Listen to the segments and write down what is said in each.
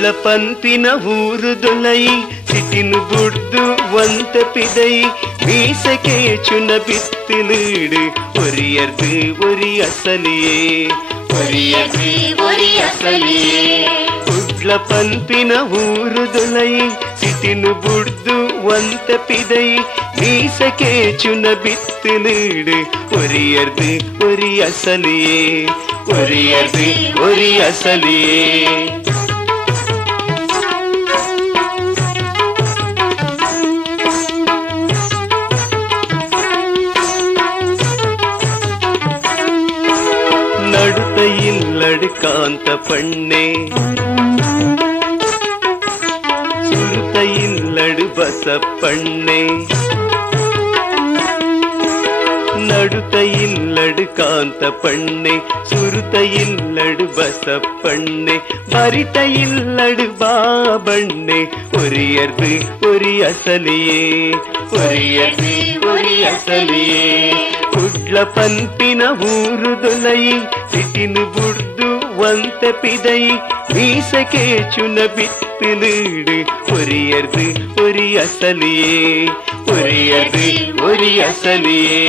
ಕುಡ್ಲ ಪಂಪಿನ ಊರುದೊಲೈ ಸಿಟಿನು ಬುಡ್ದು ವಂತ ಪಿದೈ ಮೀಸಕೆ ಚುನ ಬಿತ್ತಿಲೀಡು ಒರಿಯರ್ದು ಒರಿ ಅಸಲಿಯೇ ಒರಿಯರ್ದು ಒರಿ ಅಸಲಿಯೇ ಕುಡ್ಲ ಪಂಪಿನ ಊರುದೊಲೈ ಸಿಟಿನು ಬುಡ್ದು ವಂತ ಪಿದೈ ಮೀಸಕೆ ಚುನ ಬಿತ್ತಿಲೀಡು ಒರಿಯರ್ದು ಒರಿ ಅಸಲಿಯೇ ಒರಿಯರ್ದು ಒರಿ ಅಸಲಿಯೇ நடுத்த பண்ணே சுருத்த இல்லடு பச பண்ணே நடுத்த இல்லடு காந்த பண்ணே சுருத்த இல்லடு பச பண்ணே பரித்த இல்லடு பாபண்ணே ஒரியர்து ஒரி அசலியே ஒரியர்து ஒரி அசலியே ಕುಡ್ಲ ಪಂಪಿನ ಊರುದೊಲೈ ಸಿಟಿನು ಬುಡ್ದು ವಂತ ಪಿದೈ ಮೀಸಕೆ ಚುನ ಬಿತ್ತಿಲೀಡು ಒರಿಯರ್ದು ಒರಿ ಅಸಲಿಯೇ ಒರಿಯರ್ದು ಒರಿ ಅಸಲಿಯೇ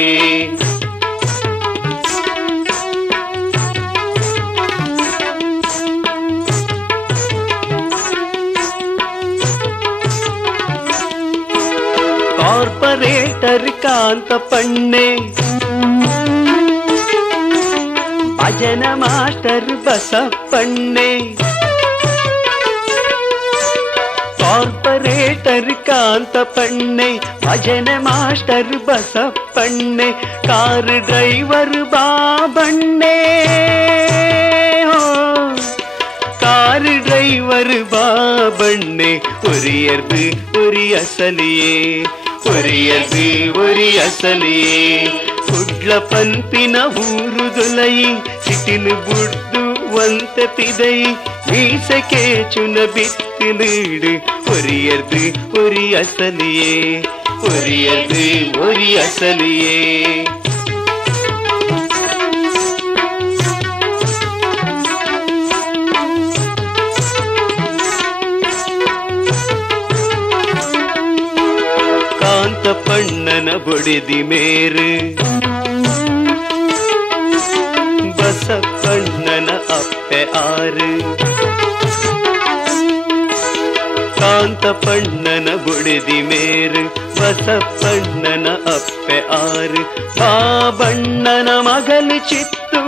ಕಾರ್ಪೊರೇಟರ್ ಕಾಂತ ಪಣ್ಣೆ ಭಜನ ಮಾಸ್ಟರ್ ಬಸಪ್ಪಣ್ಣೆ ಕಾರ್ಪೊರೇಟರ್ ಕಾಂತ ಪಣ್ಣೆ ಭಜನ ಮಾಸ್ಟರ್ ಬಸಪ್ಪಣ್ಣೆ ಕಾರ್ ಡ್ರೈವರ್ ಬಾಬಣ್ಣೆ ಕಾರ್ ಡ್ರೈವರ್ ಬಾಬಣ್ಣೆ ಒರಿಯರ್ದು ಒರಿ ಅಸಲಿಯೇ ಒರಿಯರ್ದು ಒರಿ ಅಸಲಿಯೇ ಕುಡ್ಲ ಪಂಪಿನ ಊರುದೊಲೈ ಸಿಟಿನು ಬುಡ್ದು ವಂತ ಪಿದೈ ಮೀಸಕೆ ಚುನ ಬಿತ್ತಿಲೀಡು ಒರಿಯರ್ದು ಒರಿ ಅಸಲಿಯೇ ಒರಿಯರ್ದು ಒರಿ ಅಸಲಿಯೇ ಕಾಂತ ಪಣ್ಣನ ಬೊಡೆದಿ ಮೇರು ಬಸಪ್ಪಣ್ಣನ ಅಪ್ಪೆ ಆರು ಕಾಂತ ಪಣ್ಣನ ಬೊಡೆದಿ ಮೇರು ಬಸಪ್ಪಣ್ಣನ ಅಪ್ಪೆ ಆರು ಬಾಬಣ್ಣನ ಮಗಲು ಚಿತ್ತು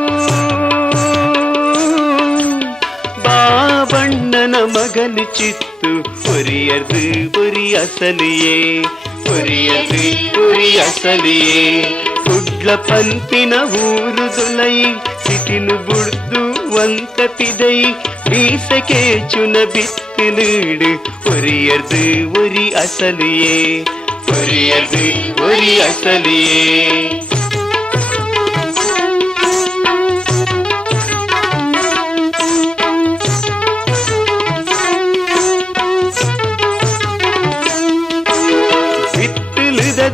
ಬಾಬಣ್ಣನ ಮಗಲು ಚಿತ್ತು ಒರಿಯರ್ದು ಒರಿ ಅಸಲಿಯೇ ಒರಿಯರ್ದು ಒರಿ ಅಸಲಿಯೇ ಕುಡ್ಲ ಪಂಪಿನ ಊರುದೊಲೈ ಸಿಟಿನು ಬುಡ್ದು ವಂತ ಪಿದೈ ಮೀಸಕೆ ಚುನ ಬಿತ್ತಿಲೀಡು ಒರಿಯರ್ದು ಒರಿ ಅಸಲಿಯೇ ಒರಿಯರ್ದು ಒರಿ ಅಸಲಿಯೇ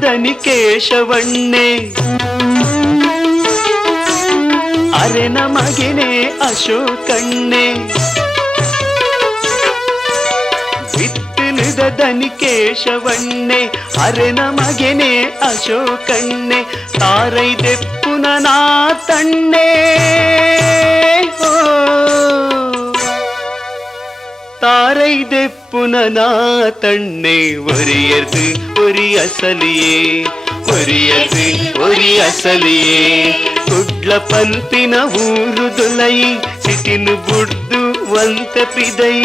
ದನಿ ಕೇಶವಣ್ಣೆ ಅರೆನ ಮಗನೇ ಅಶೋಕಣ್ಣೆ ಬಿತ್ತಲಿದ ದನಿ ಕೇಶವಣ್ಣೆ ಅರೆನ ಮಗನೇ ಅಶೋಕಣ್ಣೆ ತಾರೈದೆಪ್ಪುನ ನಾತಣ್ಣೆ ತಾರೈದೆಪ್ಪುನ ನಾತಣ್ಣೆ ಒರಿಯರ್ದು ಒರಿ ಅಸಲಿಯೇ ಒರಿಯರ್ದು ಒರಿ ಅಸಲಿಯೇ ಕುಡ್ಲ ಪಂಪಿನ ಊರುದೊಲೈ ಸಿಟಿನು ಬುಡ್ದು ವಂತ ಪಿದೈ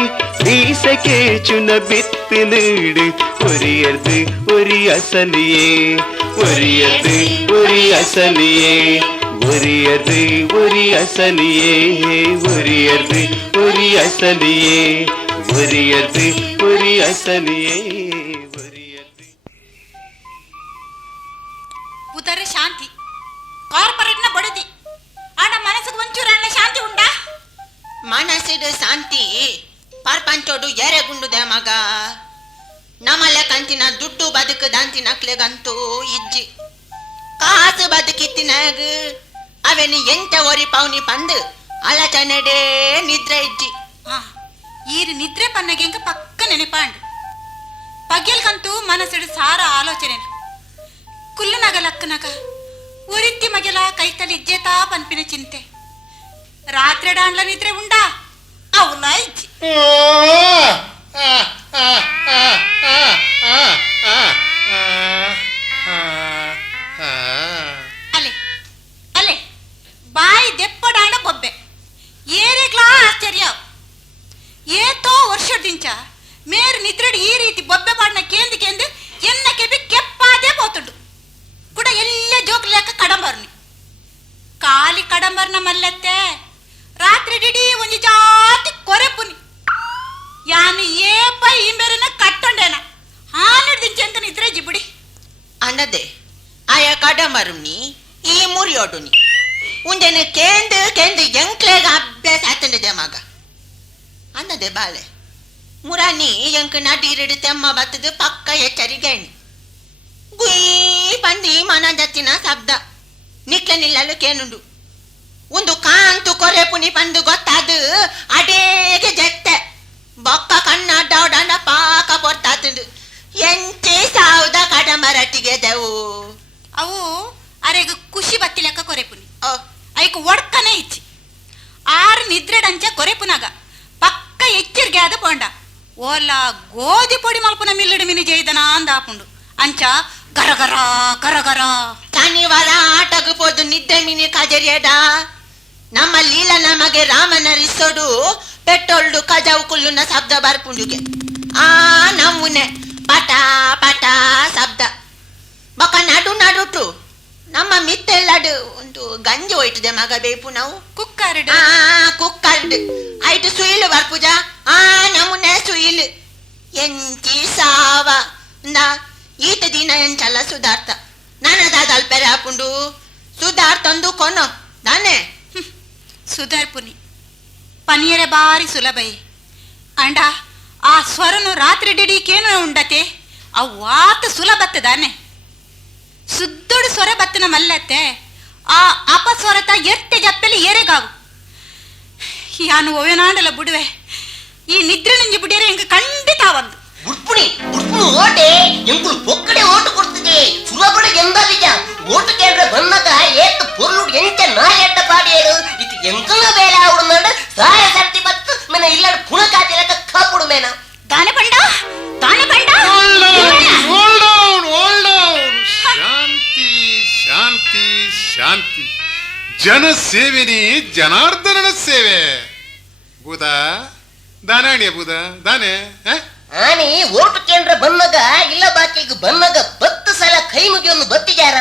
ಮೀಸಕೆ ಚುನ ಬಿತ್ತಿಲೀಡು ಒರಿಯರ್ದು ಒರಿ ಅಸಲಿಯೇ ಒರಿಯರ್ದು ಒರಿ ಅಸಲಿಯೇ ಒರಿಯರ್ದು ಒರಿ ಅಸಲಿಯೇ ಒರಿಯರ್ದು ಒರಿ ಅಸಲಿಯೇ ಒರಿಯರ್ದು ಒರಿ ಅಸಲಿಯೇ ಒರಿಯರ್ದು ಉದರ ಶಾಂತಿ ಕಾರ್ಪೊರೇಟ್ನ ಬಡದಿ ಆಡ ಮನಸ್ಸಿಗೆ ಒಂಚೂರನ್ನ ಶಾಂತಿ ಉಂಟಾ ಮನಸ್ಸಿಡು ಶಾಂತಿ ಪರ್ಪಂಚೋಡು ಎರೆಗುಂಡುದೆ ಮಗ ನಮ್ಮಲ್ಲ ಕಂತಿನ ದುಡ್ಡು ಬದುಕದಂತಿ ನಕ್ಲೆಗಂತೂ ಇಜ್ಜಿ ಕಾಸು ಬದುಕಿತ್ತಿನಾಗ ಅವೆನಿ ಎಂಟ ಒರಿ ಪೌನಿ ಪಂದು ಅಲಚನೆಡೆ ನಿದ್ರೆ ಇಜ್ಜಿ ఈరు నిద్ర పన్నగి ఇంక పక్క నెనపాండు పగ్యలకంತూ మనసుడు సారా ఆలోచనలు కుళ్ళు నగలక్కనగ ఉరిత్తి మగల కైతలిజ్జేతా పనిపిన చింతే రాత్రిడాండ్ల నిద్ర ఉండా అవులా ఇచ్చి ಅಲೆ ಅಲೆ ಬಾಯಿ ದೆಪ್ಪಡಾಂಡ ಬೊಬ್ಬೆ ಏರೆಗ್ಲಾ ಆಶ್ಚರ್ಯ ಏತೋ ವರ್ಷದಿಂಚ ಮೇರು ನಿದ್ರಡು ಈ ರೀತಿ ಬೊಬ್ಬೆ ಪಾಡಿನ ಕೇಂದು ಎನ್ನ ಕೆಬಿ ಕೆಪ್ಪಾದೇ పోతుండు ಕೂಡ ಎಲ್ಲ ಜೋಕ್ ಲೆಕ್ಕ ಕಡಂಬರ್ನಿ ಕಾಲಿ ಕಡಂಬರ್ನ ಮಲ್ಲತ್ತೆ ರಾತ್ರಿ ಡಿಡಿ ಒಂಜಿ ಜಾತಿ ಕೊರೆಪುನಿ ಯಾನು ಏಪ ಈ ಮೇರನ ಕಟ್ಟೊಂಡೇನ ಹಾನಿಡ್ದಿಂಚಂತ ನಿದ್ರೆ ಜಿಬುಡಿ ಅನ್ನದೆ ಆಯ ಕಡಮರುನಿ ಈ ಮುರಿಯೋಡುನಿ ಉಂಡೆನೆ ಕೆಂದು ಎಂಕ್ಲೆಗ ಅಭ್ಯಾಸ ಆತಂಡದೆ ಮಗ ಅನ್ನದೆ ಬಾಳೆ ಮುರಾನಿ ಎಂಕ್ ನಡೀರಿಡು ತೆಮ್ಮ ಬತ್ತದು ಪಕ್ಕ ಎಚ್ಚರಿಗೇಣಿ ಗುಯ್ ಪಂಡಿ ಮನದತ್ತಿನ ಶಬ್ದ ನಿಕ್ಲೆ ನಿಲ್ಲಲು ಕೇನುಂಡು ಒಂದು ಕಾಂತು ಕೊರೆ ಪುನಿ ಪಂದು ಗೊತ್ತಾದು ಅಡೇಗೆ ಜತ್ತೆ ಬೊಕ್ಕ ಕಣ್ಣಡ್ಡಾಡ ಪಾಕ ಬೊರ್ತಾತುಂಡು ಎಂಚೆ ಸಾವುದ ಕಡಮರಟ್ಟಿಗೆ ದೆವು ಅವು ಅರೆಗ ಖುಷಿ ಬತ್ತಿ ಲೆಕ್ಕ ಕೊರೆಪುನಿ ಓ ಐಕ್ ಒಡ್ಕನೆ ಇಚ್ಚಿ ಆರು ನಿದ್ರೆಡಂಚ ಕೊರೆಪುನಾಗ ಪಕ್ಕ ಎಚ್ಚರಿಕೆ ಆದ ಪೋಂಡ ಓಲ ಗೋಧಿ ಪೊಡಿ ಮಲ್ಪುನ ಮಿಲ್ಲುಡು ಮಿನಿ ಜೈದನ ಅಂದಾಪುಂಡು ಅಂಚ ಗರಗರ ಗರಗರ ಶನಿವಾರ ಆಟಕ್ಕೆ ಹೋದು ನಿದ್ದೆ ಮಿನಿ ಕಜರಿಯಡ ನಮ್ಮ ಲೀಲ ನಮಗೆ ರಾಮನ ರಿಸೋಡು ಪೆಟ್ರೋಲ್ಡು ಕಜಾವು ಕುಲ್ಲುನ ಶಬ್ದ ಬರ್ಪುಂಡುಗೆ ಆ ನಮ್ಮನೆ ಪಟ ಪಟ ಶಬ್ದ ಬೊಕ್ಕ ನಡುಟು ನಮ್ಮ ಮಿತ್ತೆಲ್ಲಡು ಒಂದು ಗಂಜಿ ಹೋಯ್ತದೆ ಮಗ ಬೇಪು ನಾವು ಕುಕ್ಕರ್ಡು ಕುಕ್ಕರ್ಡ್ ಆಯ್ತು ಸುಯಿಲು ಬರ್ಪುಜ ಆ ನಮ್ಮನೆ ಸುಯಿಲು ಎಂಚಿ ಸಾವ ಈತ ದಿನ ಎಂಚಲ್ಲ ಸುಧಾರ್ಥ ನಾನದಾದ ಅಲ್ಪೆರೆ ಹಾಪುಂಡು ಸುಧಾರ್ಥಂದು ಕೊನೋ ನಾನೇ ಸುಧಾರ್ಪುನಿ ಪನಿಯರೆ ಬಾರಿ ಸುಲಭಯೇ ಅಂಡ ಆ ಸ್ವರನು ರಾತ್ರಿ ಡಿಡಿಕೇನು ಉಂಡತೆ ಅವಾತ ಸುಲಭತ್ತದಾನೆ ಸುದ್ದೊಡು ಸ್ವರ ಬತ್ತನ ಮಲ್ಲತ್ತೆ ಆ ಅಪಸ್ವರತ ಎರ್ತೆ ಜಪ್ಪೆಲಿ ಏರೆಗಾವು ಯಾನು ಒವೆನಾಂಡಲ ಬುಡುವೆ ಈ ನಿದ್ರೆ ನಂಜಿ ಬುಡಿಯರೆ ಎಂಗ ಖಂಡಿತ ಒಂದು ಬುಡ್ಪುಣಿ ಓಟೆ ಎಂಕುಲು ಪೊಕ್ಕಡೆ ಓಟು ಕೊಡ್ತದೆ ಸುಲಭಡ ಎಂದಲಿಜ ಓಟು ಕೇಂದ್ರ ಬಂದಾಗ ಏತ್ತು ಪೊರ್ಲು ಎಂಚ ನಾಯಡ್ಡ ಪಾಡಿಯರು ಇದು ಎಂಕಲ ಬೇರೆ ಆವಡುಂದ ಸಾಯ ಸರ್ತಿ ಬತ್ತು ಮೇನ ಇಲ್ಲಡ ಪುಣ ಕಾತಿಲಕ ಕಾಪುಡು ಮೇನ ದಾನೆ ಬಂಡ ಶಾಂತಿ ಶಾಂತಿ ಜನ ಸೇವೆನೇ ಜನಾರ್ದನನ ಸೇವೆ ಬುಧ ದಾನಾಣಿಯ ಬುಧ ದಾನೆ ಆನೆ ಓಟು ಕೇಂದ್ರ ಬಂದಾಗ ಇಲ್ಲ ಬಾಕಿಗೆ ಬಂದಾಗ 10 ಸಲ ಕೈ ಮುಗಿಯೊಂದು ಬತ್ತಿಜಾರ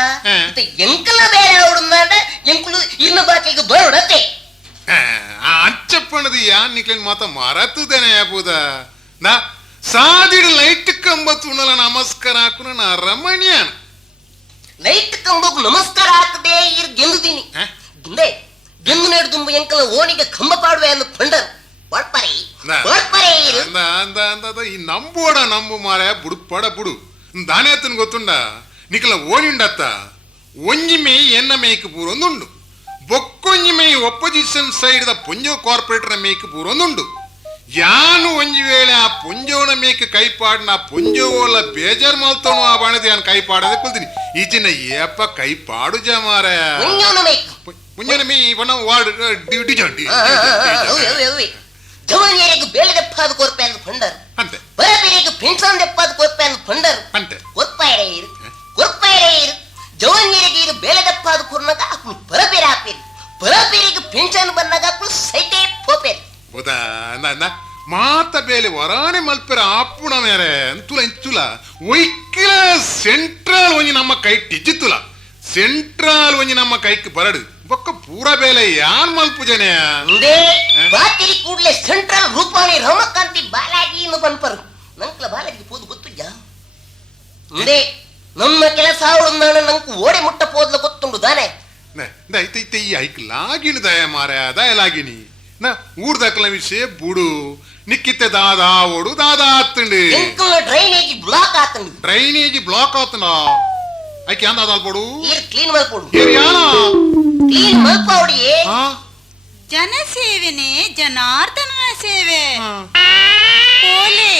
ಇದು ಎಂಕಲ ಬೇರೆ ಆವಡುಂದ ಎಂಕುಲು ಇನ್ನ ಬಾಕಿಗೆ ಬರೋಡತೆ ಅಂಚಪ್ಪಣದು ಯಾನ್ ನಿಕ್ಲೇನ್ ಮಾತ ಮರತುದೇನೆ ಬುಧ ನಾ ಸಾದಿಡು ಲೈಟ್ ಕಂಬ ತುಣಲ ನಮಸ್ಕಾರ ಹಾಕುನ ನಾ ರಮಣ್ಯಾನ ಲೈಟ್ ಕಂಬಕ್ಕೆ ನಮಸ್ಕಾರ ಹಾಕದೆ ಇರ್ ಗೆಂದುದೀನಿ ಗಿಂದೆ ಗೆಂದು ನೆಡ್ದುಂಬ ಎಂಕಲ ಓಣಿಗೆ ಕಂಬ ಪಾಡುವೆ ಅಂದು ಪಂಡರು ఈ నంబోడ నంబు మారే బుడు పడ బుడు దాని అతను గొత్తుండ నీకుల ఓనిండత్త ಒಂಜಿಮೆ ಎನ್ನ ಮೇಯ್ಕ್ ಪೂರೊಂದುಂಡು ಬೊಕ್ಕೊಂಜಿಮೆ ಒಪ್ಪೋಸಿಷನ್ ಸೈಡ್ ದ ಪೊಂಜೋ ಕಾರ್ಪೊರೇಟರ್ ಮೇಯ್ಕ್ ಪೂರೊಂದುಂಡು ಯಾನು ಒಂಜಿ ವೇಳೆ ಆ ಪೊಂಜೋನ ಮೇಯ್ಕ್ ಕೈಪಾಡಿನ ಪೊಂಜೋಲ ಬೇಜಾರ್ ಮಲ್ತೋನು ಆ ಬಾಣದ ಯಾನು ಕೈಪಾಡದೆ ಕೊಲ್ತೀನಿ ಈಚಿನ ಏಪ ಕೈಪಾಡು ಜಮಾರ ಪೊಂಜೋನ ಮೇ ಇವನ ವಾರ್ಡ್ ಡಿಜಂಡಿ ಜವಾನಿಯರಿಗೆ ಬೇಳೆ ದೆಪ್ಪಾದ ಕೊರ್ಪೆ ಅಂದು ಪಂಡರು ಅಂತೆ ಬರಬೇರಿಗೆ ಪೆನ್ಷನ್ ದೆಪ್ಪಾದ ಕೊರ್ಪೆ ಅಂದು ಪಂಡರು ಅಂತೆ ಕೊರ್ಪಾಯರೇ ಇರು ಜವಾನಿಯರಿಗೆ ಇದು ಬೇಳೆ ದೆಪ್ಪಾದ ಕೊರ್ನಾಗ ಅಪ್ಪು ಬರಬೇರೆ ಹಾಪೇರಿ ಬರಬೇರಿಗೆ ಪೆನ್ಷನ್ ಬಂದಾಗ ಅಪ್ಪು ಸೈಟೇ ಪೋಪೇರಿ ಹೌದಾ ಮಾತ ಬೇಲೆ ವರಾನೆ ಮಲ್ಪೆರ ಆಪುಣ ಮೇರೆ ಅಂತುಲ ಇಂತುಲ ಒಯ್ಕಿಲ ಸೆಂಟ್ರಲ್ ಒಂಜಿ ನಮ್ಮ ಕೈ ಟಿಜ್ಜಿತ್ತುಲ ಸೆಂಟ್ರಲ್ ಒಂಜಿ ನಮ್ಮ ಕೈಕ್ ಬರಡು ಬೊಕ್ಕ ಪೂರ ಬೇಲೆ ಯಾನ್ ಮಲ್ಪು ಜನ ಬಾತಿರಿ ಕೂಡ್ಲೆ ಸೆಂಟ್ರಲ್ ರೂಪಾಣಿ ರಮಕಾಂತಿ ಬಾಲಾಜಿ ಇನ್ನು ಬಂದ್ಪರು ನಂಕ್ಲ ಬಾಲಾಜಿ ಪೋದು ಗೊತ್ತುಜ ಮುಂದೆ ನಮ್ಮ ಕೆಲಸ ಅವಳನ್ನ ನಂಗೆ ಓಡೆ ಮುಟ್ಟ ಪೋದ್ಲ ಗೊತ್ತುಂಡು ದಾನೆ ಐತೈತೆ ಈ ಐಕ್ ಲಾಗಿನ ದಯ ಮಾರ ದಯ ಲಾಗಿನಿ ನಾ ಊರ್ದಕ್ಲ ವಿಷಯ ಬುಡು ನಿಕ್ಕಿತ್ತೆ ದಾದಾ ಓಡು ದಾದಾ ಆತಂಡು ಡ್ರೈನೇಜ್ ಬ್ಲಾಕ್ ಆತಂಡು ಡ್ರೈನೇಜ್ ಬ್ಲಾಕ್ ಆತನ ಐಕೆ ಅಂದ ಅಲ್ಪಡು ಕ್ಲೀನ್ ಮಾಡ್ಕೊಡು ಜನಸೇವೆನೇ ಜನಾರ್ದನನ ಸೇವೆ ಪೋಲೆ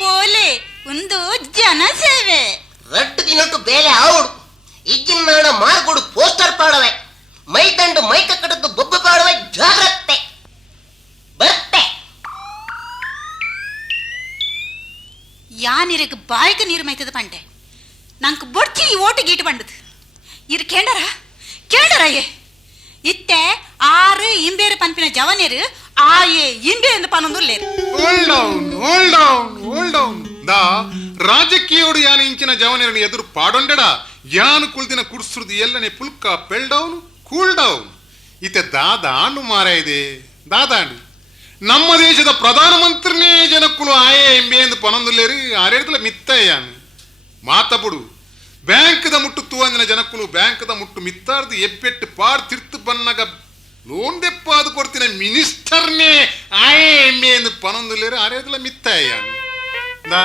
ಪೋಲೆ ಒಂದು ಜನ ಸೇವೆ ರಟ್ಟು ದಿನಟ್ಟು ಬೇಲೆ ಆವಡು ಈಗಿನ ನಾಡ ಮಾರ್ಕೊಡು ಪೋಸ್ಟರ್ ಪಾಡವೆ ಮೈದಂಡು ಮೈಕ ಕಡದು ಬೊಬ್ಬೆ ಪಾಡವೆ ಜಾಗ್ರತೆ ಬರ್ತೆ ಯಾನಿರಗ ಬಾಯಿಗೆ ನೀರು ಮೈತದ ಪಂಡೆ ನಂಗೆ ಬೊಡ್ಚಿ ಈ ಓಟು ಗೀಟು ಬಂಡದು ಇರು ಕೇಂಡರಾಯೇ ಇತ್ತೆ ಆರು ಇಂಬೇರು ಪಂಪಿನ ಜವನೇರು ಆಯೇ ಇಂಬೆ ಎಂದು ಪನೊಂದು ಲೇರು hold down ದಾ ರಾಜಕೀಯೋಡು ಯಾನ ಇಂಚಿನ ಜವನಿರని ಎದುರು ಪಾಡೊಂಡೆಡ ಯಾನು ಕುಳ್ದಿನ ಕುಡ್ಸುದು ಎಲ್ಲನೆ ಪುಲ್ಕ ಪೆಲ್ ಡೌನ್ ಕೂಲ್ ಡೌನ್ ಇತ್ತೆ ದಾದಾಂಡು ಮಾರ ಇದೆ ದಾದಾಂಡು ನಮ್ಮ ದೇಶದ ಪ್ರಧಾನಮಂತ್ರಿನೇ ಜನಕ್ಕುಲು ಆಯೇ ಎಂಬೆ ಎಂದು ಪನೊಂದುಲ್ಲೇರು ಆರೇಡ್ದಲ ಮಿತ್ತಯ್ಯಾನು ಮಾತಬುಡು ಬ್ಯಾಂಕ್ದ ಮುಟ್ಟು ತೂವಂದಿನ ಜನಕ್ಕುಲು ಬ್ಯಾಂಕ್ದ ಮುಟ್ಟು ಮಿತ್ತಾರ್ದು ಎಪ್ಪೆಟ್ಟು ಪಾಡ್ ತಿರ್ತು ಬನ್ನಗ ಲೋನ್ ದೆಪ್ಪಾದು ಕೊಡ್ತಿನ ಮಿನಿಸ್ಟರ್ನೇ ಆಯೇ ಎಂಬೆ ಎಂದು ಪನೊಂದುಲ್ಲೇರು ಆರೇಡ್ದಲ ಮಿತ್ತಯ್ಯಾನು ದಾ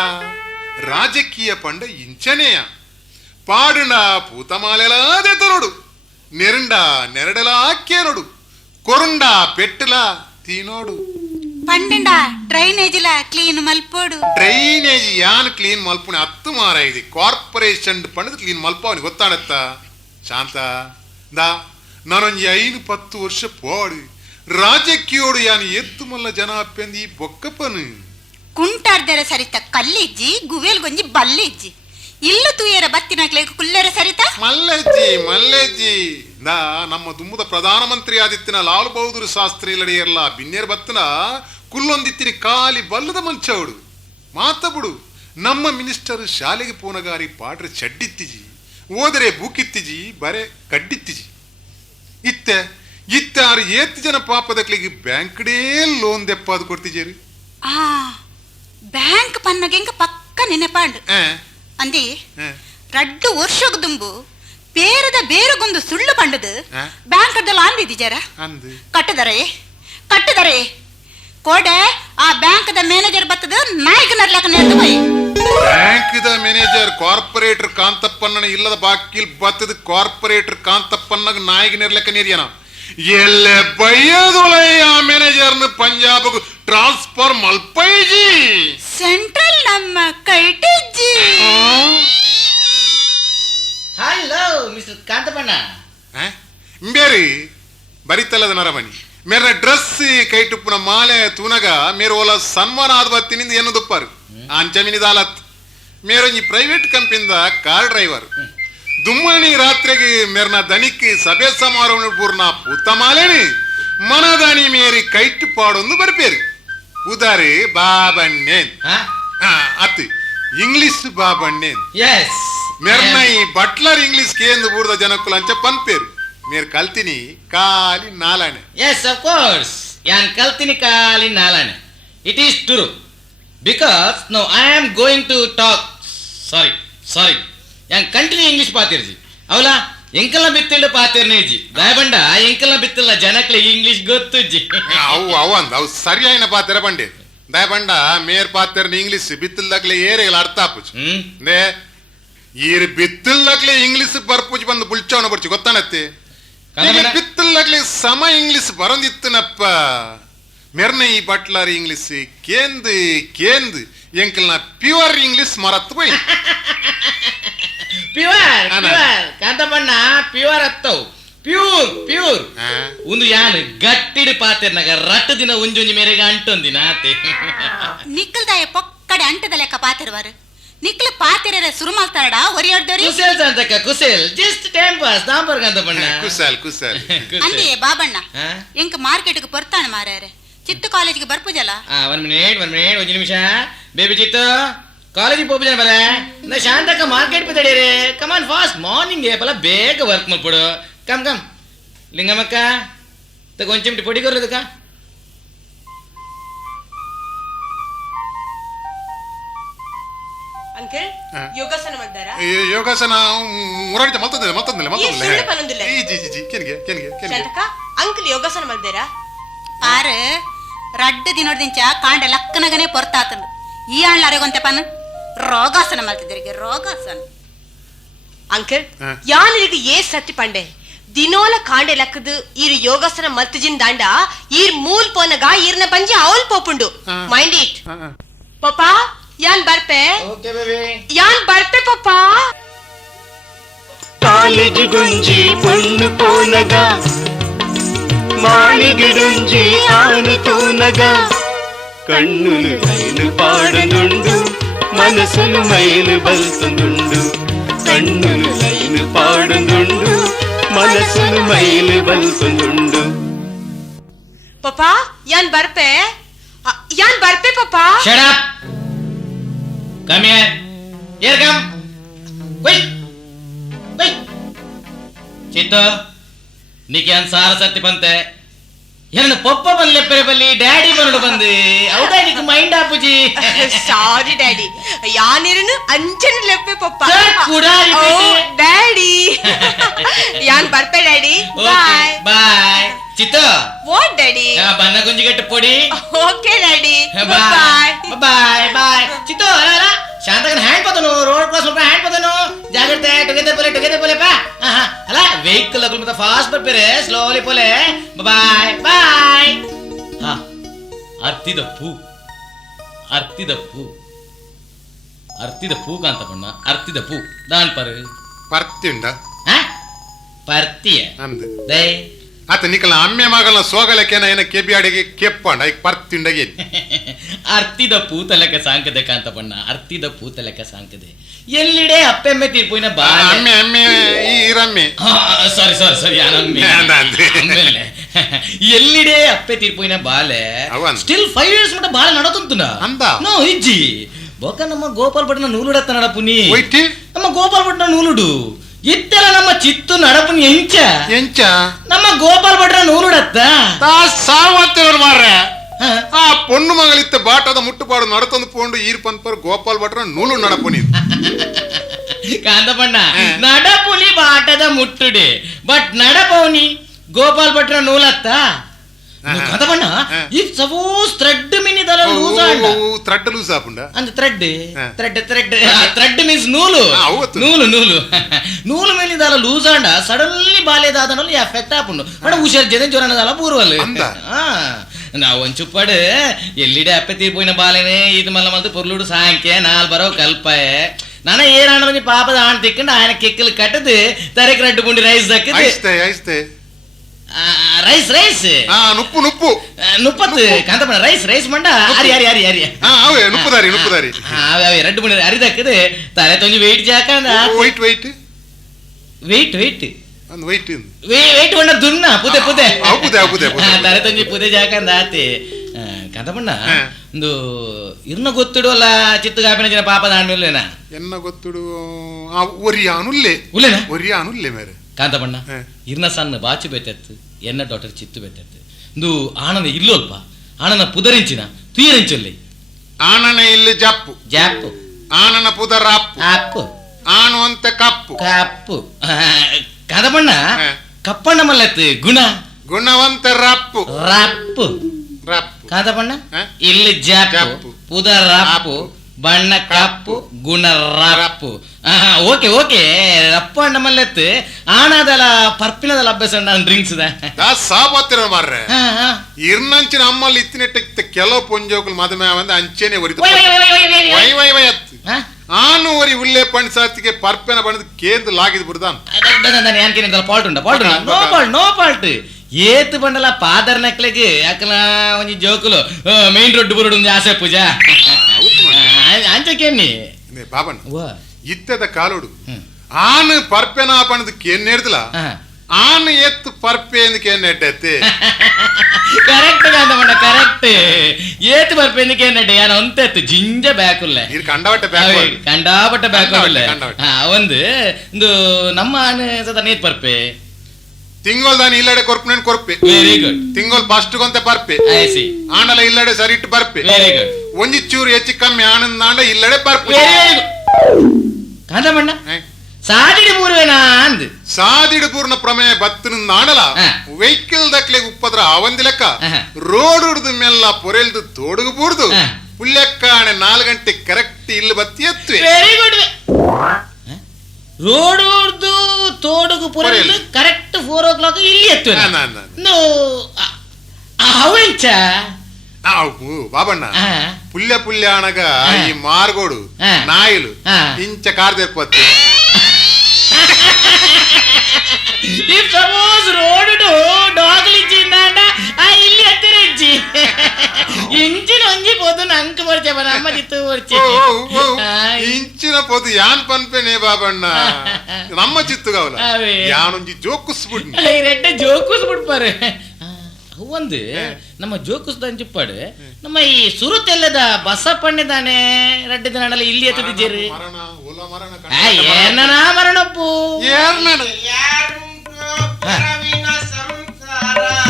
ರಾಜಕೀಯ ಪಂಡ ಇಂಚನೆಯ ಪಾಡುಂಡ పూతమాలెలాదే తొరడు నెరుండ నెరడలా కేనడు కొరుండ పెట్టులా తీనోడు పండిండ డ్రైనేజిల క్లీన్ మల్పోడు ಡ್ರೈನೇಜ್ ಯಾನ್ ಕ್ಲೀನ್ ಮಲ್ಪುನೆ ಹತ್ತು ಮಾರ ಇದೆ ಕಾರ್ಪೊರೇಷನ್ ಪಂಡದ ಕ್ಲೀನ್ ಮಲ್ಪವನಿ ಗೊತ್ತಾಡತ್ತ ಶಾಂತ ದಾ ನಾನೊಂದು 5-10 ವರ್ಷ ಪೋಡು ರಾಜಕೀಯೋಡು ಯಾನ್ ಎತ್ತು ಮಲ್ಲ ಜನ ಅಪ್ಪಂದಿ ಬೊಕ್ಕಪ್ಪನು ಕುಂಟಾರ್ದರ ಸರಿತ ಕಲ್ಲಿಜ್ಜಿ ಗುವೇಲ್ ಗೊಂಜಿ ಬಲ್ಲಿಜ್ಜಿ ಇಲ್ಲು ತೂಯರ ಬತ್ತಿನಕ್ಲೆ ಕುಲ್ಲರ ಸರಿತ ಮಲ್ಲೆಜ್ಜಿ ನಾ ನಮ್ಮ ದುಮ್ಮದ ಪ್ರಧಾನಮಂತ್ರಿ ಆದಿತ್ತಿನ ಲಾಲ್ ಬಹದ್ದೂರ್ ಶಾಸ್ತ್ರಿ ಇಲ್ಲಡಿಯರ್ಲ ಬಿನ್ನೇರ್ ಬತ್ತನ ಕುಲ್ಲೊಂದಿತ್ತಿರಿ ಕಾಲಿ ಬಲ್ಲದ ಮಂಚವಡು ಮಾತಬುಡು ನಮ್ಮ ಮಿನಿಸ್ಟರ್ ಶಾಲೆಗೆ ಪೋನಗಾರಿ ಪಾಡ್ರೆ ಚಡ್ಡಿತ್ತಿಜಿ ಓದರೆ ಬೂಕಿತ್ತಿಜಿ ಬರೆ ಕಡ್ಡಿತ್ತಿಜಿ ಇತ್ತೆ ಆರು ಏತ್ತು ಜನ ಪಾಪದಕ್ಲಿಗೆ ಬ್ಯಾಂಕ್ಡೇ ಲೋನ್ ದೆಪ್ಪಾದು ಕೊಡ್ತಿಜೇರಿ ಆ ಬ್ಯಾಂಕ್ ಪನ್ನಗೆಂಗ ಪಕ್ಕ ನೆನೆಪಾಂಡು ಅಂದಿ ರಡ್ಡು ವರ್ಷಗ ದುಂಬು ಬೇರದ ಬೇರಗೊಂದು ಸುಳ್ಳು ಪಂಡದು ಬ್ಯಾಂಕ್ ಅಡ್ಡಲ್ಲ ಅಂದಿದ್ದಿ ಜರ ಕಟ್ಟದರೆ ಕೋಡೆ ಆ ಬ್ಯಾಂಕ್ ದ ಮ್ಯಾನೇಜರ್ ಬತ್ತದ ನಾಯಕ ನರ್ಲಕ ನೆದ್ದು ಬೈ ಬ್ಯಾಂಕ್ ದ ಮ್ಯಾನೇಜರ್ ಕಾರ್ಪೊರೇಟರ್ ಕಾಂತಪ್ಪನ ಇಲ್ಲದ ಬಾಕಿಲ್ ಬತ್ತದ ಕಾರ್ಪೊರೇಟರ್ ಕಾಂತಪ್ಪನ ನಾಯಕ ನಿರ್ಲಕ ನೀರ್ಯನ ಎಲ್ಲೆ ಬೈಯದೊಳಯ್ಯ ಮ್ಯಾನೇಜರ್ನ ಪಂಜಾಬ್ಗೆ ಟ್ರಾನ್ಸ್ಫರ್ ಮಲ್ಪೈಜಿ ಸೆಂಟ್ರಲ್ ನಮ್ಮ ಕೈಟಿಜ್ಜಿ ಹಲೋ ಮಿಸ್ಟರ್ ಕಾಂತಪ್ಪಣ್ಣ ಬೇರಿ ಬರಿತಲ್ಲದ ನರಮಣಿ ಮೇರ ಡ್ರೆಸ್ ಕೈಟುಪ್ಪನ ಮಾಲೆ ತೂನಗ ಮೇರು ಓಲ ಸನ್ಮಾನ ಆದ ಬತ್ತಿನಿಂದ ಏನು ದುಪ್ಪಾರು ಅಂಚಮಿನಿದಾಲತ್ ಮೇರೊಂಜಿ ಪ್ರೈವೇಟ್ ಕಂಪನಿದ ಕಾರ್ ಡ್ರೈವರ್ ದುಮ್ಮಣಿ ರಾತ್ರಿಗೆ ಮೇರ್ನ ದನಿಕ್ ಸಭೆ ಸಮಾರೋಹ ಪೂರ್ಣ ಪುತ್ತಮಾಲೇನಿ ಮನದಾನಿ ಮೇರಿ ಕೈಟ್ ಪಾಡೊಂದು ಬರ್ಪೇರು ಉದಾರಿ ಬಾಬಣ್ಣೇನ್ ಅತ್ತಿ ಇಂಗ್ಲಿಷ್ ಬಾಬಣ್ಣೇನ್ ಮೇರ್ನ ಈ ಬಟ್ಲರ್ ಇಂಗ್ಲಿಷ್ ಕೇಂದ್ರ ಬೂರ್ದ ಜನಕ್ಕುಲು ಅಂಚ ಪನ್ಪೇರು ಮೇರ್ ಕಲ್ತಿನಿ ಕಾಲಿ ನಾಲಾಣೆ ಎಸ್ ಆಫ್ ಕೋರ್ಸ್ ಯಾನ್ ಕಲ್ತಿನಿ ಕಾಲಿ ನಾಲಾಣೆ it is true because no I am going to talk sorry ಯಾನ್ ಕಂಟಿನ್ಯೂ ಇಂಗ್ಲಿಷ್ ಪಾತಿರ್ಜಿ ಅವಲ ಎಂಕಲ್ನ ಬಿತ್ತಿಲ್ಲ ಪಾತಿರ್ನೇಜಿ ದಯಬಂಡ ಎಂಕಲ್ನ ಬಿತ್ತಿಲ್ಲ ಜನಕ್ಲೆ ಇಂಗ್ಲಿಷ್ ಗೊತ್ತುಜ್ಜಿ ಅವು ಅಂದ ಅವು ಸರಿಯಾಯಿನ ಪಾತಿರ ಬಂಡೆ ದಯಬಂಡ ಮೇರ್ ಪಾತಿರ್ನ ಇಂಗ್ಲಿಷ್ ಬಿತ್ತಿಲ್ದಾಗ್ಲೆ ಏರೆಗಳ ಅರ್ಥ ಆಪುಜ್ ನೇ ಈರ್ ಬಿತ್ತಿಲ್ದಾಗ್ಲೆ ಇಂಗ್ಲಿಷ್ ಬರ್ಪುಜ್ ಬಂದು ಬುಲ್ಚವನ ಬರ್ಚಿ ಗೊತ್ತಾನತ್ತೆ ಬಿತ್ತಿಲ್ದಾಗ್ಲೆ ಸಮ ಇಂಗ್ಲಿಷ್ ಬರಂದಿತ್ತನಪ್ಪ ಮೆರ್ನ ಈ ಬಟ್ಲರ್ ಇಂಗ್ಲಿಷ್ ಕೇಂದ್ ಎಂಕಲ್ನ ಪ್ಯೂರ್ ಇಂಗ್ಲಿಷ್ ಮರತ್ತು ಬೈ ಪ್ಯೂರ್ ಕಾಂತಪ್ಪಣ್ಣ ಪ್ಯೂರ್ ಅತ್ತವು ಪ್ಯೂರ್ ಒಂದು ಯಾನ್ ಗಟ್ಟಿಡಿ ಪಾತಿರ್ನಾಗ ರಟ್ಟು ದಿನ ಒಂಜೊಂಜಿ ಮೇರೆಗೆ ಅಂಟೊಂದಿನ ಆತೆ ನಿಕ್ಕಲ್ದಾಯ ಪೊಕ್ಕಡೆ ಅಂಟದ ಲೆಕ್ಕ ಪಾತಿರುವಾರು ನಿಕ್ಲು ಪಾತಿರ ಸುರುಮಲ್ತಾಡ ಒರಿಯಾಡ್ದರಿ ಕುಸೆಲ್ ಸಂತಕ ಕುಸೆಲ್ ಜಸ್ಟ್ ಟೈಮ್ ಪಾಸ್ ದಾಂಬರ್ ಕಾಂತಪ್ಪಣ್ಣ ಕುಸಲ್ ಅಂದಿ ಬಾಬಣ್ಣ ಎಂಕ ಮಾರ್ಕೆಟ್ಗೆ ಬರ್ತಾನೆ ಮಾರ್ಯಾರೆ ಚಿತ್ತು ಕಾಲೇಜಿಗೆ ಬರ್ಪುಜಲ್ಲ ಒನ್ ಮಿನಿಟ್ ಒಂದು ನಿಮಿಷ ಬೇಬಿ ಚಿತ್ತು ಕಾಲೇಜಿಗೆ ಹೋಗ್ಬಿದ್ದಾನೆ ಬರ ನಾ ಶಾಂತಕ್ಕ ಮಾರ್ಕೆಟ್ ಬಿದ್ದಾಡಿರಿ ಕಮಾನ್ ಫಾಸ್ಟ್ ಮಾರ್ನಿಂಗ್ ಬಲ ಬೇಗ ವರ್ಕ್ ಮಾಡ್ಬಿಡು ಕಮ್ ಲಿಂಗಮ್ಮಕ್ಕ ಕೊಂಚಂ ಪೊಡಿ ಕೊರ್ಲದಕ್ಕ ಅಂಕಲ್ ಯೋಗಾಸನ ಮಾಡ್ದಾರಾ ಯೋಗಾಸನ ಮುರಾಡಿತ ಮಲ್ತಂದಿಲ್ಲ ಅಂಕಲ್ ಯೋಗಾಸನ ಮಾಡ್ದಾರಾ ಆರು ರಡ್ಡು ದಿನೋಡ್ದಿಂಚ ಕಾಂಡ ಲಕ್ಕನಗನೆ ಪೊರ್ತಾತಂದು ಈ ಆಣ್ಲಾರೆಗೊಂತೆ ಪನ್ ರೋಗಾಸನ ಮಾಡ್ತಿದ್ದರಿಗೆ ರೋಗಾಸನ ಅಂಕಲ್ ಯಾನಿಗೆ ಏ ಸತ್ತಿ ಪಂಡೆ ದಿನೋಲ ಕಾಂಡೆ ಲಕ್ಕದು ಈರು ಯೋಗಾಸನ ಮಲ್ತಜಿನ್ ದಾಂಡ ಈರ್ ಮೂಲ್ ಪೋನಗ ಈರ್ನ ಬಂಜಿ ಅವಲ್ ಪೋಪುಂಡು ಮೈಂಡ್ ಇಟ್ ಪಪ್ಪ ಯಾನ್ ಬರ್ಪೆ ಯಾನ್ ಬರ್ಪೆ ಪಪ್ಪ ಕಾಲೇಜ್ ಗುಂಜಿ ಪೊಣ್ಣು ಪೋನಗ మాణిగిడుంజి ఆనుతూనగా కన్నులు మైలు పాడునుండు మనసులు మైలు బల్తుండు కన్నులు లైలు పాడునుండు మనసులు మైలు బల్తుండు ಪಪ್ಪ ಯಾನ್ ಬರ್ಪೆ ಪಪ್ಪ Shut up! Come here. Here come. Wait. Wait. Chittu. నీకేం సారసత్తి పంతే ఎన్న పప్ప బల్లి ఎప్పరే బల్లి డాడీ బనుడు బంది అవుదా నీకు మైండ్ ఆపుజీ ಸಾರಿ ಡ್ಯಾಡಿ ಯಾನಿರನು ಅಂಚನ ಲೆಪ್ಪೆ ಪಪ್ಪ ಕುಡಾರಿ ಡ್ಯಾಡಿ ಯಾನ್ ಬರ್ಪೆ ಡ್ಯಾಡಿ ಬಾಯ್ ಬಾಯ್ ಚಿತ್ತು ವಾಟ್ ಡ್ಯಾಡಿ ಬನ್ನ ಗುಂಜಿ ಗಟ್ಟಿ ಪೊಡಿ okay daddy bye bye bye ಚಿತ್ತು ಅಲ್ಲ ಶಾಂತಗನ ಹ್ಯಾಂಡ್ ಪದನು ರೋಡ್ ಕ್ರಾಸ್ ಮಾಡ್ತಾ ಹ್ಯಾಂಡ್ ಪದನು ಜಾಗ್ರತೆ ಟುಗೆದರ್ ಪೋಲೆ ಪಾ ಅಲ್ಲ ವೆಹಿಕಲ್ ಮತ್ತೆ ಫಾಸ್ಟ್ ಬರ್ಬೇರೆ ಸ್ಲೋಲಿ ಪೋಲೆ ಬಾಯ್ ಬಾಯ್ ಹಾ ಅರ್ತಿದ ಪೂ ಕಾಂತ ಬಣ್ಣ ಅರ್ತಿದ ಪೂ ದಾನ್ ಪರು ಪರ್ತಿಂಡ ಪರ್ತಿಯ ಅಂದ್ ದೈ ಆತ ನಿಕಲ ಅಮ್ಮೆ ಮಗಲ ಸೋಗಲಕೇನ ಏನ ಕೆಬಿಯಾಡಿಗೆ ಕೆಪ್ಪಂಡ ಐಕ್ ಪರ್ತಿಂಡಗೆ ಅರ್ತಿದ ಪೂತಲಕ ಸಾಂಕದೆ ಕಾಂತ ಬಣ್ಣ ಅರ್ತಿದ ಪೂತಲಕ ಸಾಂಕದೆ ಎಲ್ಲಿಡೆ ಅಪ್ಪೆಮ್ಮೆ ತೀರ್ಪೋಯಿನ ಬಾ ಅಮ್ಮೆ ಅಮ್ಮೆ ಈ ರಮ್ಮೆ ಸಾರಿ ಆಮೇಲೆ ಎಲ್ಲಿಡೆ ಅಪ್ಪೆ ತೀರ್ಪೋಯಿನ ಬಾಲೆ ಅವನ್. ಸ್ಟಿಲ್ 5 years ಮಟ್ಟ ಬಾಳೆ ನಡತುಂತುನ ಅಂದ? ನೋ ಇಜ್ಜಿ ಬೊಕ ನಮ್ಮ ಗೋಪಾಲ್ ಭಟ್ನ ನೂಲುಡತ್ತ ನಡಪುನಿ ಒಯ್ಟಿ ನಮ್ಮ ಗೋಪಾಲ್ ಭಟ್ನ ನೂಲುಡು ಇತ್ತೆಲ್ಲ ನಮ್ಮ ಚಿತ್ತು ನಡಪುನಿ ಎಂಚ ನಮ್ಮ ಗೋಪಾಲ್ ಭಟ್ನ ನೂಲುಡತ್ತ ಸಾವತ್ತೇವ್ರು ಮಾರ್ರೆ ಆ ಪೊಣ್ಣು ಮಗಳಿತ್ತ ಬಾಟದ ಮುಟ್ಟುಪಾಡು ನಡತೊಂದು ಪೋಂಡು ಈರ್ ಪನ್ಪರ್ ಗೋಪಾಲ್ ಭಟ್ರ ನೂಲು ನಡಪುನಿ ಕಾಂತಪಣ್ಣ ನಡಪುನಿ ಬಾಟದ ಮುಟ್ಟುಡೆ ಬಟ್ ನಡಪೌನಿ ಗೋಪಾಲ್ ಭಟ್ರ ನೂಲತ್ತ ಕಾಂತಪಣ್ಣ ಇಫ್ ಸಪೋಸ್ ಥ್ರೆಡ್ ಮಿನಿದಲ ಲೂಸ್ ಆಂಡ ಥ್ರೆಡ್ ಲೂಸ್ ಆಪುಂಡ ಅಂದ ಥ್ರೆಡ್ ಮೀನ್ಸ್ ನೂಲು ನೂಲು ಮೇಲಿದಾಲ ಲೂಸ್ ಆಂಡ ಸಡನ್ಲಿ ಬಾಲ್ಯದಾದನಲ್ಲಿ ಎಫೆಕ್ಟ್ ಆಪುಂಡು ಬಟ್ ಹುಷಾರ್ ಜನ ಜೋರನದಾಲ ಪೂರ್ವಲ್ ನಾವು ಒಂಚುಪ್ಪಡು ಎಲ್ಲಿಡೆ ಅಪ್ಪೆ ತೀರ್ಪೋಯಿನ ಬಾಲೆನೆ ಇದು ಮಲ್ಲ ಮಲ್ತು ಪೊರ್ಲುಡು ಸಾಂಖ್ಯ ನಾಲ್ ಬರೋ ಕಲ್ಪಯೆ ನಾನ ಏನಾಣ ಪಾಪದ ಆಣ್ ತಿಕ್ಕಂಡು ఆయన ಕಿಕ್ಕಲು ಕಟ್ಟದು ತರೆಕ್ ರಡ್ಡು ಬುಂಡಿ ರೈಸ್ ದಕ್ಕದು ಐಸ್ತೆ ರೈಸ್ ನುಪ್ಪು ನುಪ್ಪತ್ತು ಕಾಂತಪಣ್ಣ ರೈಸ್ ಮಂಡ ಅರಿ ಅವೇ ನುಪ್ಪುದಾರಿ ಅವೆ ರಡ್ಡು ಬುಂಡಿ ಅರಿ ದಕ್ಕದು ತಲೆ ತೊಂಜಿ ವೆಯ್ಟ್ ಜಾಕಂದ ವೆಯ್ಟ್ ಒಂದು ವೈಟ್ ವೆಯ್ಟ್ ಬಂಡ ದುನ್ನ ಪುದೆ ಪುದೆ ತಲೆ ತೊಂಜಿ ಪುದೆ ಜಾಕಂದ ಆತಿ ಕಾಂತಪಣ್ಣ ಒಂದು ಇರ್ನ ಗೊತ್ತಿಡು ಅಲ್ಲ ಚಿತ್ತು ಕಾಪಿನ ಜನ ಪಾಪ ದಾಂಡ್ಮೇಲೇನ ಎನ್ನ ಗೊತ್ತಿಡು ಒರಿಯಾನುಲ್ಲೆ ಮೇರೆ ಕಾಂತಪಣ್ಣ ಇರ್ನ ಸಣ್ಣ ಬಾಚು ಬೆತ್ತೆತ್ತು ಎನ್ನ ಡಾಕ್ಟರ್ ಚಿತ್ತು ಬೆತ್ತೆತ್ತು ಇಂದು ಆಣನ ಇಲ್ಲೋಲ್ಪ ಆಣನ ಪುದರಿಂಚಿನ ತುಯ್ಯರಿಂಚೊಲ್ಲಿ ಆಣನ ಇಲ್ಲಿ ಜಾಪು ಆಣನ ಪುದರ ಅಪ್ಪು ಆಣು ಅಂತ ಕಪ್ಪು ಕಾಂತಪಣ್ಣ ಕಪ್ಪಣ್ಣ ಮಲ್ಲೆತ್ತು ಗುಣವಂತ ರಪ್ಪು ಕಾಂತಪಣ್ಣ ಇಲ್ಲಿ ಜಾಪು ಪುದರಪ್ಪು ಬಣ್ಣ ಕಪ್ಪು ಗುಣ ರಪ್ಪು ಓಕೆ ರಪ್ಪು ಅಣ್ಣ ಮಲ್ಲೆತ್ತು ಆಣದಲ್ಲ ಪರ್ಪಿನದಲ್ಲ ಅಭ್ಯಾಸ ಡ್ರಿಂಕ್ಸ್ ಸಾಬತ್ತಿರ ಮಾರ್ರೆ ಇರ್ನಂಚಿನ ಅಮ್ಮಲ್ಲಿ ಇತ್ತಿನೆಟ್ಟ ಕೆಲವು ಪೊಂಜೋಕುಲು ಮದುವೆ ಬಂದು ಅಂಚೆನೆ ಒರಿದು ವೈ ಅತ್ತು ಆನು ಒರಿ ಉಳ್ಳೆ ಪಣ್ ಸಾತಿಗೆ ಪರ್ಪೆನ ಬಣ್ಣದ ಕೇಂದ್ರ ಲಾಗಿದ್ ಬಿಡ್ದಾನ್ ನೋ ಪಾಲ್ಟ್ ಏತ್ ಬಂಡಲ ಪಾದರ್ ನಕ್ಲೆಗೆ ಯಾಕಲ ಒಂಜಿ ಜೋಕುಲು ಮೇನ್ ರೋಡ್ ಬುರುಡು ಆಸೆ ಪೂಜಾ ಅಂಚಕೇನಿ ಬಾಬಣ್ಣ ಇತ್ತದ ಕಾಲೋಡು ಆನು ಪರ್ಪೆನ ಪಣದ ಕೇನ್ ಹಿಡ್ದಲ ಆನು ಎತ್ತು ಪರ್ಪೆ ಕೇನ್ ಎಡ್ಡತ್ತೆ ಕರೆಕ್ಟ್ ಕಾಂತಮಣ್ಣ ಕರೆಕ್ಟ್ ಏತ್ ಪರ್ಪೆ ಕೇನ್ ಎಡ್ಡೆ ಯಾನ ಒಂತೆತ್ತು ಜಿಂಜ ಬ್ಯಾಕುಲ್ಲೆ ಇದು ಕಂಡಾಪಟ್ಟ ಬ್ಯಾಕುಲ್ಲೆ ಒಂದು ನಮ್ಮ ಆನೆ ಸದ ನೇತ್ ಪರ್ಪೆ ತಿಂಗೋಲ್ ದಾನಿ ಇಲ್ಲಡೆ ಕೊರ್ಪೆ ವೆರಿ ಗುಡ್ ತಿಂಗೋಲ್ ಫಸ್ಟ್ ಗೊಂತೆ ಪರ್ಪೆ ಆಂಡಲ ಇಲ್ಲಡೆ ಸರಿ ಇಟ್ಟು ಪರ್ಪೆ ವೆರಿ ಗುಡ್ ಒಂಜಿ ಚೂರು ಹೆಚ್ಚು ಕಮ್ಮಿ ಆನಂದ ಆಂಡ ಇಲ್ಲಡೆ ಪರ್ಪೆ ಕಾಂತಮಣ್ಣ ಸಾದಿಡು ಪೂರ್ವೇನಾ ಅಂದ್ ಸಾದಿಡು ಪೂರ್ಣ ಪ್ರಮೇಯ ಬತ್ತನ ಆಂಡಲ ವೆಹಿಕಲ್ ದಕ್ಲೆ ಉಪ್ಪದ್ರ ಅವಂದಿ ಲೆಕ್ಕ ರೋಡ್ ಹಿಡ್ದು ಮೆಲ್ಲ ಪೊರೆಲ್ದು ತೋಡುಗು ಬೂಡ್ದು ಪುಲ್ಲೆಕ್ಕ 4 ಗಂಟೆ ಕರೆಕ್ಟ್ ಇಲ್ಲಿ ಬತ್ತಿ ಎತ್ತುವೆ ವೆರಿ ಗುಡ್ ರೋಡ್ ಹಿಡ್ದು ತೋಡುಗು ಪುರ ಪುರೆಯಲ್ಲಿ. ಕರೆಕ್ಟ್ 4 o'clock ಇಲ್ಲಿ ಎತ್ತುವೆ ನಾನು. ಅವೆಂಚ ಬಾಬಣ್ಣ పుల్లె పుల్లె అనగా ఈ మార్గోడు నాయలు ఇంచ కారు తెరిపోతే ఇఫ్ సపోజ్ రోడ్డు డాగులు ఇచ్చిందంట ಇಲ್ಲಿ ಎತ್ತಿರಿಜ್ಜಿ ಇಂಚಿನ ಒಂಜಿ ಪೋದು ನಂಕ ಬರ್ಚೆ ನಮ್ಮ ಚಿತ್ತು ಬರ್ಚೆ ఇంచిన పోదు యాన్ పనిపేనే బాబಣ್ಣ ನಮ್ಮ ಚಿತ್ತು ಕಾವಲ ಅವೇ. ಯಾನೊಂಜಿ ಜೋಕುಸ್ಬಿಡ್ನಿ ரெட்ட ஜோக்குஸ் ಬಿಡ್ಪಾರೆ ಒಂದು ನಮ್ಮ ಜೋಕುಸ್ ದಂಚಿಪ್ಪಾಡು ನಮ್ಮ ಈ ಸುರುತೆಲ್ಲದ ಬಸಪ್ಪಣ್ಣಿದಾನೆ ರೆಡ್ಡ ದಿನಲ್ಲ ಇಲ್ಲಿ ಎತ್ತದಿದ್ದೀರಿ ಮರಣ ಓಲ ಮರಣ ಏನನಾ ಮರಣಪ್ಪು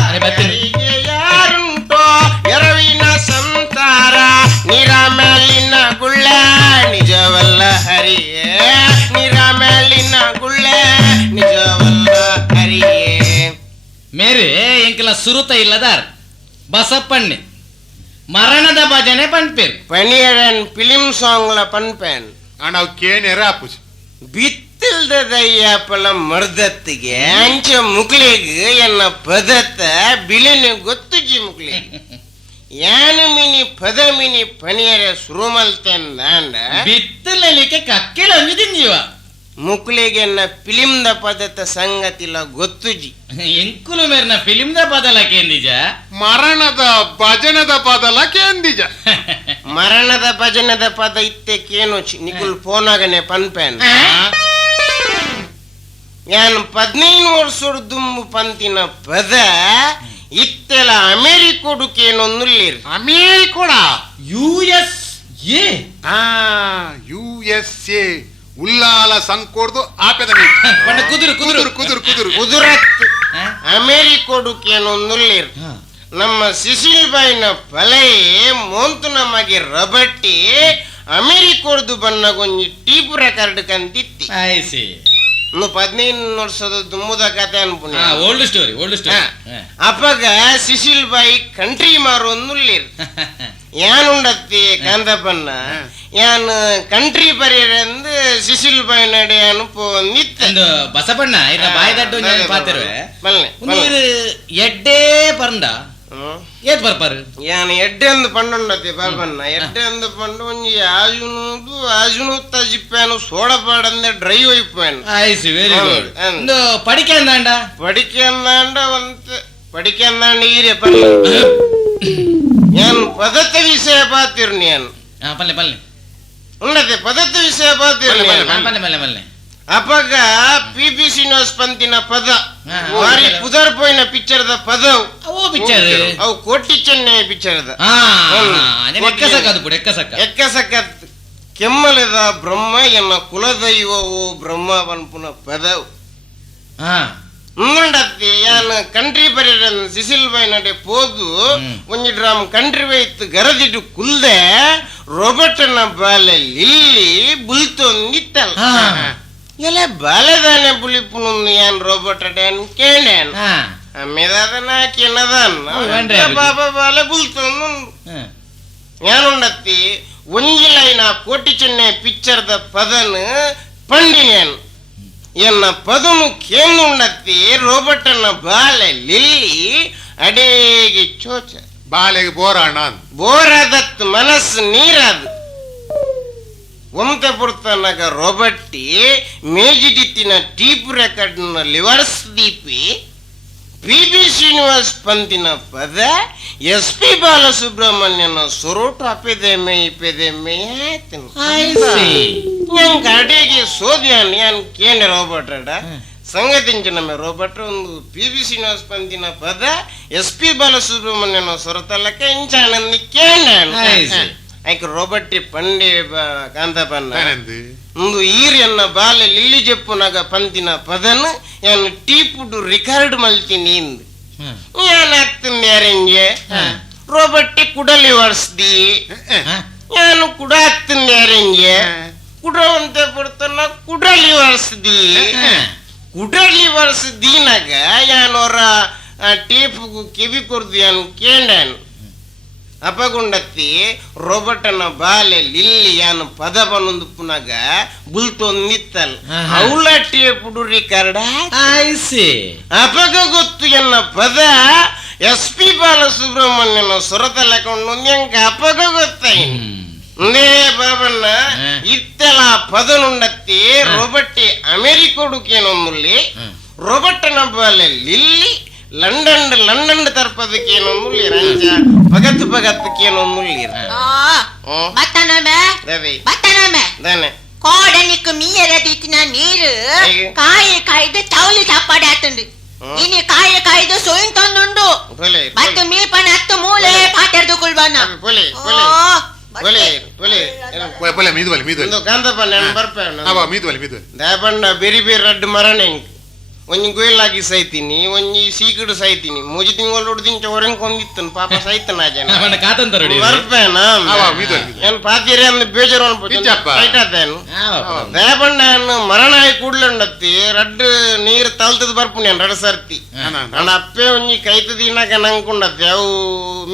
ಅರೆ ಬರ್ತೀನಿ ಯಾರುಂಟೋ ಎರವಿನ ಸಂಸಾರ ನೀರ ಮೇಲಿನ ಗುಳ್ಳ ನಿಜವಲ್ಲ ಹರಿಯೇ ನೀರ ಮೇಲಿನ ಗುಳ್ಳ ನಿಜವಲ್ಲ ಹರಿಯೇ ಮೇರೆ ಎಂಕಲ ಸುರುತ ಇಲ್ಲದಾರ್ ಬಸಪ್ಪಣ್ಣೆ ಮರಣದ ಭಜನೆ ಪಂಪೇರು ಪನಿಯರನ್ ಫಿಲಿಂ ಸಾಂಗ್ಲ ಪನ್ಪೇನ್ ಅಂಡ್ ಅವ್ ಕೇನೆರ ಆಪುಜಿ ಬಿತ್ತಿಲ್ದಯ್ಯಪ್ಪಲ ಮರ್ದತ್ತಿಗೆ ಅಂಚ ಮುಕ್ಳಿಗೆ ಎನ್ನ ಪದತ್ತ ಬಿಳಿನ ಗೊತ್ತುಜಿ ಮುಕ್ಳಿಗೆ ಯಾನು ಮಿನಿ ಪದ ಮಿನಿ ಪನಿಯರ ಸುರುಮಲ್ತೆಂದಾಂಡ ಬಿತ್ತಲಿಕ್ಕೆ ಕಕ್ಕೆಲ ಅಂಜಿದಿನ್ ಜೀವ ಮುಕ್ಳಿಗೆ ಎನ್ನ ಫಿಲಿಂದ ಪದತ್ತ ಸಂಗತಿಲ ಗೊತ್ತುಜಿ ಎಂಕುಲು ಮೇರ್ನ ಫಿಲಿಂದ ಬದಲಕ್ಕೆ ನಿಜ ಮರಣದ ಭಜನದ ಪದಲ ಕೇಂದಿಜ ಮರಣದ ಭಜನದ ಪದ ಇತ್ತೆ ಕೇನೋಚಿ ನಿಕುಲ್ ಫೋನಾಗನೆ ಪನ್ಪೇನ್ ಯಾನ್ 15 ವರ್ಷದ ದುಂಬು ಪಂತಿನ ಪದ ಇತ್ತೆಲ ಅಮೆರಿಕೋಡು ಕೇನೊಂದುಲ್ಲಿರ್ ಅಮೇರಿಕೋಡ USA USA ಉಲ್ಲಾಲ ಸಂಕೋಡ್ದು ಆಪೆದ ಪಂಡ ಕುದುರು ಕುದುರು ಕುದುರು ಕುದುರು ಕುದುರತ್ ಅಮೆರಿಕೋಡು ಕೇನೊಂದುಲ್ಲಿರ್ ನಮ್ಮ ಸಿಸಿಲ್ ಬಾಯಿನ ಪಲೈ ಮೋಂತು ನಮಗೆ ರಬಟ್ಟಿ ಅಮೆರಿಕೋಡ್ದು ಬಣ್ಣಗೊಂಜಿ ಟೀಪು ರೆಕಾರ್ಡ್ ಕಂತಿತ್ತಿ ಐಸಿ 15 ವರ್ಷದ ದುಮ್ಮುದ ಕತೆ ಅನ್ಪುಣ್ಯ ಓಲ್ಡ್ ಸ್ಟೋರಿ ಅಪ್ಪಗ ಸಿಸಿಲ್ ಬಾಯಿ ಕಂಟ್ರಿ ಮಾರು ಒಂದುಲ್ಲಿರ್ ಯಾನುಂಡತ್ತಿ ಕಾಂತಪ್ಪನ್ನ ಯಾನ್ ಕಂಟ್ರಿ ಪರಿಯರಂದು ಸಿಸಿಲ್ ಬಾಯಿ ನಡೆಯಾನು ಪೋಂದಿತ್ತ ಒಂದು ಬಸಪಣ್ಣ ಇರ ಬಾಯ್ದಡ್ಡು ಪಾತಿರುವೆ ಬಲ್ಲೆ ಒಂದು ಎಡ್ಡೆ ಪರಂಡ ಏತ್ ಬರ್ಪಾರು ಯಾನ್ ಎಡ್ಡೆಂದು ಪಂಡುಂಡತ್ತಿ ಪಾಪಣ್ಣ ಎಡ್ಡೆಂದು ಪಂಡು ಒಂಜಿ ಆಜುನು ಜಿಪ್ಪಾನು ಸೋಡಪಾಡಂದೆ ಡ್ರೈವ್ ಒಯ್ಪಾನು ಐಸಿ ವೆರಿ ಗುಡ್ ಒಂದು ಪಡಿಕೆ ಅಂದಾಂಡ ಪಡಿಕೆ ಅಂದಾಂಡ ಪಡಿಕೆ ಅಂದಾಂಡ ಈರೆ ಪಲ್ಲ ಯಾನ್ ಪದತ್ತ ವಿಷಯ ಪಾತಿರ್ ನೀನ್ ಪಲ್ಲೆ ಪಲ್ಲೆ ಉಂಡತೆ ಪದತ್ತ ವಿಷಯ ಪಾತಿರ್ ಪಲ್ಲೆ ಪಲ್ಲೆ ಪಲ್ಲೆ ಅಪ್ಪಗ ಪಿ ಶ್ರೀನಿವಾಸ್ ಪಂತಿನ ಪದ ಮಾರಿ ಪುದರ್ ಪೋಯಿನ ಪಿಕ್ಚರ್ದ ಪದವು ಅವು ಪಿಕ್ಚರ್ ಅವು ಕೋಟಿ ಚೆನ್ನೈ ಪಿಕ್ಚರ್ದ ಎಕ್ಕಸಕ್ಕ ಬಿಡು ಎಕ್ಕಸಕ್ಕ ಎಕ್ಕಸಕ್ಕ ಕೆಮ್ಮಲದ ಬ್ರಹ್ಮ ಎನ್ನ ಕುಲದೈವವು ಬ್ರಹ್ಮ ಪನ್ಪುನ ಪದವು ಮುಂಡತ್ತಿ ಯಾನ್ ಕಂಟ್ರಿ ಪರಿಯನ್ ಸಿಸಿಲ್ ಬಾಯಿ ನಡೆ ಪೋದು ಒಂಜಿ ಡ್ರಾಮ್ ಕಂಟ್ರಿ ವೈತ್ ಗರದಿಟ್ಟು ಕುಲ್ದೆ ರೋಬರ್ಟನ ಬಾಲೆ ಇಲ್ಲಿ ಬುಲ್ತೊಂದಿತ್ತಲ್ಲ ಎಲೆ ಬಾಲೆದಾನೆ ಬುಲಿಪುನುಂದು ಯಾನ್ ರೋಬರ್ಟ್ ಅಡೇನ್ ಕೇಳೇನ್ ಅಮ್ಮೆದಾದನ ಕೆನದನ್ ಬಾಬಾ ಬಾಲೆ ಬುಲ್ತೊಂದು ಯಾನುಂಡತ್ತಿ ಒಂಜಿಲೈನ ಕೋಟಿ ಚೆನ್ನೈ ಪಿಕ್ಚರ್ದ ಪದನ್ ಪಂಡಿನೇನ್ ಎನ್ನ ಪದನು ಕೇಂದುಂಡತ್ತಿ ರೋಬರ್ಟನ ಬಾಲೆ ಲಿಲ್ಲಿ ಅಡೇಗೆ ಚೋಚ ಬಾಲೆಗೆ ಬೋರಾಣ ಬೋರಾದತ್ ಮನಸ್ಸು ನೀರಾದು ಒಂತೆ ಪುರ್ತನಗ ರೊಬಟ್ಟಿ ಮೇಜಿಡಿತ್ತಿನ ಟೀಪ್ ರೆಕಾರ್ಡ್ನ ಲಿವರ್ಸ್ ದೀಪಿ ಪಿ ಶ್ರೀನಿವಾಸ್ ಪಂತಿನ ಪದ SP ಬಾಲಸುಬ್ರಹ್ಮಣ್ಯನ ಸೊರೋಟು ಅಪೆದೆಮೆ ಇಪೆದೆಮೆ ഞാൻ കടേക്ക് സോദ്യാൻ ഞാൻ കേണ്ട റോബോട്ടട ಸಂಗತಿಂಚ ನಮ್ಮ ರೋಬರ್ಟ್ ಒಂದು ಪಿ ಶ್ರೀನಿವಾಸ್ ಪಂತಿನ ಪದ SP ಬಾಲಸುಬ್ರಹ್ಮಣ್ಯನ ಸೊರತಲ್ಲಕ್ಕೆ ಇಂಚಾನಂದಿ ಕೇಂಡ ಐಕ್ ರೋಬರ್ಟಿ ಪಂಡೆ ಕಾಂತಪನ್ನ ಒಂದು ಈರಿಯನ್ನ ಬಾಲೆ ಲಿಲ್ಲಿ ಜಪ್ಪುನಗ ಪಂತಿನ ಪದನ್ ಯಾನು ಟೀಪುಡು ರಿಕಾರ್ಡ್ ಮಲ್ತೀನಿ ಇಂದು ಯಾನ್ ಆಗ್ತೀನಿ ಯಾರಂಗೆ ರೋಬರ್ಟಿ ಕುಡಲಿ ವರ್ಸ್ದಿ ಯಾನು ಕುಡ ಆಗ್ತೀನಿ ಯಾರಂಗೆ ಕುಡ ಅಂತ ಬಿಡ್ತಾನ ಕುಡಲಿ ವರ್ಸ್ದಿ ಕುಡಲಿ ವರ್ಸ್ದಿನಾಗ ಯಾನೋರ ಟೇಪ್ಗೂ ಕಿವಿ ಕೊರ್ದು ಯಾನು ಕೇಂಡಾನು ಅಪಗುಂಡತ್ತಿ ರೊಬಟನ ಬಾಲೆ ಲಿಲ್ಲಿ ಯಾನು ಪದ ಬನ್ನೊಂದು ಪುನಗ ಬುಲ್ತೊಂದಿತ್ತಲ್ ಅವಳಟ್ಟಿಯ ಪುಡುರಿ ಕರಡ ಐ ಸಿ ಅಪಗ ಗೊತ್ತು ಎನ್ನ ಪದ SP ಬಾಲಸುಬ್ರಹ್ಮಣ್ಯನ ಸೊರತಲೆಕೊಂಡು ಎಂಕ ಅಪಗ ಗೊತ್ತಾಯಿ ನೇ ಬಾಬಣ್ಣ ಇತ್ತಲ ಪದನುಂಡತ್ತಿ ರೊಬಟ್ಟಿ ಅಮೆರಿಕೊಡುಕೇನೊಂದುಲ್ಲಿ ರೊಬಟನ ಬಾಲೆ ಲಿಲ್ಲಿ ಲಂಡನ್ ತರ್ಪದಕ್ಕೇನೊಂದುಲ್ಲಿ ರಂಜ ಪಗತ್ತಕ್ಕೇನೊಂದುಲ್ಲಿ மத்தனமே கோடனுக்கு மீறதித்தின நீரு காய்து தவுளி சாப்பாடு ஆத்துண்டு இனி காய்து சோயின் தொண்டுண்டு மத்த மீ பண அத்து மூಲೆ ಪಾಟರ್ದುಕೊಳ್ಬಾನ ಕಾಂತಪ್ಪ ನಾನು ಬರ್ಪೇಣ ದಾಪಣ್ಣ ಬೇರೆ ಬೇರೆ ರಡ್ಡು ಮರಣ ಒಂಜಿ ಗೊಯ್ಲಾಗಿ ಸೈತೀನಿ ಒಂಜಿ ಸೀಕಡು ಸೈತೀನಿ ಮೂಜಿ ತಿಂಗಳು ಹೊಡ್ದಿಂಚ ಹೊರಂಗ್ ಕೊಂದಿತ್ತನ್ ಪಾಪ ಸೈತನ ಜನ ಕಾತಂತರಡಿ ಬರ್ಪೇನ ಏನ್ ಪಾತಿರಿ ಅಂದ್ ಬೇಜಾರು ಸೈತಾತೇನು ದಾಪಣ್ಣ ಮರಣ ಆಗಿ ಕೂಡ್ಲಂಡತ್ತಿ ರಡ್ಡು ನೀರು ತಲ್ತದ ಬರ್ಪು ನಾನು ರಡ ಸರ್ತಿ ನನ್ನ ಅಪ್ಪೆ ಒಂಜಿ ಕೈತದಿನಾಗ ನಂಗ್ಕೊಂಡತ್ತಿ ಅವು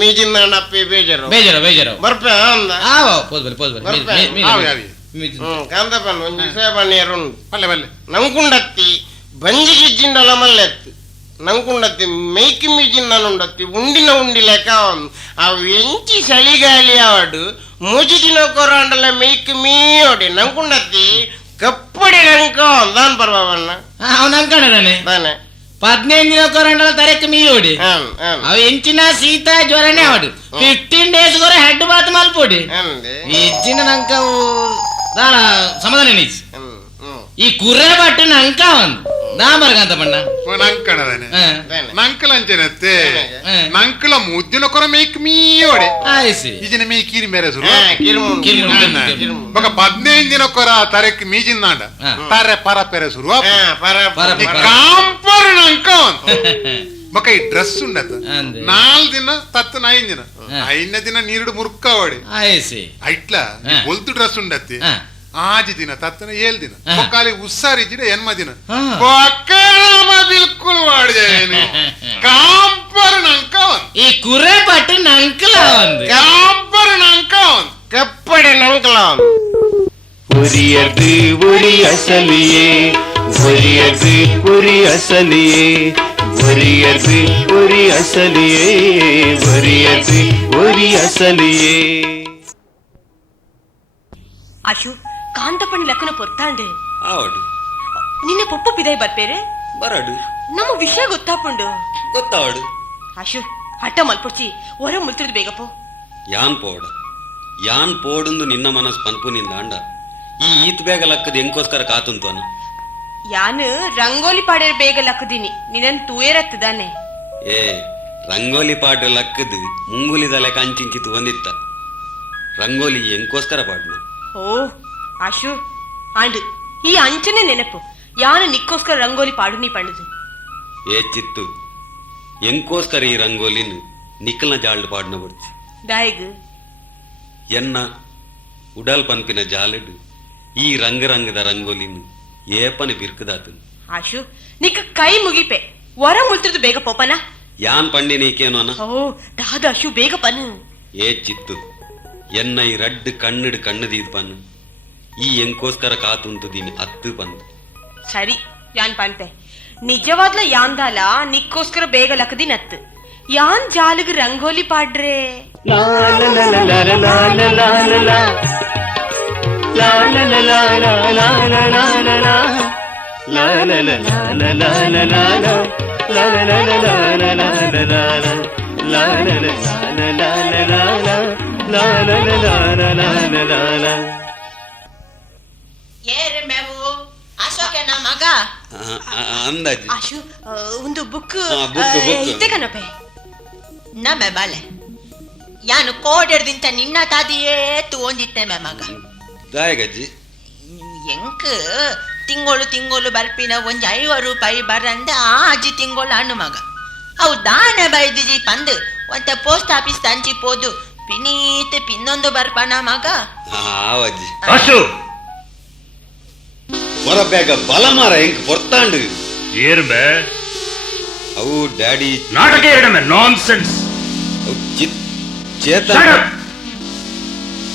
ಮೀಜಿಂದ ನನ್ನ ಅಪ್ಪೆ ಬೇಜಾರು ಬರ್ಪೇ ಅಂದ ಕಾಂತಪ್ಪನ ಒಂಜಿ ಸೇಬಣ್ಣೀರು ನಂಗ್ಕೊಂಡತ್ತಿ ಬಂಜಿಗಿಜ್ಜಿಂಡಲ ಮಲ್ಲೆತ್ತು ನಂಗುಂಡತ್ತಿ ಮೇಯ್ಕಿ ಮೀಜಿಂದನುಂಡತ್ತಿ ಉಂಡಿ ಲೆಕ್ಕ ಅವು ಎಂಚಿ ಚಳಿಗಾಲಿ ಆವಡು ಮೂಜಿ ದಿನ ಕೊರಂಡಲ ಮೇಯ್ಕಿ ಮೀಯೋಡಿ ನಂಗುಂಡತ್ತಿ ಕಪ್ಪಡಿ ನಂಕ ದಾನ್ ಪರ್ವವನ್ನ ಅವನ ಅಂಕಣದಾನೆ ತಾನೆ 15 ದಿನ ಕೊರಂಡಲ ತರಕ್ಕೆ ಮೀಯೋಡಿ ಅವು ಎಂಚಿನ ಶೀತ ಜ್ವರನೇ ಆವಡು 15 ಡೇಸ್ ಗೊರ ಹೆಡ್ ಬಾತ್ ಮಲ್ಪೋಡಿ ಇಜ್ಜಿನ ನಂಕ ದಾನ ಸಮಾಧಾನ ನೀಚ್ ಈ ಕುರ್ರೆ ಬಟ್ಟು ನಂಕ ಒಂದು ದಾಮರ್ಗಂತ ಬಣ್ಣ ನಂಕಣದಾನೆ ನಂಕಲಂಚನತ್ತೆ ನಂಕಲ ಮುದ್ದಿನ ಕೊರ ಮೇಕ್ ಮೀಯೋಡೆ ಆಯ್ಸಿ ಈಜಿನ ಮೇ ಕೀರಿ ಮೇರೆ ಸುರು ಬಕ 15 ದಿನ ಕೊರ ತರಕ್ ಮೀಜಿಂದಾಂಡ ತಾರೆ ಪರ ಪೆರೆ ಸುರು ಕಾಂಪರ್ ನಂಕ ಬಕ ಈ ಡ್ರೆಸ್ ಉಂಡತ 4 ದಿನ ತತ್ತ 5 ದಿನ 5ನೇ ದಿನ ನೀರುಡು ಮುರುಕ್ಕವಾಡಿ ಆಯ್ಸಿ ಐಟ್ಲ ಒಲ್ತು ಡ್ರೆಸ್ ಉಂಡತ್ತಿ ಆಜಿ ದಿನ ತತ್ತನ 7 ದಿನ ಬೊಕ್ಕಾಲಿ ಉಸ್ಸಾರಿಜಿಡ ಎನ್ಮ ದಿನ ಬೊಕ್ಕರಾಮ ಬಿಲ್ಕುಲ್ ವಾಡ್ದೇನು ಕಾಂಪರ್ ನಂಕ ಈ ಕುರೆ ಪಟ್ಟು ನಂಕಲ ಒಂದು ಕಾಂಪರ್ ನಂಕ ಕಪ್ಪಡೆ ನಂಕಲ ಒರಿಯದು ಒರಿ ಅಸಲಿಯೇ ಒರಿಯದು ಒರಿ ಅಸಲಿಯೇ ಒರಿಯದು ಒರಿ ಅಸಲಿಯೇ ಒರಿಯದು ಒರಿ ಅಸಲಿಯೇ ಅಶು ಕಾಂತಪ್ಪನ ಲೆಕ್ಕನ ಪೊತ್ತಾಂಡು ಆವಡು ನಿನ್ನೆ ಪಪ್ಪು ಪಿದಾಯಿ ಬರ್ಪೇರು ಬರಡು ನಮ್ಮ ವಿಷಯ ಗೊತ್ತಾಪುಂಡು ಗೊತ್ತಾವಡು ಅಶು ಹಠ ಮಲ್ಪೊಡ್ಸಿ ಹೊರ ಮುಲ್ತಿರ್ದು ಬೇಗಪ್ಪು ಯಾನ್ ಪೋಡುಂದು ನಿನ್ನ ಮನಸ್ ಪನ್ಪುನಿಂದ ಅಂಡ ಈ ಈತ್ ಬೇಗ ಲಕ್ಕದ ಎಂಕೋಸ್ಕರ ಕಾತುಂತವನ ಯಾನು ರಂಗೋಲಿ ಪಾಡೇರ್ ಬೇಗ ಲಕ್ಕದೀನಿ ನಿನ್ನನ್ ತೂಯರತ್ತದಾನೆ ಏ ರಂಗೋಲಿ ಪಾಡು ಲಕ್ಕದು ಮುಂಗುಲಿದಲೆ ಕಂಚಿಂಚಿತು ಒಂದಿತ್ತ ರಂಗೋಲಿ ಎಂಕೋಸ್ಕರ ಪಾಡ್ನ ಓ ಅಶು ಆಂಡು ಈ ಅಂಚನೆ ನೆನಪು ಯಾನು ನಿಕ್ಕೋಸ್ಕರ ರಂಗೋಲಿ ಪಾಡು ನೀ ಪಂಡದು ಏ ಚಿತ್ತು ಎಂಕೋಸ್ಕರ ಈ ರಂಗೋಲಿನ ನಿಕ್ಕಲ್ನ ಜಾಳ್ಡು ಪಾಡ್ನ ಬಡ್ಚು ದಾಯಿಗ್ ಎನ್ನ ಉಡಲ್ ಪನ್ಪಿನ ಜಾಲಡು ಈ ರಂಗದ ರಂಗೋಲಿನ ಏಪನ ಬಿರ್ಕದಾತು ಆಶು ನಿಕ್ಕ ಕೈ ಮುಗಿಪೆ ಹೊರ ಮುಲ್ತಿರ್ದು ಬೇಗ ಪೋಪನ ಯಾನ್ ಪಂಡಿನೇಕೇನೋನ ಓ ದಾದ ಅಶು ಬೇಗ ಪನ್ ಏ ಚಿತ್ತು ಎನ್ನ ಈ ರಡ್ಡು ಕಣ್ಣದೀದ್ ಪನ್ ಈ ಎಂಕೋಸ್ಕರ ಕಾತುಂತು ದೀನಿ ಅತ್ತು ಬಂದು ಸರಿ ಯಾನ್ ಪನ್ಪೆ ನಿಜವಾದ್ಲ ಯಾಂದಾಲ ನಿಕ್ಕೋಸ್ಕರ ಬೇಗ ಲಕ್ಕದಿ ನತ್ತು ಯಾನ್ ಜಾಲಿಗೆ ರಂಗೋಲಿ ಪಾಡ್ರೆ ಏರು ಮೇವು ಅಶೋಕನ ಮಗ ಅಂದಾಜು ಆಶು ಒಂದು ಬುಕ್ book. ಇತ್ತೆ ಕಣಪೆ ನಮ್ಮೆ ಬಾಲೆ ಯಾನು ಕೋಡಿರ್ದಿಂತ ನಿನ್ನ ತಾದಿಯೇ ತಗೊಂಡಿತ್ತೆ ಮೇ ಮಗ ದಾಯಗಜ್ಜಿ ಎಂಕ್ ತಿಂಗಳು ಬರ್ಪಿನ ಒಂಜಿ 5 ರೂಪಾಯಿ ಬರಂದ ಆ ಅಜ್ಜಿ ತಿಂಗಳು ಹಣ್ಣು ಮಗ ಅವು ದಾನ ಬೈದಿಜಿ ಪಂದು ಒಂತ ಪೋಸ್ಟ್ ಆಫೀಸ್ ತಂಚಿ ಪೋದು ಪಿನೀತ್ ಪಿನ್ನೊಂದು ಬರ್ಪಣ ಮಗ ಆವಜ್ಜಿ ಹೊರಬೇಗ ಬಲ ಮಾರ ಹೆಂಗ್ ಪೊರ್ತಾಂಡು ಏರ್ಬೆ ಅವು ಡ್ಯಾಡಿ ನಾಟಕ ಎರಡಮೆ ನಾನ್ಸೆನ್ಸ್ ಅವು ಚಿತ್ చేతన్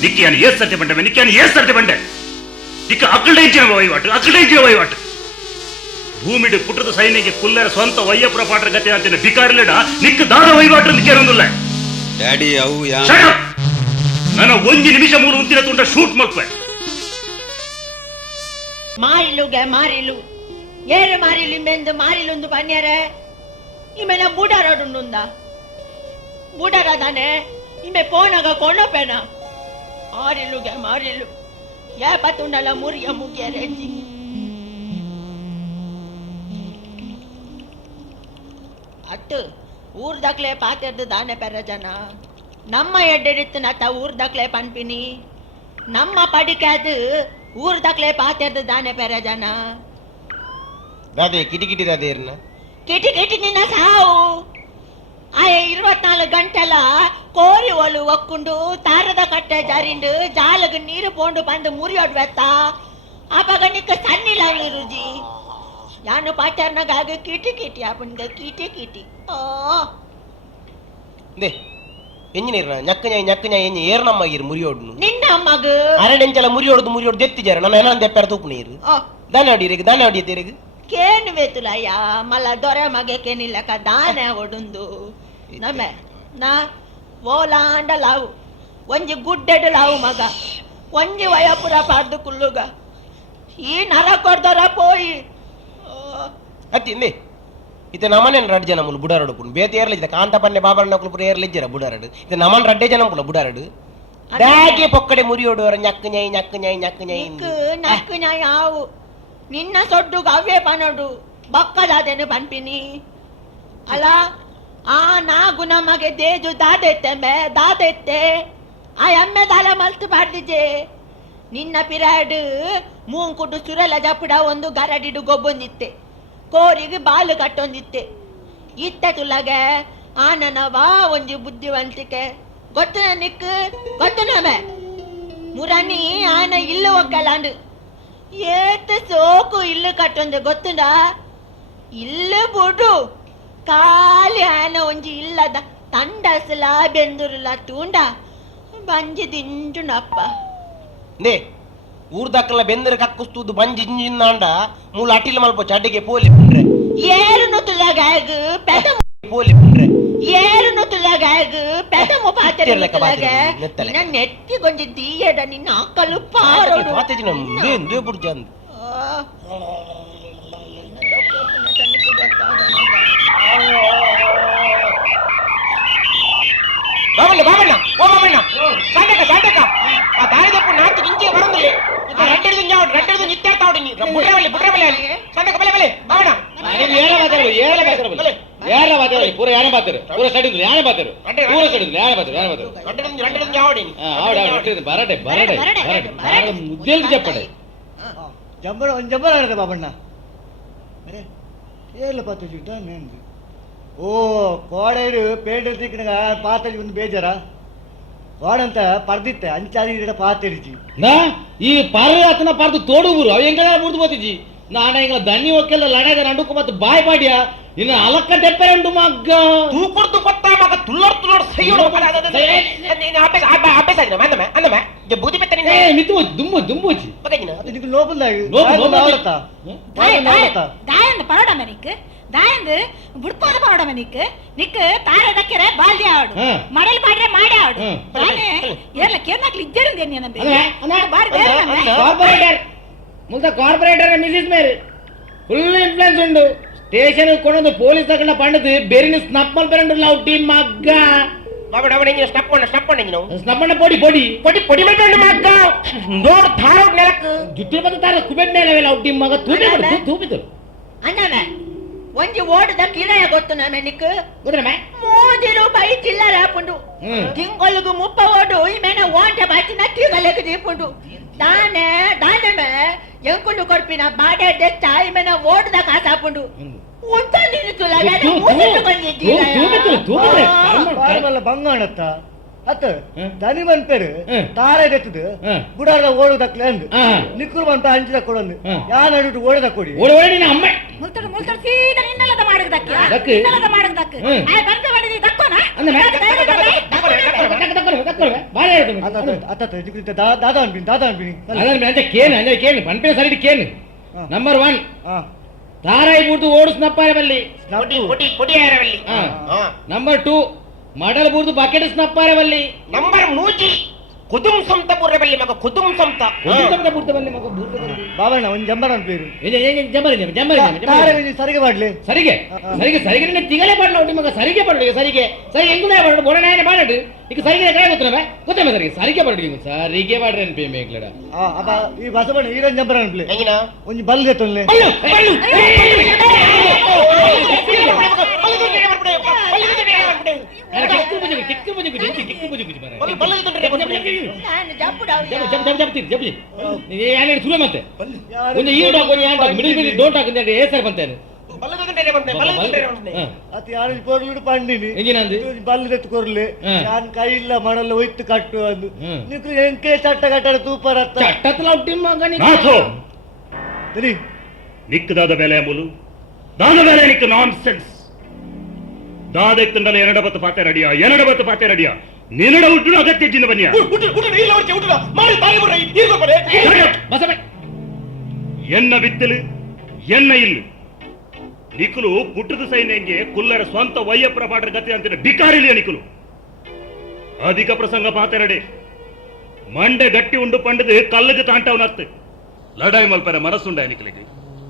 నిక్కి అని ఏ సత్య పండే నిక్కి అని ఏ సత్య పండే ఇక అక్కడేంచిన ವಹಿವಾಟು ಭೂಮಿಡು ಪುಟ್ಟದ ಸೈನಿಗೆ ಕುಲ್ಲರ ಸ್ವಂತ ವಯ್ಯಪುರ ಪಾಟ್ರ ಗತಿ ಅಂತಿನ ಬಿಕಾರಿಲೇಡ ನಿಕ್ಕ ದಾದ ವಹಿವಾಟು ನಿಕ್ಕೇನೊಂದಿಲ್ಲ ಡ್ಯಾಡಿ ಅವು ಯಾ ನನ್ನ 1 ನಿಮಿಷ ಮೂರು ಉಂತಿನ ತುಂಡ ಶೂಟ್ ಮಲ್ಪೆ ಮಾರಿಲು ಏರು ಮಾರಿಲು ಮೆಂದು ಮಾರಿಲೊಂದು ಪನ್ಯರೆ ಇಮೆನ ಬೂಡಾರಾಡುಂದ ಬೂಡಾರಾದಾನೆ ಇಮೆ ಪೋನಾಗ ಕೊಂಡಪೇನ ಮಾರಿಲು ಯಾ ಪತ್ತುಂಡಲ ಮುರಿಯ ಮುಗಿಯರೆಜ್ಜಿ ಅತ್ತು ಊರ್ದಾಕ್ಲೆ ಪಾತೆರ್ದು ದಾನೆ ಪೆರ ಜನ ನಮ್ಮ ಎಡ್ಡೆಡಿತ್ತು ನತ ಊರ್ದಾಕ್ಲೆ ಪನ್ಪಿನಿ ನಮ್ಮ ಪಡಿಕಾದು ಊರ್ದಾಕ್ಲೆ ಪಾತೆರ್ದು ದಾನೆ ಪೆರ ಜನ ದಾದೆ ಕಿಟಿ ದಾದೆ ಇರ್ನ ಕಿಟಿ ನಿನ್ನ ಸಾವು ಆಯ 24 ಗಂಟೆಲ ಕೋರಿ ಒಲು ಒಕ್ಕೊಂಡು ತಾರದ ಕಟ್ಟೆ ಜಾರಿಂಡು ಜಾಲಗ ನೀರು ಪೋಂಡು ಬಂದು ಮುರಿಯೋಡ್ವೆತ್ತ ಆವಾಗ ನಿಕ್ಕ ಸಣ್ಣಿಲ್ಲ ರುಜಿ ಯಾನು ಪಾಟರ್ನಾಗ ಕಿಟಿ ಅಪ್ಪನ್ಗ ಕಿಟಿ ಓ ದೇ ಎಂಜಿನೀರ್ನ ñakk ñay ಏರ್ನಮ್ಮ ಇರ್ ಮುರಿಯೋಡ್ನು ನಿನ್ನ ಅಮ್ಮಗ ಅರೆಡೆಂಚಲ ಮುರಿಯೋಡು ದೆತ್ತಿಜಾರ ನನ್ನ ಏನ ದೆಪ್ಪರ ತೂಪು ನೀರು ದಾನೆ ಹೊಡಿಯತ್ತೀರಿಗೆ ಕೇನು ವೇತುಲಯ್ಯ ಮಲ್ಲ ದೊರೆ ಮಗೆ ಕೇನಿಲ್ಲಕ ದಾನೆ ಒಡುಂದು ನಮ್ಮೆ ನಾ ಓಲಾಂಡ ಲಾವು ಒಂಜಿ ಗುಡ್ಡೆಡು ಲಾವು ಮಗ ಒಂಜಿ ವಯಪುರ ಪಾರ್ದು ಕುಲ್ಲುಗ ಈ ನರ ಕೊಡ್ದರ ಪೋಯಿ ಅತ್ತಿಂದೆ ಇತ್ತೆ ನಮನೇನು ರಡ್ ಜನ ಮುಲು ಬುಡಾರಡು ಪುನ್ ಬೇತೆ ಏರ್ಲಿದ್ದ ಕಾಂತ ಪನ್ನೆ ಬಾಬಣ್ಣ ಕುಲು ಪುರ ಏರ್ಲಿಜ್ಜರ ಬುಡಾರಡು ಇತ್ತೆ ನಮನ್ ರಡ್ಡೆ ಜನ ಪುಲ ಬುಡಾರಡು ದಾಗೆ ಪೊಕ್ಕಡೆ ಮುರಿಯೋಡು ಅವರ ñakk ñay ಆವು ನಿನ್ನ ಸೊಡ್ಡುಗ ಅವೇ ಪನಡು ಬಕ್ಕದಾದೇನು ಪನ್ಪಿನಿ ಅಲ್ಲ ಆ ನಾಗು ನಮಗೆ ದೇಜು ದಾದೆತ್ತೆ ಆ ಎಮ್ಮೆ ದಾಲ ಮಲ್ತು ಪಾಡ್ದಿಜೆ ನಿನ್ನ ಪಿರಾಡು ಮೂಂಕುಡು ಸುರಲ ಜಪುಡ ಒಂದು ಗರಡಿಡು ಗೊಬ್ಬೊಂದಿತ್ತೆ ಕೋರಿಗೆ ಬಾಲು ಕಟ್ಟೊಂದಿತ್ತೆ ಇತ್ತೆ ತುಲಗೆ ಆನನವಾ ಒಂಜಿ ಬುದ್ಧಿವಂತಿಕೆ ಗೊತ್ತು ನಮೆ ಮುರನಿ ಆನ ಇಲ್ಲು ಒಕ್ಕಲಾಂಡು ಏತ ಸೋಕು ಇಲ್ಲು ಕಟ್ಟೊಂದೆ ಗೊತ್ತುಂಡ ಇಲ್ಲು ಬುಡು ಖಾಲಿ ಆನ ಒಂಜಿ ಇಲ್ಲದ ತಂಡಸಲ ಬೆಂದುರುಲ ತೂಂಡ ಬಂಜಿ ದಿಂಡುನಪ್ಪ ನೇ ಊರ್ದಕ್ಕಲ ಬೆಂದರೆ ಕಕ್ಕುಸ್ತುದು ಬಂಜಿ ಇಂಜಿಂದಾಂಡ ಮೂಲ ಅಟಿಲ್ ಮಲ್ಪ ಚಡ್ಡಿಗೆ ಪೋಲಿ ಪುಂಡ್ರೆ ಏರುನು ತುಲಗಾಗ ಪೆದ ಪೋಲಿ ಪುಂಡ್ರೆ ಏರುನು ತುಲಗಾಗ ಪೆದ ಮುಪಾತೆರ ತುಲಗ ನೆತ್ತಿ ಗೊಂಜಿ ದೀಯಡ ನಿನ್ನ ಅಕ್ಕಲು ಪಾರೋಡು ಮಾತೇಜಿನ ದೇ ಬುಡ್ಜಂದ ಬಾಬಣ್ಣ ಸಾಂಡಕ ಆ ದಾರಿದಪ್ಪು ನಾಲ್ಕು ಇಂಚೆ ಬರಂದಿಲ್ಲ ರಡ್ಡೆದು ನಿತ್ಯಾರ್ತಾವಡಿ ಬುಡ್ರವಲ್ಲಿ ಸಾಂಡಕ ಬಲೆ ಬಾಬಣ್ಣ ಪೂರ ಯಾನೇ ಬಾತರು ಪೂರ ಸೈಡ್ ಯಾನೇ ಬಾತರು ಪೂರ ಸೈಡ್ ಯಾನೇ ಬಾತರು ರಡ್ಡೆದು ಯಾವಡಿ ಬರಡೆ ಮುದ್ದೇಲಿ చెప్పడే జంబర ఆడదా బాబಣ್ಣ అరే ఏళ్ళ పాత చూడ నేను ఓ కోడైడు పేట తిక్కినగా పాత ಒಂದು ಬೇಜಾರ వాడంత పర్దిತ್ತೆ అంచాది ఇడ పాతెరిచి నా ఈ పర్ర అతన పర్దు తోడు ఊరు అవి ఎంగ ముర్దు పోతిజి ನಾನ ಈಗ ದನ್ನಿ ಒಕ್ಕೆಲ್ಲ ಲಡಾಗ ನಂಡುಕು ಮತ್ತೆ ಬಾಯ್ ಬಾಡಿಯ ಇನ್ನು ಅಲಕ್ಕ ತೆಪ್ಪೆರಂಡು ಮಗ್ಗ ತೂಕುಡ್ದು ಕೊಟ್ಟ ಮಗ ತುಳ್ಳೋಡ್ ಸೈಯೋಡು ಅಭ್ಯಾಸ ಆಗಿನ ಅಂದಮ್ಮ ಬೂದಿ ಬೆತ್ತ ಏ ಮಿತು ದುಂಬುಚಿ ಇದಕ್ಕೆ ಲೋಪಲ್ದಾಗಿ ದಾಯಂದು ಪರೋಡಮ ನಿಕ್ ದಾಯಂದು ಬುಡ್ಪೋದ ಪರೋಡಮ ನಿಕ್ ತಾರೆ ದಕ್ಕರೆ ಬಾಲ್ಯ ಆಡು ಮಡಲ್ ಪಾಡ್ರೆ ಮಾಡಿ ಆಡು ನಾನೇ ಏರ್ಲ ಕೇರ್ನಾಕ್ಲಿ ಇದ್ದೇರುಂದೆ ನೀನಂಬೆ ಬಾರಿ ಕಾರ್ಪೊರೇಟರ್ ಮುಂದೆ ಕಾರ್ಪೊರೇಟರ್ ಮಿಸಿಸ್ ಮೇರಿ ಫುಲ್ ಇನ್ಫ್ಲೂಯೆನ್ಸ್ ಉಂಡು ಸ್ಟೇಷನ್ ಕೊಂಡೊಂದು ಪೊಲೀಸ್ ತಗೊಂಡ ಪಂಡದು ಬೇರಿನ ಸ್ನಪ್ ಮಲ್ಪೆರಂಡು ಲವ್ ಟೀಮ್ ಮಗ್ಗ ಸ್ನಪ್ಪಣ್ಣ ಪೊಡಿ ಮಲ್ಪೆರಂಡು ಮಗ್ಗ ನೋಡ್ ತಾರೋಡ್ ನೆಲಕ್ ಜುಟ್ಟು ಬಂದು ತಾರ ಕುಬೆಡ್ ನೆಲವೇ ಲವ್ ಟೀಮ್ ಮಗ ತೂಪಿದ್ರು ಅಣ್ಣನ ಒಂಜಿ ಓಟದ ಕಿರಾಯ ಗೊತ್ತು ನಮೆ ನಿಕ್ 3 ರೂಪಾಯಿ ಚಿಲ್ಲರೆ ಹಾಪುಂಡು ತಿಂಗಳಿಗೆ 30 ಓಟು ಈ ಮೇನ ಓಂಟೆ ಬಾಚಿ ನಟ್ಟಿಗಲೆಗೆ ದೀಪುಂಡು ದಾನೆ ಎಂಕುಂಡು ಕೊಡ್ಪಿನ ಬಾಡೆ ದೆಚ್ಚ ಈ ಮೇನ ಓಟದ ಕಾಸು ಹಾಪುಂಡು ಉಂಟ ನಿಲ್ತುಲ ಬಂಗಾಣತ್ತ ಅತ್ತ ದನಿ ಮನ್ಪೇರು ತಾರ ಎತ್ತದು ಬುಡಾರ ಓಡುದಕ್ಲೆ ಅಂದು ನಿಕ್ಕರು ಬಂತ ಅಂಚಿದ ಕೊಡೊಂದು ಯಾನ್ ಅಡಿಟ್ಟು ಓಡದ ಕೊಡಿ ಅಮ್ಮ ಮುಲ್ತಡು ಮುಲ್ತಡು ಸೀದಾ ನಿನ್ನಲ್ಲದ ಮಾಡಗದಕ್ಕೆ ದಕ್ಕೆ. ನಿನ್ನಲ್ಲದ ಮಾಡಗದಕ್ಕೆ ಆಯ್ ಬಂದು ಮಾಡಿದಿ ದಕ್ಕೋನ ದಾದಾ ಅನ್ಬಿನಿ అంటే కేను పంపే సరిటి కేను నంబర్ 1 తారాయి బూర్దు ఓడుస్ నప్పారే వల్లి నంబర్ 2 మడల బూర్దు బకెట్ నప్పారే వల్లి ನಂಬರ್ 3 ಕುದುಂ ಸಂತ ಬುರ್ರೆ ಬಲ್ಲಿ ಮಗ ಕುದುಂ ಸಂತ ಉದ್ದಿತಮದ ಬೂರ್ದು ಬಲ್ಲಿ ಮಗ ಬೂರ್ದು ಬಲ್ಲಿ ಬಾಬಣ್ಣ ಒಂದು ಜಂಬರ ಅಂತ ಪೇರು ಜಂಬರಿ ಸರಿಗೆ ಮಾಡ್ಲಿ ಸರಿಗೆ ನಿನ್ನ ತಿಗಲೇ ಪಡ್ಲ ಉಂಟು ಮಗ ಸರಿಗೆ ಪಡ್ಲು ಸರಿಗೆ ಸರಿ ಎಂಗುದೇ ಪಡ್ಲು ಬೋಡನಾಯನ ಪಾಡಡು ಈಗ ಸರಿಗೆ ಕೈ ಗೊತ್ತಲ್ಲ ಸರಿಗೆ ಪಡ್ಲು ನೀವು ಸರಿಗೆ ಪಾಡ್ರೆ ಅನ್ಪೇ ಮೇಗ್ಲಡ ಅಪ್ಪ ಈ ಬಸವಣ್ಣ ಈರನ್ ಜಂಬರ ಅನ್ಪ್ಲೆ ಒಂಜಿ ಬಲ್ಲೆ ತೊನ್ಲೆ ಸುರ ಮತ್ತೆ ಒಂದು ಈ ಡಾಕ್ ಒಂದು ಯಾನ್ ಡಾಕ್ ಮಿಡಲ್ ಡೋಂಟ್ ಹಾಕ್ ಅಂತ ಏಸರ್ ಬಂತೇನೆ ಅತಿ ಯಾರು ಕೊರ್ಲು ಪಂಡಿನಿ ಎಂಜಿನಂದು ಬಲ್ಲೆ ಎತ್ತು ಕೊರ್ಲೆ ಯಾನ್ ಕೈ ಇಲ್ಲ ಮಣಲ್ಲ ಒಯ್ತು ಕಟ್ಟು ಅಂದು ನಿಕ್ಕು ಎಂಕೆ ಚಟ್ಟ ಕಟ್ಟಡ ತೂಪರ ಚಟ್ಟತ್ಲ ಉಟ್ಟಿ ಮಗನಿ ಸರಿ ನಿಕ್ಕದಾದ ಬೆಲೆ ಮೂಲು ದಾದ ಬೆಲೆ ನಿಕ್ಕ ನಾನ್ ಸೆನ್ಸ್ ದಾದೆತ್ತಂಡಲ ಎರಡಬತ್ತು ಪಾತೆ ರಡಿಯ ನಿನ್ನಡ ಉಟ್ಟು ಅಗತ್ಯ ಜಿನ್ನ ಬನ್ನಿಯ ಎನ್ನ ಬಿತ್ತಲು ಎನ್ನ ಇಲ್ಲು ನಿಕುಲು ಪುಟ್ಟದ ಸೈನ್ಯಂಗೆ ಕುಲ್ಲರ ಸ್ವಂತ ವಯ್ಯ ಪ್ರಪಾಟರ ಗತಿ ಅಂತಿನ ಬಿಕಾರಿಲಿಯ ನಿಕುಲು ಅಧಿಕ ಪ್ರಸಂಗ ಪಾತೆರಡೆ ಮಂಡೆ ಗಟ್ಟಿ ಉಂಡು ಪಂಡದು ಕಲ್ಲಗೆ ತಾಂಟವನತ್ತೆ ಲಡಾಯಿ ಮಲ್ಪರ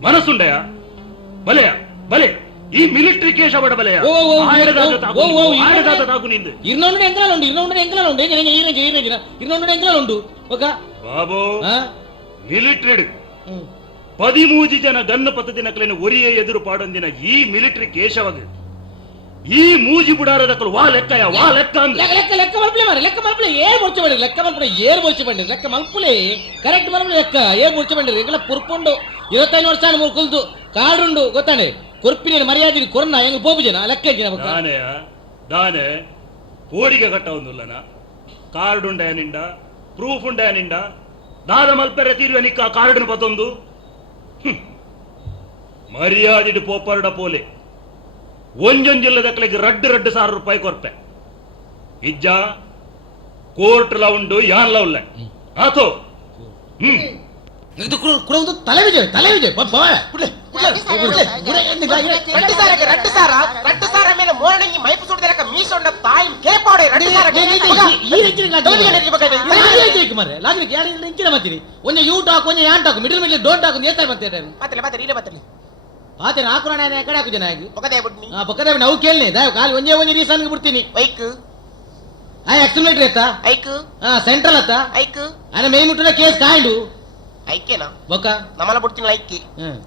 ಮನಸ್ಸುಂಡಯ ಬಲೆ ಈ ಮಿಲಿಟರಿ ಕೇಶ ಬಡಬಲೆಯ ತಾಕು ನಿಂದು ಬಾಬು ಮಿಲಿಟರಿ 13 ಜನ ಗನ್ನ ಪದ್ಧತಿನಕಲಿನ ಒರಿಯ ಎದುರು ಪಾಡೊಂದಿನ ಈ ಮಿಲಿಟರಿ ಕೇಶವಾಗ ಈ ಮೂಜಿ ಬುಡಾರದಕ್ಕಲು ವಾ ಲೆಕ್ಕ ಲೆಕ್ಕ ಮಲ್ಪಲೆ ಏರ್ ಮುಚ್ಚ ಬಂಡಿ ಲೆಕ್ಕ ಮಲ್ಪಲೆ ಕರೆಕ್ಟ್ ಮಲ್ಪಲೆ ಲೆಕ್ಕ ಏರ್ ಮುಚ್ಚ ಬಂಡಿ ಎಂಗಳ ಪುರ್ಕೊಂಡು 25 ವರ್ಷ ಕುಲ್ದು ಕಾಡುಂಡು ಗೊತ್ತಾನೆ ಕೊರ್ಪಿನ ಮರ್ಯಾದೆ ಕೊರನ ಹೆಂಗ್ ಪೋಪುಜನ ಲೆಕ್ಕ ದಾನೆ ಕೋಡಿಗೆ ಕಟ್ಟ ಒಂದುಲ್ಲನ ಕಾರ್ಡ್ ಉಂಡ ನಿಂಡ ಪ್ರೂಫ್ ಉಂಡ ನಿಂಡ ದಾದ ಮಲ್ಪೆರ ತೀರುವ ನಿಕ್ಕ ಕಾರ್ಡ್ ಪತ್ತೊಂದು ಮರ್ಯಾದೆ ಪೋಪರ್ಡ ಪೋಲೆ ಒಂಜೊಂಜಿಲ್ಲದಕ್ಲೆಗೆ ರಡ್ಡು ₹1,000 ಕೊರ್ಪೆ ಇಜ್ಜ ಕೋರ್ಟ್ ಲ ಉಂಡು ಯಾನ್ ಲ ಉಲ್ಲ ಆತೋ ಇದು ಕುಡವುದು ತಲೆ ವಿಜಯ್ ರಟ್ಟು ಸಾರ ಮೇಲೆ ಮೋರಣಿ ಮೈಪು ಸುಡ್ದಲಕ ಮೀಸೊಂಡ ತಾಯಿ ಕೇಪಾಡೆ ರಟ್ಟು ಸಾರ ಮಾಡ್ತೀರಿ ಒಂದು ಯೂ ಟಾಕ್ ಒಂದು ಯಾನ್ ಟಾಕ್ ಮಿಡಲ್ ಡೋಂಟ್ ಟಾಕ್ ಏತಾರೆ ಮತ್ತೆ ಆತನ ಹಾಕೋಣ ಕಡೆ ಹಾಕು ಜನ ಪಕ್ಕದ ನಾವು ಕೇಳನೆ ಕಾಲಿ ಒಂದೇ ರೀಸನ್ಗೆ ಬಿಡ್ತೀನಿ ಬೈಕ್ ಆಕ್ಸಿಲೇಟರ್ ಎತ್ತ ಐಕ್ ಸೆಂಟ್ರಲ್ ಅತ್ತ ಐಕ್ ಅನ್ನ ಮೇನ್ ಮುಟ್ಟಿನ ಕೇಸ್ ಕಾಂಡು ಐಕೇನಾ ಬೊಕ್ಕ ನಮ್ಮಲ್ಲ ಬಿಡ್ತೀನಿ ಐಕಿ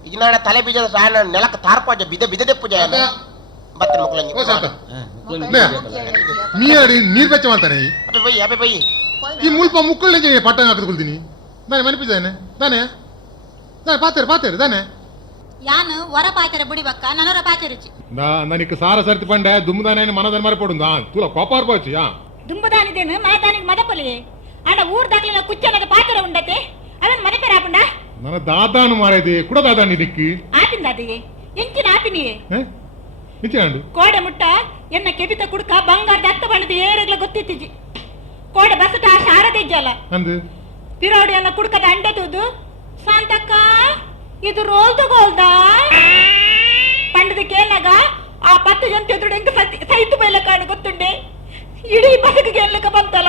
ಈಗ ನಾಡ ತಲೆ ಬೀಜದ ಸಾಯನ ನೆಲಕ್ಕೆ ತಾರ್ಪಾಜ ಬಿದೆ ಪೂಜೆ ಬತ್ತೆ ಮಕ್ಕಳಂಗೆ ನೀರ್ ಬೆಚ್ಚ ಮಾಡ್ತಾನೆ ಅಬೆ ಬೈ ಈ ಮುಲ್ಪ ಮುಕ್ಕಳ್ಳಿ ಪಟ್ಟ ಹಾಕಿದ್ಕೊಳ್ತೀನಿ ತಾನೆ ಮನೆಪಿದ್ದಾನೆ ತಾನೆ ಪಾತೇರು ತಾನೆ ಯಾನು ಹೊರ ಪಾತೆರ ಬುಡಿಬಕ್ಕ ನನರ ಪಾತೆರುಚಿ ನನಗೆ ಸಾರ ಸರ್ತಿ ಪಂಡೆ ದುಮ್ಮದಾನೆ ಮನದನ್ ಮರಪಡು ತುಲ ಕೋಪಾರ್ పోవచ్చు దుంబదానిదేను మాదానికి మదపలి ఆడ ఊరు దాకలిన కుచ్చనద పాతర ఉండతే అవన్ మదపే రాపుండా ನನ್ನ ದಾದಾನು ಮಾರೈದೆ ಕುಡ ದಾದಾನಿ ದಿಕ್ಕಿ ಆಪಿಂದಾದಿ ಎಂಚಿನ ಆಪಿನಿಯೇ ನಿಂಚಂಡು ಕೋಡೆ ಮುಟ್ಟ ಎನ್ನ ಕೆಬಿತ ಕುಡ್ಕ ಬಂಗಾರದ ಅತ್ತ ಬಣ್ಣದ ಏರಗ್ಲ ಗೊತ್ತಿತ್ತಿಜಿ ಕೋಡೆ ಬಸಟ ಶಾರದೆಜ್ಜಲ್ಲ ಅಂದು ಪಿರೋಡಿ ಎಲ್ಲ ಕುಡ್ಕದ ಅಂಡೆ ತೂದು ಶಾಂತಕ್ಕ ಇದು ರೋಲ್ದು ಗೋಲ್ದ ಪಂಡದ ಕೇಳಾಗ ಆ 10 ಜನ ಎದುರು ಹೆಂಗ ಸೈತು ಬೈಲ ಕಾಣು ಗೊತ್ತುಂಡೆ ಇಡೀ ಬಸಕಿಗೆ ಎಲ್ಲಕ ಬಂತಲ್ಲ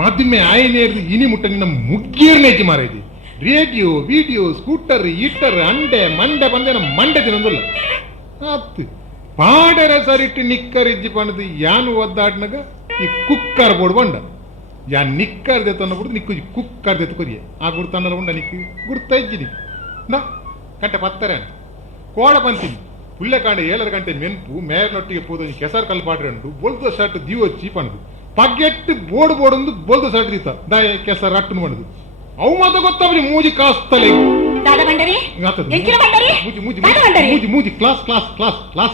ಮಾಧ್ಯಮ ಆಯನೇರ್ದು ಇನಿ ಮುಟ್ಟ ನಿನ್ನ ಮುಗ್ಗೇರ್ನೇಚಿ ಮಾರೈದೆ ರೇಡಿಯೋ ವಿಡಿಯೋ ಸ್ಕೂಟರ್ ಈಟರ್ ಅಂಡೆ ಮಂಡೆ ಬಂದೇನ ಮಂಡೆ ತಿನ್ನೊಂದಿಲ್ಲ ಆತು ಪಾಡರ ಸರಿಟ್ಟು ನಿಕ್ಕರ್ ಇಜ್ಜಿ ಪಂಡದು ಯಾನು ಒದ್ದಾಡ್ನಾಗ ಈ ಕುಕ್ಕರ್ ಬೋರ್ಡ್ ಬಂಡ ಯಾನ್ ನಿಕ್ಕರ್ ದೆತ್ತನ್ನ ಬಿಡು ನಿಕ್ಕು ಕುಕ್ಕರ್ ದೆತ್ತು ಕೊರಿಯೆ ಆ ಗುರ್ತನ್ನ ಉಂಡ ನಿಕ್ಕು ಗುರ್ತ ಇಜ್ಜಿ ನಿಕ್ಕು ಗಂಟೆ 10 ಕೋಳ ಪಂತೀನಿ ಪುಳ್ಳೆ ಕಾಂಡೆ 7 ಗಂಟೆ ಮೆನ್ಪು ಮೇರ್ನೊಟ್ಟಿಗೆ ಪೋದ ಕೆಸರು ಕಲ್ಪಾಡ್ರೆ ಉಂಟು ಬೊಲ್ದು ಶರ್ಟ್ ದೀವಚ್ಚಿ ಪಣದು ಪಗ್ಗೆಟ್ಟು ಬೋರ್ಡ್ ಬೊಲ್ದು ಶರ್ಟ್ ದೀತ ದಾಯ ಕೆಸರು ಅಟ್ಟನು ಮಾಡುದು ಅವು ಮಾತ ಗೊತ್ತವ್ರಿ ಮೂಜಿ ಕಾಸ್ತಲೆ ಮೂಜಿ ಕ್ಲಾಸ್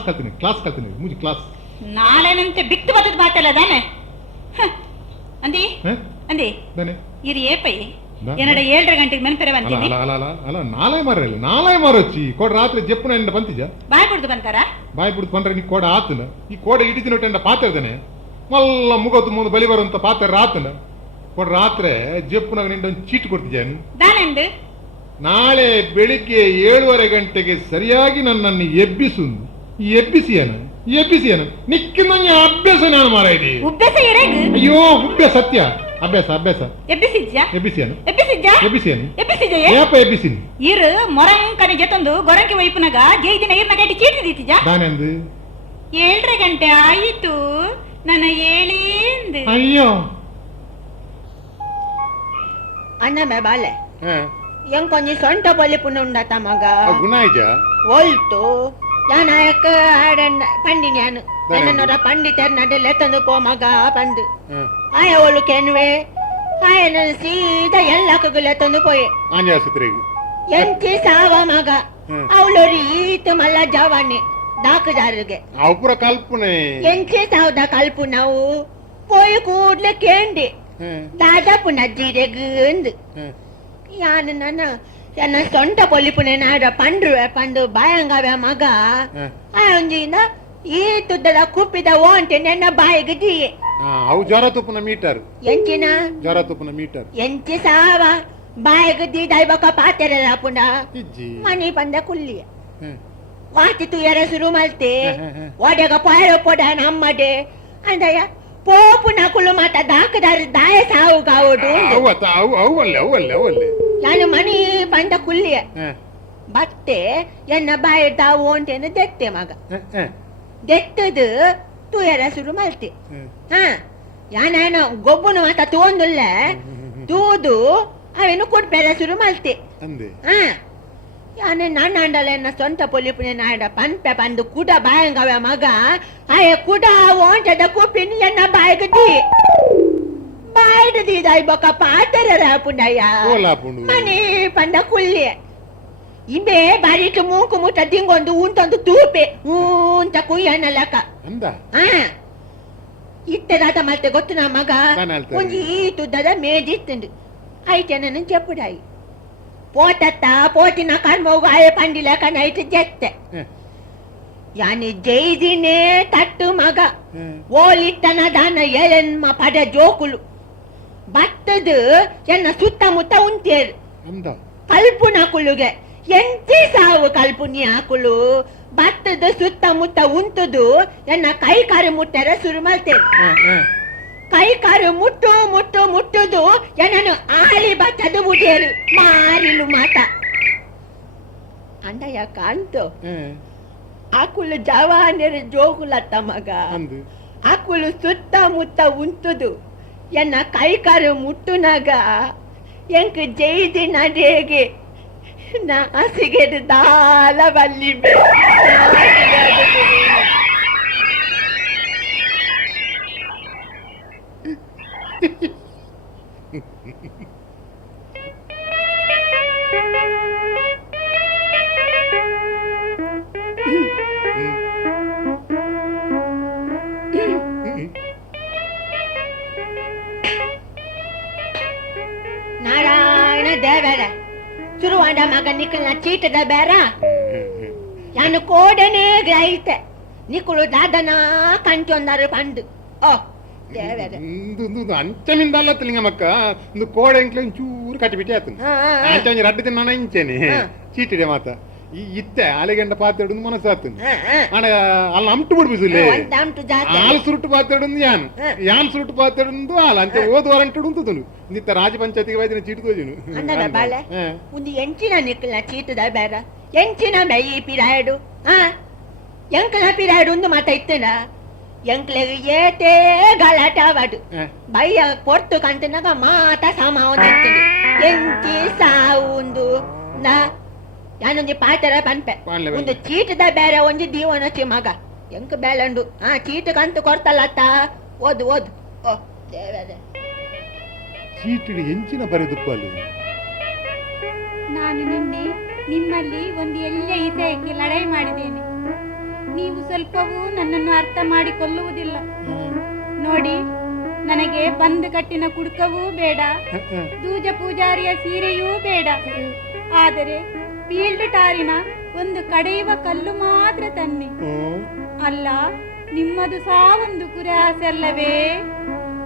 ಕಲ್ತೀನಿ ಮೂಜಿ ಕ್ಲಾಸ್ ನಾಳೆನಂತೆ ಬಿಟ್ಟು ಬದದ್ ಮಾತಲ್ಲ ತಾನೆ ಅಂದಿ ಅಂದಿ ಬನ್ನಿ ಇರು ಏಪೈ ಏನಡ 7 ಗಂಟೆಗೆ ಮನೆಪೆರೆ ಬಂತೀನಿ ಅಲ್ಲ ನಾಳೆ ಮಾರೊಚ್ಚಿ ಕೋಡ ರಾತ್ರಿ ಜಪ್ಪುನ ಎಂಡ ಬಂತಿಜ ಬಾಯ್ ಬಿಡ್ದು ಬಂತಾರ ಬಾಯ್ ಬಿಡ್ದು ಬಂದ್ರೆ ನೀ ಕೋಡ ಆತನ ಈ ಕೋಡ ಇಡಿದಿನೊಟ್ಟು ಎಂಡ ಪಾತ್ರ ಇದ್ದಾನೆ ಮಲ್ಲ ಮುಗತ್ತು ಮುಂದೆ ಬಲಿ ಬರುವಂತ ಪಾತ್ರ ರಾತನ ಕೋಡ ರಾತ್ರಿ ಜಪ್ಪುನಾಗ ನಿಂದ ಒಂದು ಚೀಟ್ ಕೊಡ್ತಿದ್ಯಾನು ದಾನೆಂದು ನಾಳೆ ಬೆಳಿಗ್ಗೆ 7:30 ಗಂಟೆಗೆ ಸರಿಯಾಗಿ ನನ್ನನ್ನು ಎಬ್ಬಿಸಿಯನ ನಿಕ್ಕಿನ ಅಭ್ಯಾಸ ನಾನು ಮಾರಾಯ್ತಿ ಉಬ್ಬೆಸ ಇರೇಗು ಅಯ್ಯೋ ಉಬ್ಬೆ ಸತ್ಯ ಅಭ್ಯಾಸ ಎಬ್ಬಿಸಿಜ್ಜ ಎಬ್ಬಿಸಿನಿ ಇರು ಮೊರಂಕನೆ ಜೊತೊಂದು ಗೊರಂಕಿ ವೈಪುನಗ ಜೈದಿನ ಇರ್ನ ಗಂಟೆ ಚೀಟಿ ದೀತಿಜ ನಾನೆಂದು 7 ಗಂಟೆ ಆಯಿತು ನನ್ನ ಏಳೇಂದು ಅಯ್ಯೋ ಅಣ್ಣಮ್ಮೆ ಬಾಳೆ ಎಂಕೊಂಜಿ ಸೊಂಟ ಬಲಿಪುನ ಉಂಡತ ಮಗ ಗುಣಾಯ್ಜ ಒಲ್ತು ಯಾನಾಯಕ ಆಡಣ್ಣ ಪಂಡಿನ್ಯಾನು ನನ್ನೊರ ಪಂಡಿತರ್ ನಡಲೆ ತಂದು ಪೋ ಮಗ ಪಂಡು ಆಯ ಒಳು ಕೆನ್ವೆ ಆಯ ನನ್ನ ಸೀದಾ ಎಲ್ಲಕ್ಕಗುಲೆ ತಂದು ಪೋಯೆ ಆಂಜಾಸುತ್ರೆಗೆ ಎಂಚಿ ಸಾವ ಮಗ ಅವಳು ರೀತು ಮಲ್ಲ ಜವಾನೆ ದಾಕದಾರಿಗೆ ಅವಪುರ ಕಲ್ಪನೆ ಎಂಚಿ ಸಾವದ ಕಲ್ಪು ನಾವು ಪೋಯಿ ಕೂಡ್ಲೆ ಕೇಂಡಿ ದಾದಾಪು ನಜ್ಜಿರೆಗಂದು ಯಾನು ನನ್ನ ಸೊಂಟ ಪೊಲಿಪುನೆ ನಾಡ ಪಂಡು ಬಾಯಂಗವ ಮಗ ಒಂಜಿಂದ ಈ ತುದ್ದದ ಕುಪ್ಪಿದ ಓಂಟೆ ನನ್ನ ಬಾಯಿಗೆ ದೀಯೆ ಅವು ಜ್ವರ ತುಪ್ಪನ ಮೀಟರ್ ಎಂಚಿನ ಜ್ವರ ತುಪ್ಪನ ಮೀಟರ್ ಎಂಚಿ ಸಾವ ಬಾಯಿಗೆ ದಿ ದೈವಕ ಪಾತೆರ ಪುಂಡ ಮನಿ ಬಂದ ಕುಲ್ಲಿಯ ವಾತಿ ತುಯರ ಶುರು ಮಲ್ತೆ ಒಡೆಗ ಪಾಯರ ಪೊಡ ನಮ್ಮಡೆ ಅಂದಯ್ಯ ಪೋಪು ನಕುಲು ಮಾತ ದಾಕದಾರ ದಾಯ ಸಾವು ಕಾವುಡು ನಾನು ಮನಿ ಬಂದ ಕುಲ್ಲಿಯ ಬತ್ತೆ ಎನ್ನ ಬಾಯಿ ತಾವು ಓಂಟೇನು ದೆತ್ತೆ ಮಗ ದೆತ್ತದು ತುಯರ ಶುರು ಮಲ್ತೆ ಯಾನೇನು ಗೊಬ್ಬನು ಮಾತ ತೋಂದುಲ್ಲ ತೂದು ಅವೇನು ಕೊಡ್ಬೇರ ಶುರು ಮಲ್ತೆ ಯಾನೆ ನನ್ನ ಅಂಡಲ ಎನ್ನ ಸ್ವಂತ ಪೊಲಿಪುನೆ ನಾಡ ಪಂಪೆ ಬಂದು ಕುಡ ಬಾಯಂಗವ ಮಗ ಆಯ ಕುಡ ಓಂಟದ ಕುಪ್ಪಿನಿ ಎನ್ನ ಬಾಯಿಗದಿ ಬಾಯಿಡದಿ ದಾಯಿ ಬೊಕ ಪಾತರ ಪುಂಡಯ್ಯ ಮನೆ ಪಂಡ ಕುಲ್ಲಿ ಇಂಬೆ ಬಾರಿಟ್ಟು ಮೂಕು ಮುಟ್ಟ ದಿಂಗೊಂದು ಉಂಟೊಂದು ತೂಪೆ ಊಂತ ಕುಯ್ಯನ ಲೆಕ್ಕ ಇತ್ತದಾತ ಮತ್ತೆ ಗೊತ್ತು ನಾ ಮಗ ಒಂಜಿ ತುದ್ದದ ಮೇಜಿತ್ತುಂಡು ಐತೆ ನನ್ನ ಚೆಪ್ಪುಡಾಯಿ పోతత్తా పోతిన కర్మోగు ఆయ పండిలేక నైట్ జెత్తే యాని జైదినే తట్టు మగ ఓలిట్టన దాన ఎలెన్మ పడ జోకులు ಬತ್ತದು ಎನ್ನ ಸುತ್ತಮುತ್ತ ಉಂಟೇರು ಕಲ್ಪುನ ಕುಳುಗೆ ಎಂತಿ ಸಾವು ಕಲ್ಪುನಿ ಹಾಕುಳು ಬತ್ತದು ಸುತ್ತಮುತ್ತ ಉಂಟುದು ಎನ್ನ ಕೈ ಕಾರು ಮುಟ್ಟರ ಶುರು ಮಾಡ್ತೇರು ಕೈ ಕಾರು ಮುಟ್ಟುದು ಎನ್ನನು ಆಳಿ ಬತ್ತದು ಬುಡೇರು ಮಾರಿಲು ಮಾತ ಅಂಡಯ್ಯ ಕಾಣ್ತು ಆಕುಲು ಜವಾನೆರು ಜೋಗುಲತ್ತ ಮಗ ಆಕುಲು ಸುತ್ತಮುತ್ತ ಉಂಟುದು ಎನ್ನ ಕೈ ಕಾರು ಮುಟ್ಟುನಾಗ ಎಂಕ್ ಜೈದಿ ನಡೆಗೆ ನಾ ಹಸಿಗೆದು ದಾಲ ಬಲ್ಲಿಬೆ ನಾರಾಯಣ ದೇವರ ಶುರುವಾದ ಮಗ ನಿಕ್ಕಲ್ನ ಚೀಟದ ಬೇರ ಯಾನು ಕೋಡನೆ ಗ್ರಹಿತೆ ನಿಕ್ಕಳು ದಾದನ ಕಂಚೊಂದರು ಪಂಡು ಓ ಅಂಚಮಿಂದ ಲಿಂಗಮ್ಮಕ್ಕ ಒಂದು ಕೋಡೆ ಚೂರು ಕಟ್ಟಿಬಿಟ್ಟೆ ಆತನು ಅಂಚ ರಡ್ಡು ತಿನ್ನ ಇಂಚೇನೆ ಚೀಟಿದೆ ಮಾತ ಈ ಇತ್ತೆ ಆಲೆಗಂಡ ಪಾತ್ರೆಡು ಮನಸ್ಸಾತು ಆಣ ಅಲ್ಲಿ ಅಂಟು ಬಿಡ್ಬಿಸುಲೆ ಹಾಲು ಸುರುಟು ಪಾತ್ರೆಡು ಯಾನ್ ಸುರುಟು ಪಾತ್ರೆಡು ಹಾಲು ಅಂಚೆ ಓದು ವಾರಂಟು ಉಂಟುದು ನಿತ್ತ ರಾಜ ಪಂಚಾಯತಿಗೆ ವೈದ್ಯನ ಚೀಟು ತೋಜುನು ಬಾಳೆ ಒಂದು ಎಂಚಿನ ನಿಕ್ಕಲ ಚೀಟದ ಬೇಡ ಎಂಚಿನ ಬೆಯಿ ಪಿರಾಯಡು ಎಂಕಲ ಪಿರಾಯಡು ಒಂದು ಮಾತ ಇತ್ತೇನ ಎಂಕ್ಲೆಗೆ ಏತೇ ಗಲಾಟೆ ಆವಾಡು ಬಯ್ಯ ಕೊಡ್ತು ಕಂತನಾಗ ಮಾತ ಸಾಮಾವನ ಎಂಚಿ ಸಾವುಂದು ನಾ ಯಾನೊಂದು ಪಾತರ ಪನ್ಪೆ ಒಂದು ಚೀಟದ ಬೇರೆ ಒಂದು ದೀವನಚ್ಚಿ ಮಗ ಎಂಕ ಬೇಲಂಡು ಚೀಟ ಕಂತು ಕೊಡ್ತಲ್ಲತ್ತ ಓದು ಓದು ಓ ದೇವರೇ ಚೀಟಿಡಿ ಎಂಚಿನ ಬರೆದುಪ್ಪ ಅಲ್ಲಿ ನಾನು ನಿನ್ನೆ ನಿಮ್ಮಲ್ಲಿ ಒಂದು ಎಲ್ಲೆ ಇಸೆಯಕ್ಕೆ ಲಡಾಯಿ ಮಾಡಿದ್ದೇನೆ ನೀವು ಸ್ವಲ್ಪವೂ ನನ್ನನ್ನು ಅರ್ಥ ಮಾಡಿಕೊಳ್ಳುವುದಿಲ್ಲ ನೋಡಿ ನನಗೆ ಬಂದು ಕಟ್ಟಿನ ಕುಡ್ಕವೂ ಬೇಡ, ದೂಜ ಪೂಜಾರಿಯ ಸೀರೆಯೂ ಬೇಡ. ಆದರೆ ಫೀಲ್ಡ್ ಟಾರಿನ ಒಂದು ಕಡೆಯುವ ಕಲ್ಲು ಮಾತ್ರ ತನ್ನಿ. ಅಲ್ಲ, ನಿಮ್ಮದು ಸಹ ಒಂದು ಕುರಾಸೆ ಅಲ್ಲವೇ?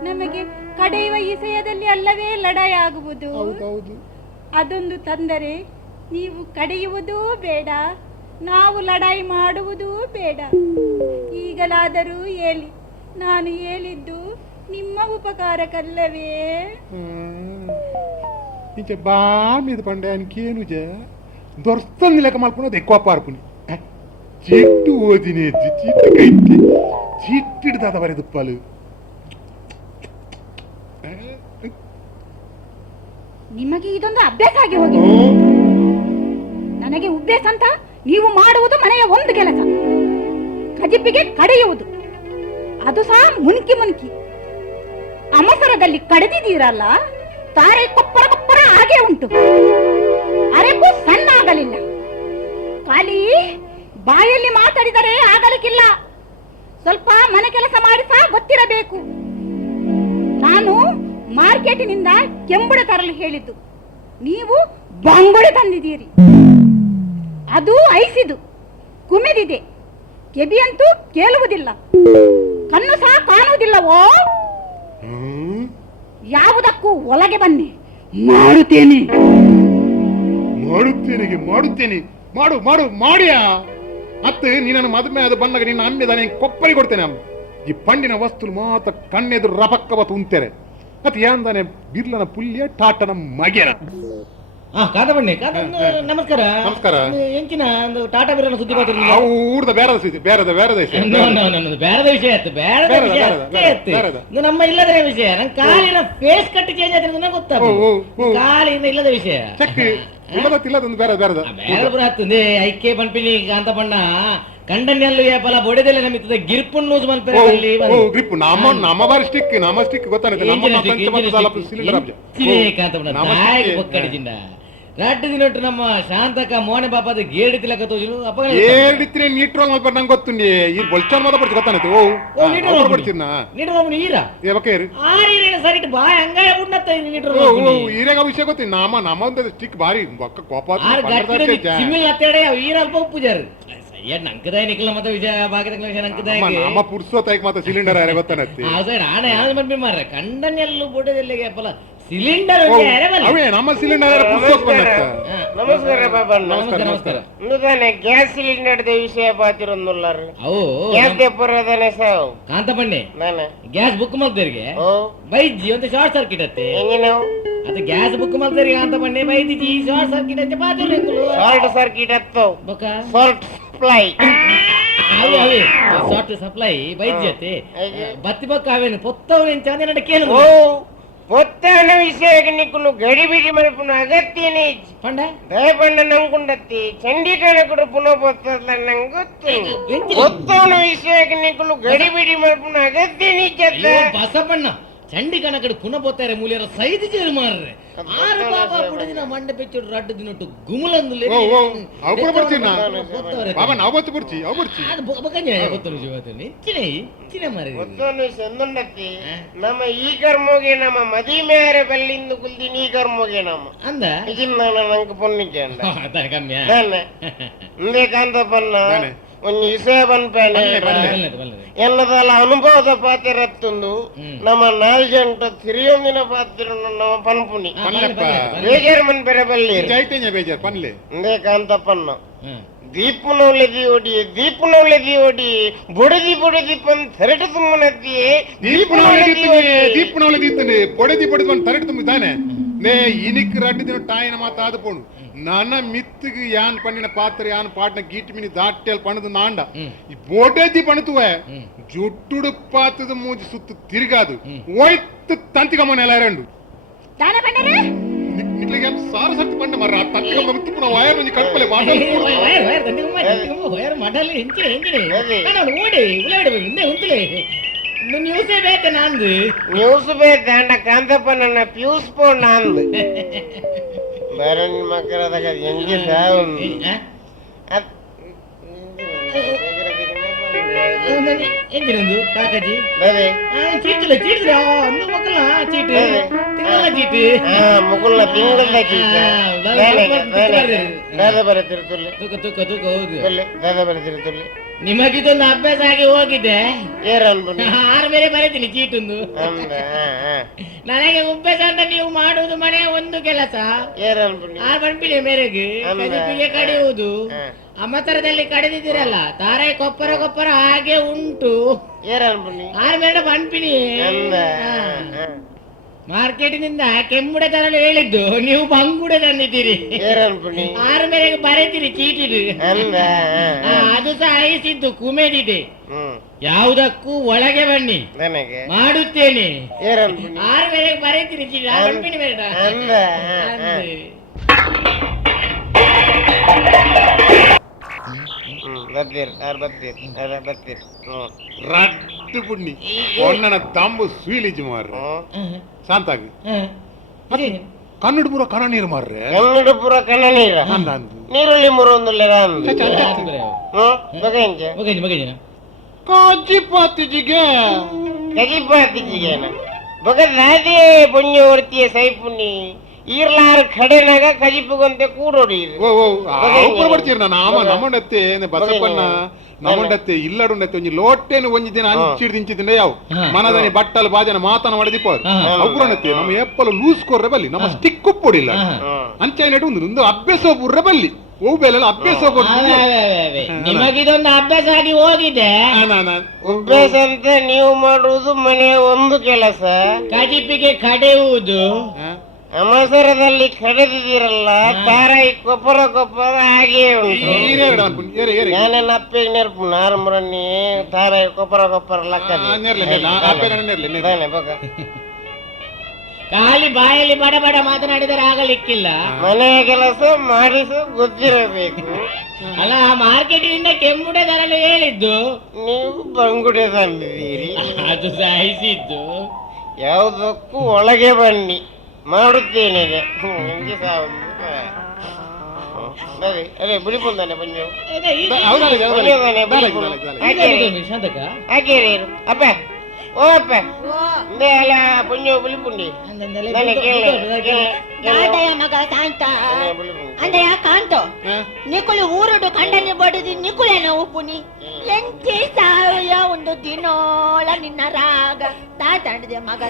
ನಮಗೆ ಕಡೆಯುವ ವಿಷಯದಲ್ಲಿ ಅಲ್ಲವೇ ಲಡಾಯಿ ಆಗುವುದು. ಅದೊಂದು ತಂದರೆ ನೀವು ಕಡೆಯುವುದೂ ಬೇಡ, ನಾವು ಲಡಾಯಿ ಮಾಡುವುದೂ ಬೇಡ. ಈಗಲಾದರೂ ಹೇಳಿ, ನಾನು ಹೇಳಿದ್ದು ನಿಮ್ಮ ಉಪಕಾರಕ್ಕಲ್ಲವೇ? బామీద పండేను దొరుకుతుంది లేక మలుపున్నది ఎక్కువ పార్పుని చెట్టు ఓదినేది చిట్టు కట్టి చిట్టిడు తాత బరే దుప్పాలు. ನಿಮಗೆ ಇದೊಂದು ಅಭ್ಯಾಸ ಆಗಿ ಹೋಗಿದೆ. ನನಗೆ ಉದ್ದೇಶ ಅಂತ ನೀವು ಮಾಡುವುದು ಮನೆಯ ಒಂದು ಕೆಲಸ, ಕಜಿಪಿಗೆ ಕಡೆಯುವುದು, ಅದು ಸಹ ಮುನ್ಕಿ ಮುನ್ಕಿ. ಅಮಸರದಲ್ಲಿ ಕಡೆದಿದ್ದೀರಲ್ಲ, ತಾರೆ ಕೊಪ್ಪರ ಕೊಪ್ಪರ ಹಾಗೆ ಉಂಟು, ಅರೆಗೂ ಸಣ್ಣ ಆಗಲಿಲ್ಲ. ಖಾಲಿ ಬಾಯಲ್ಲಿ ಮಾತಾಡಿದರೆ ಆಗಲಿಕ್ಕಿಲ್ಲ, ಸ್ವಲ್ಪ ಮನೆ ಕೆಲಸ ಮಾಡಿ ಸಹ ಗೊತ್ತಿರಬೇಕು. ನಾನು ಮಾರ್ಕೆಟಿನಿಂದ ಕೆಂಬುಡೆ ತರಲು ಹೇಳಿದ್ದು, ನೀವು ಬಂಗುಡೆ ತಂದಿದ್ದೀರಿ. ಅದು ಐಸಿದು ಕುಮಿದಿದೆ, ಕೆಬಿಯಂತೂ ಕೇಳುವುದಿಲ್ಲ, ಕಣ್ಣು ಸಹ ಕಾಣುವುದಿಲ್ಲವೋ? ಯಾವುದಕ್ಕೂ ಒಳಗೆ ಬನ್ನಿ, ಮಾಡುತ್ತೇನೆ. ಮಾಡುತ್ತೇನೆ ಮಾಡು ಮಾಡು ಮಾಡಿಯಾ ಮತ್ತೆ ನೀನನ್ನು ಮದುವೆ ಅದು ಬಂದಾಗ ನಿನ್ನ ಅಮ್ಮಿದಾನೆ ಕೊಪ್ಪರಿ ಕೊಡ್ತೇನೆ. ಈ ಪಂಡಿನ ವಸ್ತುಲು ಮಾತ್ರ ಕಣ್ಣೆದುರು ರಪಕ್ಕ ಬತ್ತು ಉಂತೇರೆ ಮತ್ತೆ ಯಾಂದಾನೆ ಬಿರ್ಲನ ಪುಲ್ಯ ಟಾಟನ ಮಗೆನ. ಕಾದಬಣ್ಣೆ ನಮಸ್ಕಾರ. ನಮಸ್ಕಾರ. ಎಂಚಿನ ಒಂದು ಟಾಟಾ ಬಿರ್ಲನ ಸುದ್ದಿ ಬರ್ತಿರಲಿಲ್ಲ. ಅವು ಊರ್ದ ಬೇರದ ವಿಷಯ ಬೇರದ ವಿಷಯ ಆಯ್ತು, ಬೇರದ ವಿಷಯ ಅಷ್ಟೇ. ನಮ್ಮ ಇಲ್ಲದ ವಿಷಯ, ನಂಗೆ ಕಾಲಿನ ಫೇಸ್ ಕಟ್ ಚೇಂಜ್ ಆದ್ರೆ ನನಗೆ ಗೊತ್ತಾಗ ಕಾಲಿನ ಇಲ್ಲದ ವಿಷಯ. ಬೇರೆ ಐಕೆ ಪಂಪಿನಿ ಕಾಂತ ಬಣ್ಣ ಕಂಡನ್ಯಲ್ಲೂ ಏಪಲ ಬೊಡೆದೆಲ್ಲ ನಮಿತದ ಗಿರ್ಪುನ್ ನ್ಯೂಸ್ ಮಲ್ಪೆರಲ್ಲಿ ಗ್ರಿಪ್ ನಮ್ಮ ಬಾರಿ ಸ್ಟಿಕ್ ನಮ್ಮ ಸ್ಟಿಕ್ ಗೊತ್ತಾಗುತ್ತೆ. ಕಾಂತ ಬಣ್ಣ ನಾಯಕ ಬೊಕ್ಕಡಿಜಿಂದ ರಡ್ಡು ದಿನಟ್ಟು ನಮ್ಮ ಶಾಂತಕ ಮೋನೆ ಬಾಪದ ಗೇಡಿ ತಿಲಕ ತೋಜು ಅಪ್ಪ ಏಡಿತ್ರೆ ನೀಟ್ರೋಲ್ ಮಲ್ಪ ನಂಗೆ ಗೊತ್ತುಂಡಿ ಈ ಬೊಲ್ಚಾನ್ ಮಾತ ಪಡ್ತಿ ಗೊತ್ತಾನೈತೆ. ಓ ನೀಟ್ರೋಲ್ ಪಡ್ತಿನ ನೀಟ್ರೋಲ್ ಈರ ಏವಕೇರಿ ಆರಿರೇನ ಸರಿಟ್ ಬಾಯ್ ಹಂಗಾಯ ಉಣ್ಣತ್ತ ನೀಟ್ರೋಲ್. ಓ ಈರೆಗ ವಿಷಯ ಗೊತ್ತಿ ನಮ್ಮ ಒಂದು ಸ್ಟಿಕ್ ಬಾರಿ ಬೊಕ್ಕ ಕೋಪ ಸಿಮಿಲ್ ಅತ್ತೇಡೆ ಈರ ಅಲ್ಪ ಪೂಜಾರಿ ಏನ್ ನಂಕದಾಯ ನಿಖಲ ಮತ ವಿಷಯ ಭಾಗದ ವಿಷಯ ನಂಕದಾಯ ನಮ್ಮ ಪುರ್ಸೋತಾಯ್ಕ ಮತ ಸಿಲಿಂಡರ್ ಯಾರೇ ಗೊತ್ತಾನೈತಿ. ಸರ್ ಆನೆ ಯಾವ್ದು ಮನ್ಬಿ ಮಾರ್ರೆ ಕಂಡನೆಲ್ಲೂ ಬೊಡೆದೆಲ್ಲಿಗೆ ಅಪ್ಪಲ ಸಿಲಿಂಡರ್ ಅವೇ ನಮ್ಮ ಸಿಲಿಂಡರ್ ಪುರ್ಸೋತ್ ಬಂದತ್ತ. ನಮಸ್ಕಾರ ಬಾಬಾ. ನಮಸ್ಕಾರ. ಗ್ಯಾಸ್ ಸಿಲಿಂಡರ್ ವಿಷಯ ಪಾತಿರೊಂದುಲ್ಲಾರು ಅವು ಗ್ಯಾಸ್ ಪುರದನೆ ಸಾವು ಕಾಂತ ಬಣ್ಣೆ ನಾನು ಗ್ಯಾಸ್ ಬುಕ್ ಮಾಡ್ದೇರಿಗೆ ಬೈಜಿ ಒಂದು ಶಾರ್ಟ್ ಸರ್ಕಿಟ್ ಅತ್ತೆ ಹೆಂಗಿನ ಅದು ಗ್ಯಾಸ್ ಬುಕ್ ಮಾಡ್ದೇರಿಗೆ ಕಾಂತ ಬಣ್ಣೆ ಬೈದಿಜಿ ಶಾರ್ಟ್ ಸರ್ಕಿಟ್ ಅಂತ ಪಾತಿರ್ಬೇಕು. ಶಾರ್ಟ್ ಸರ್ಕಿಟ್ ಅತ್ತು ಬೊಕ್ಕ ಶಾರ್ಟ್ ಸಪ್ಲೈ ಅವೇ ಶಾರ್ಟ್ ಸಪ್ಲೈ ಬೈಜಿ ಅತ್ತೆ ಬತ್ತಿ ಬೊಕ್ಕ ಅವೇನು ಪೊತ್ತವನು ಚಂದ ನಡ ಕೇಳು పొత్తన విషయకి నీకులు గడిబిడి మలుపున అగత్యనే పండ దయపండ నంకుండత్తి చండీకరణకుడు పునఃపొత్తన ಗೊತ್ತು పొత్తన విషయకి నీకులు గడిబిడి మలుపున అగత్యనే చెత్త ಬಸಪಣ್ಣ ಚಂಡಿ ಕಣಕಡು ಪುನಃ ಪೋತಾರೆ ಮೂಲಿಯರ ಸೈದು ಜೇರು ಮಾರ್ರೆ ಆರು ಬಾಬಾ ಪುಡದಿನ ಮಂಡೆ ಪೆಚ್ಚುಡು ರಡ್ಡು ದಿನಟ್ಟು ಗುಮಲಂದು ಅವು ಬರ್ತೀನ ಬಾಬಾ ನಾವು ಬತ್ತು ಬರ್ತಿ ಅವು ಬರ್ತಿ ಅದು ಬಕಂಜೆ ಗೊತ್ತು ಜೀವತ್ತು ನಿಂಚಿನೆ ಇಂಚಿನೆ ಮಾರಿ ಗೊತ್ತನು ಸಂದುಂಡತ್ತಿ ನಮ್ಮ ಈ ಕರ್ಮೋಗೆ ನಮ್ಮ ಮದಿಮೇರೆ ಬಲ್ಲಿಂದು ಕುಲ್ದಿ ನೀ ಕರ್ಮೋಗೆ ನಮ್ಮ ಅಂದ ಇದನ್ನ ನಂಗೆ ಪೊನ್ನಿಕೆ ಅಂದ ಅದ ಕಮ್ಮಿಯ ಇಂದೇ ಕಾಂತ ಪನ್ನ ಒಂದು ವಿಷಯ ಬಂದ್ಪೇನೆ ಎಲ್ಲದಲ್ಲ ಅನುಭವದ ಪಾತ್ರತ್ತೊಂದು ನಮ್ಮ 4 ಗಂಟೆ ತಿರಿಯೊಂದಿನ ಪಾತ್ರ ನಮ್ಮ ಪನ್ಪುನಿ ಬೇಜಾರು ಮನ್ ಬೇರೆ ಬಲ್ಲಿ ಬೇಜಾರು ಪನ್ಲೆ ಇಂದೇ ಕಾಂತ ಪನ್ನ ದೀಪನೌಲೆದಿ ಓಡಿ ಬುಡದಿ ಪನ್ ಥರಟ ತುಂಬನತ್ತಿ ದೀಪನೌಲೆದಿ ಇತ್ತನೆ ಬೊಡದಿ ಪನ್ ಥರಟ ತುಂಬಿದ್ದಾನೆ ನೇ ಇನಿಕ್ ರಡ್ಡು ದಿನ ಟಾಯಿನ ಮಾತಾದ ಪೋಣು ನನ್ನ ಮಿತ್ತಿಗೆ ಯಾನ್ ಪಣ್ಣಿನ ಪಾತ್ರ ಯಾನ್ ಪಾಟ್ನ ಗೀಟ್ ಮಿನಿ ದಾಟೆಲ್ ಪಣದು ನಾಂಡ ಈ ಬೋಟೇದಿ ಪಣುತ್ತುವೆ ಜುಟ್ಟುಡು ಪಾತದ ಮೂಜಿ ಸುತ್ತು ತಿರುಗಾದು ಒಯ್ತು ತಂತಿಗಮ್ಮನ ಎಲ್ಲ ಎರಡು ನಿಕ್ಲಿಗೆ ಸಾರು ಸರ್ತಿ ಪಂಡ ಮರ ತಂತಿಗಮ್ಮ ಬಿತ್ತು ಪುನಃ ವಯರ್ ಒಂಜಿ ಕಟ್ಪಲೆ ಮಾಡಲಿ ಓಡಿ ಉಲಾಡಬೇಕು ಹಿಂದೆ ಉಂತಲೇ ನ್ಯೂಸೇ ಬೇಕ ನಾಂದು ನ್ಯೂಸ್ ಬೇಕ ಕಾಂತಪ್ಪ ನನ್ನ ಪ್ಯೂಸ್ ಪೋನ್ ನಾಂದು ಬೇರೆ ಮಕ್ಕಳದಾಗ ಹೆಂಗೆ ಸಾವು ಎಂಜಿನೊಂದು ಕಾಕಾಜಿ ಅದೇ ಚೀಟಿಲ್ಲ ಚೀಟಿದ್ರೆ ಒಂದು ಮಕ್ಕಳ ಚೀಟು ತಿಂಗಳ ಚೀಟು ಮುಗುಳ್ನ ತಿಂಗಳ ಚೀಟ ದಾದ ಬರತಿರುತ್ತಲ್ಲಿ ತೂಕ ತೂಕ ತೂಕ ಹೌದು ದಾದ ಬರತಿರುತ್ತಲ್ಲಿ ನಿಮಗಿದೊಂದು ಅಭ್ಯಾಸ ಆಗಿ ಹೋಗಿದೆ ಏರನ್ಬು ಆರು ಬೇರೆ ಬರೀತೀನಿ ಚೀಟೊಂದು ಅಂದ ನನಗೆ ಅಭ್ಯಾಸ ಅಂತ ನೀವು ಮಾಡುವುದು ಮನೆಯ ಒಂದು ಕೆಲಸ ಏರನ್ಬು ಆರು ಬಂಪಿಲೆ ಮೇರೆಗೆ ಕದಿಪಿಗೆ ಕಡಿಯುವುದು ಅಮತರದಲ್ಲಿ ಕಡಿದಿದ್ದೀರಲ್ಲ ತಾರೆ ಕೊಪ್ಪರ ಕೊಪ್ಪರ ಹಾಗೆ ಉಂಟು ಏರನ್ಬು ಆರು ಬೇರೆ ಬಂಪಿನಿ ಅಂದ ಮಾರ್ಕೆಟಿನಿಂದ ಕೆಮ್ಮುಡೆ ತರಲು ಹೇಳಿದ್ದು ನೀವು ಬಂಗುಡೆ ತಂದಿದ್ದೀರಿ ಏರನ್ಬು ಆರು ಮೇರೆಗೆ ಬರೀತೀರಿ ಚೀಟಿದು ಅಂದ ಅದು ಸಹ ಐಸಿದ್ದು ಕುಮೇದಿದೆ ಯಾವುದಕ್ಕೂ ಒಳಗೆ ಬನ್ನಿ ನನಗೆ ಮಾಡುತ್ತೇನೆ ಏರನ್ಬು ಆರು ಮೇರೆಗೆ ಬರೀತೀರಿ ಚೀಟಿ ಆ ಬಂಪಿನಿ ಬೇಡ ಅಂದ ಬತ್ತೀರಿ ಬತ್ತೀರಿ ರಡ್ಡು ಪುಣ್ಣಿ ಒಣ್ಣನ ತಂಬು ಸ್ವೀಲಿಜ್ ಮಾರ್ರೆ ಶಾಂತಾಗಿ ಕನ್ನಡ ಪೂರ ಕಣ ನೀರು ಮಾರ್ರೆ ಕನ್ನಡ ಪುರ ಕಣ್ಣ ನೀರ ನೀರುಳ್ಳಿ ಮುರು ಒಂದು ಕಾಜಿಪಾತಿಜಿಗೆ ಕಜಿಪಾತಿಜಿಗೇನ ಬಗ ರಾಧೆ ಪುಣ್ಯ ವರ್ತಿಯ ಸೈಪುಣ್ಣಿ ಈರ್ಲಾರ ಕಡೆನಾಗ ಕಜಿಪುಗಂತೆ ಕೂಡೋಡಿ ಬರ್ತೀರಿ ನಾನು ಆಮ ನಮ್ಮಂಡತ್ತೆ ಬಸಪ್ಪಣ್ಣ ನಮ್ಮಂಡತ್ತೆ ಇಲ್ಲಡುಂಡತ್ತೆ ಒಂಜಿ ಲೋಟೇನು ಒಂಜಿ ದಿನ ಅಂಚಿಡ್ ದಿಂಚಿದಿಂದ ಯಾವ ಮನದನಿ ಬಟ್ಟಲು ಬಾಜನ ಮಾತನ ಮಾಡಿದಿಪ್ಪ ಅವ್ರನತ್ತೆ ನಮ್ಮ ಎಪ್ಪಲು ಲೂಸ್ ಕೊರ್ರೆ ಬಲ್ಲಿ ನಮ್ಮ ಸ್ಟಿಕ್ ಉಪ್ಪೊಡಿಲ್ಲ ಅಂಚಾಯಿನಟ್ಟು ಒಂದು ಅಭ್ಯಾಸ ಪುರ್ರೆ ಬಲ್ಲಿ ಹೂ ಬೇಲೆಲ್ಲ ಅಭ್ಯಾಸ ನಿಮಗಿದೊಂದು ಅಭ್ಯಾಸ ಆಗಿ ಹೋಗಿದೆ ಅಭ್ಯಾಸ ಅಂತ ನೀವು ಮಾಡುವುದು ಮನೆಯ ಒಂದು ಕೆಲಸ ಕಜಿಪಿಗೆ ಕಡೆಯುವುದು ಅಮಸರದಲ್ಲಿ ಕಡೆದಿದ್ದೀರಲ್ಲ ತಾರಾಯಿ ಕೊಪ್ಪರ ಕೊಪ್ಪರ ಹಾಗೆ ಉಂಟು ನಾನೇನು ಅಪ್ಪೆ ನೆರ್ಪು ನಾರಮ್ರನ್ನಿ ತಾರಾಯಿ ಕೊಪ್ಪರ ಕೊಪ್ಪರ ಖಾಲಿ ಬಾಯಲ್ಲಿ ಬಡ ಬಡ ಮಾತನಾಡಿದರೆ ಆಗಲಿಕ್ಕಿಲ್ಲ ಮನೆಯ ಕೆಲಸ ಮಾಡಿಸು ಗೊತ್ತಿರಬೇಕು ಅಲ್ಲ ಮಾರ್ಕೆಟಿನಿಂದ ಕೆಮ್ಮುಡೆ ತರಲು ಹೇಳಿದ್ದು ನೀವು ಬಂಗುಡೆ ತಂದಿದ್ದೀರಿ ಅದು ಸಾಯಿಸಿದ್ದು ಯಾವುದಕ್ಕೂ ಒಳಗೆ ಬನ್ನಿ ಮಾಡುತ್ತೇನೆ ಅದೇ ಬಿಡಿಪುಂದಾನೆ ಪಂಜು ಹಾಕೇರಿ ಅಪ್ಪ ಓ ಅಪ್ಪ ಅಲ್ಲ ಪುಂಜು ಬಿಳಿಪುಂಡಿ ಮಗ ಕಾಂತ ಅಂದಯ ಕಾಂತೋ ನಿಕುಳು ಊರುಡು ಕಂಡನೆ ಬಡದಿ ನಿಕುಳೇನ ಉಪ್ಪುನಿ ಎಂಚಿ ಸಾಯ ಒಂದು ದಿನೋಳ ನಿನ್ನ ರಾಗ ದಾತಾಡಿದೆ ಮಗ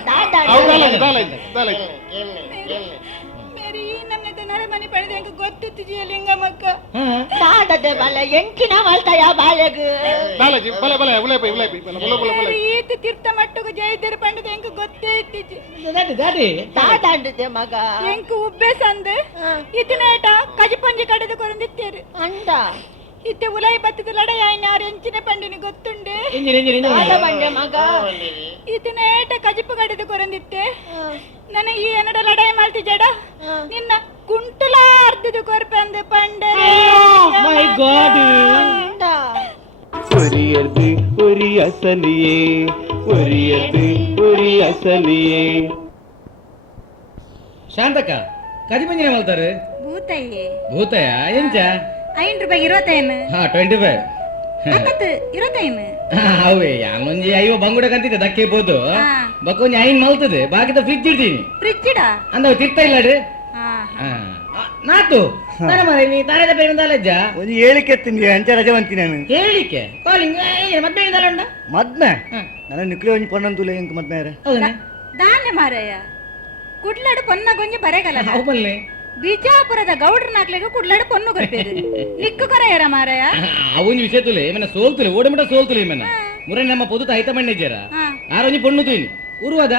ಮೇರಿ ನನ್ನದು ನರಮನಿ ಪಡೆದ ಹೆಂಗ ಗೊತ್ತಿದ್ದೀಯ ಲಿಂಗಮ್ಮಕ್ಕ ದಾಡದೆ ಬಲ ಎಂಚಿನ ಮಲ್ತಯ ಬಾಲೆಗ್ ಈತ ತೀರ್ಥ ಮಟ್ಟಗ ಜೈದರ ಪಂಡದ ಹೆಂಗ ಗೊತ್ತೇ ಇತ್ತೀಜಿ ದಾದಾಡಿದೆ ಮಗ ಹೆಂಗ ಉಬ್ಬೆ ಸಂದೆ ಇತನೇಟ ಕಜಿಪಂಜಿ ಕಡೆದು ಕೊರಂದಿತ್ತೇರು ಅಂಡ ಇತ್ತೆ ಉಲಾಯಿ ಬತ್ತದ ಲಡಯ ಯಾರು ಎಂಚಿನ ಪಂಡಿನಿ ಗೊತ್ತುಂಡೆ ಬಂಡೆ ಮಗ ಇತನೇಟ ಕಜಿಪು ಕಡೆದು ಕೊರಂದಿತ್ತೆ ನನಗೆ ಈ ಏನಡ ಲಡಾಯಿ ಮಾಡ್ತಿ ಜಡ ನಿನ್ನ ಕುಂಟಲ ಅರ್ಧದು ಕೊರ್ಪಂದು ಪಂಡೆ ಒರಿಯದು ಒರಿ ಅಸಲಿಯೇ ಒರಿಯದು ಒರಿ ಅಸಲಿಯೇ ಶಾಂತಕ್ಕ ಕದಿಪಂಜಿನ ಮಲ್ತಾರೆ ಭೂತಯ್ಯೆ ಭೂತಯ್ಯ ಎಂಚ 5 ರೂಪಾಯಿ 25 ಹಾ 25 ಅಕ್ಕತ್ತು 25 ಅವೇ ಯಾನೊಂಜಿ ಅಯ್ಯೋ ಬಂಗುಡ ಕಂತಿದ್ದೆ ದಕ್ಕೆ ಬೋದು ಬಕ್ಕೊಂಜಿ ಐನ್ ಮಲ್ತದೆ ಬಾಕಿದ ಫ್ರಿಜ್ ಇಡ್ತೀನಿ ಫ್ರಿಜ್ ಇಡ ಅಂದವ ತಿರ್ತ ಇಲ್ಲಡು ನಾತು ನನ್ನ ಮರೆ ನೀ ತಾರದ ಬೇರೆಂದಲ್ಲಜ್ಜ ಒಂದು ಹೇಳಿಕೆ ತಿಂಡಿ ಅಂಚ ರಜೆ ಬಂತೀನಿ ನಾನು ಹೇಳಿಕೆ ಕಾಲಿಂಗ್ ಮತ್ತೆ ಇಂದಲ್ಲ ಮದ್ಮೆ ನನ್ನ ನಿಕ್ಲಿ ಒಂಜಿ ಪೊನ್ನಂತುಲೆ ಇಂಕ ಮದ್ಮೆ ದಾನೆ ಮಾರಯ್ಯ ಕುಡ್ಲಾಡು ಪೊನ್ನ ಗೊಂಜಿ ಬರೆಗಲ್ಲ ಅವಲ್ಲೇ ಬಿಜಾಪುರದ ಗೌಡ್ರ ನಾಕ್ಲೆಗೆ ಕುಡ್ಲಾಡು ಪೊನ್ನು ಕೊರ್ಪೇರು ನಿಕ್ಕು ಕೊರೆಯರ ಮಾರಯ್ಯ ಅವೊಂಜಿ ವಿಷಯ ತುಲೆ ಏಮನ್ನ ಸೋಲ್ತುಲೆ ಓಡಮಿಟ ಸೋಲ್ತುಲೆ ಏಮನ್ನ ಮುರೆ ನಮ್ಮ ಪೊದು ಐತ ಮಣ್ಣಿಜ್ಜಾರ ಆರೊಂಜಿ ಪೊಣ್ಣು ತೂಯಿನಿ ಉರುವಾದ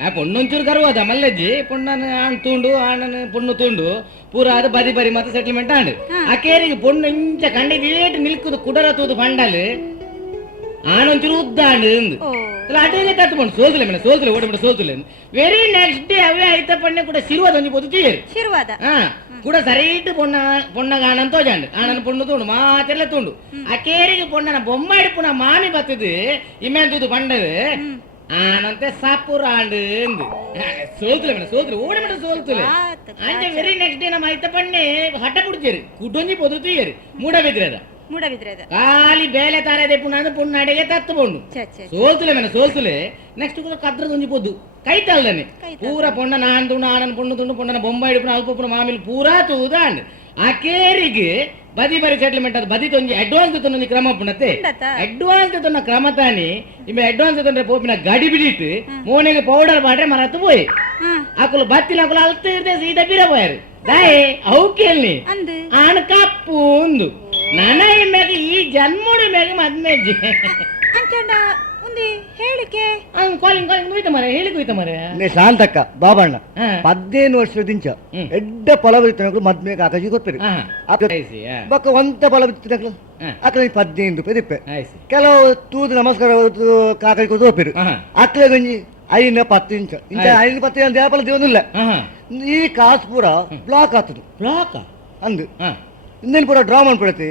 ಆ ಪೊಣ್ಣೊಂಚೂರು ಕರುವಾದ ಮಲ್ಲಜ್ಜಿ ಪೊಣ್ಣನ ಆಣ್ ತೂಂಡು ಆಣನ ಪೊಣ್ಣು ತೂಂಡು ಪೂರ ಅದು ಬದಿ ಬರಿ ಮತ್ತೆ ಸೆಟ್ಲ್ಮೆಂಟ್ ಆಂಡು ಆ ಕೇರಿಗೆ ಪೊಣ್ಣು ಇಂಚ ಕಂಡಿಗೆ ಏಟು ನಿಲ್ಕುದು ಕುಡರ ತೂದು ಪಂಡಲ್ ಆಣೊಂಚೂರು ಉದ್ದಾಂಡು ಅಟೇಲೆ ತಟ್ಟುಕೊಂಡು ಸೋಲ್ತುಲೆ ಮೇನ ಸೋಲ್ತುಲೆ ಓಡಮಿಟ ಸೋಲ್ತುಲೆ ವೆರಿ ನೆಕ್ಸ್ಟ್ ಡೇ ಅವೇ ಐತ ಪಣ್ಣೆ ಕೂಡ ಶಿರ್ವಾದ ಒಂಜಿ ಪೊದು ತೀಯರು ಶಿರ್ವಾದ ಕೂಡ ಸರಿಟ್ಟು ಪೊಣ್ಣಗ ಆಣನ್ ತೋಜಾಂಡು ಆಣನ ಪೊಣ್ಣು ತೂಂಡು ಮಾತೆಲ್ಲ ತೂಂಡು ಆ ಕೇರಿಗೆ ಪೊಣ್ಣನ ಬೊಮ್ಮಾಡಿ ಪುನಃ ಮಾಮಿ ಬತ್ತದು ಇಮ್ಯಾನ್ ತೂದು ಪಂಡದು ಆನಂತೆ ಸಾಪುರ ಆಂಡು ಸೋಲ್ತುಲೆ ಮೇಡ ಸೋಲ್ತುಲೆ ಓಡಿ ಸೋಲ್ತುಲೆ ಅಂಚೆ ವೆರಿ ನೆಕ್ಸ್ಟ್ ಡೇ ನಮ್ಮ ಐತ ಪಣ್ಣೆ ಹಠ ಪುಡ್ಚೇರಿ ಕುಟೊಂಜಿ ಪೊದು ತೂಯರು ಮೂಡ ಬೆದ್ರದ ಮೂಡಬಿದ್ರೆದ ಖಾಲಿ ಬೇಲೆ ತಾರದೆ ಪುಣ್ಣ ಪುಣ್ಣಡೆಗೆ ತತ್ತುಕೊಂಡು ಸೋಲ್ತುಲೆ ಮೇನ ಸೋಲ್ತುಲೆ ನೆಕ್ಸ್ಟ್ ಕೂಡ ಕದ್ರದ ಒಂಜಿ ಪೊದ್ದು ಕೈತಲ್ದನೆ ಪೂರ ಪೊಣ್ಣ ನಾನ್ ತುಂಡು ಆನನ್ ಪೊಣ್ಣು ತುಂಡು ಪೊಣ್ಣನ ಬೊಂಬಾಯಿ ಹಿಡಿಪುನ ಅಲ್ಪ ಪುನ ಮಾಮಿಲ್ ಪೂರಾ ತೂದಾಂಡ್ ಆ ಕೇರಿಗೆ ಬದಿ ಬರಿ ಸೆಟ್ಲ್ಮೆಂಟ್ ಅದು ಬದಿ ತೊಂಜಿ ಅಡ್ವಾನ್ಸ್ ತೊಂದು ಕ್ರಮ ಪುಣತೆ ಅಡ್ವಾನ್ಸ್ ತೊನ್ನ ಕ್ರಮ ತಾನಿ ಇಮ್ಮೆ ಅಡ್ವಾನ್ಸ್ ತೊಂದ್ರೆ ಪೋಪಿನ ಗಾಡಿ ಬಿಡಿಟ್ಟು ಮೋನೆಗೆ ಪೌಡರ್ ಮಾಡ್ರೆ ಮರತ್ತು ಪೋಯ್ ಅಕುಲು ಬತ್ತಿನ ಅಕುಲು ಅಲ್ತು ಇರ್ದೆ ಸೀದಾ ಬಿರ ಪೋಯಾರು ದಾಯೆ ಅವು ಕೇಳಿ ಆಣ ಕಪ್ಪು ಒಂದು ನನ ಮ್ಯಾಗ ಈ ಜನ್ಮೋಡಿ ಮ್ಯಾಗ ಮದ್ಮೆಜ್ಜಿ ಅಂಚಂಡ ಉಂದಿ ಹೇಳಿಕೆ ಕಾಲಿಂಗ್ ಹೋಯ್ತ ಮರೆ ಹೇಳಿಕೆ ಹೋಯ್ತ ಮರೆ ಶಾಂತಕ್ಕ ಬಾಬಣ್ಣ 15 ವರ್ಷದಿಂಚ ಎಡ್ಡ ಫಲವಿತ್ತನಗಳು ಮದ್ಮೆಗೆ ಆಕಾಶಿ ಗೊತ್ತಿರಿ ಬಕ್ಕ ಒಂತ ಫಲವಿತ್ತನಗಳು ಅಕ್ಲ 15 ರೂಪಾಯಿ ದಿಪ್ಪೆ ಕೆಲವು ತೂದು ನಮಸ್ಕಾರ ಕಾಕಾಯಿ ತೋಪಿರು ಅಕ್ಲ ಗಂಜಿ 5-10 ಇಂಚ ಇಂಚ 5-10 ದೇವಪಲ ದೇವನಿಲ್ಲ ಈ ಕಾಸು ಪೂರ ಬ್ಲಾಕ್ ಆಗ್ತದೆ ಬ್ಲಾಕ್ ಅಂದು ಇನ್ನೇನು ಪೂರ ಡ್ರಾ ಮಾಡ್ಬಿಡತ್ತೆ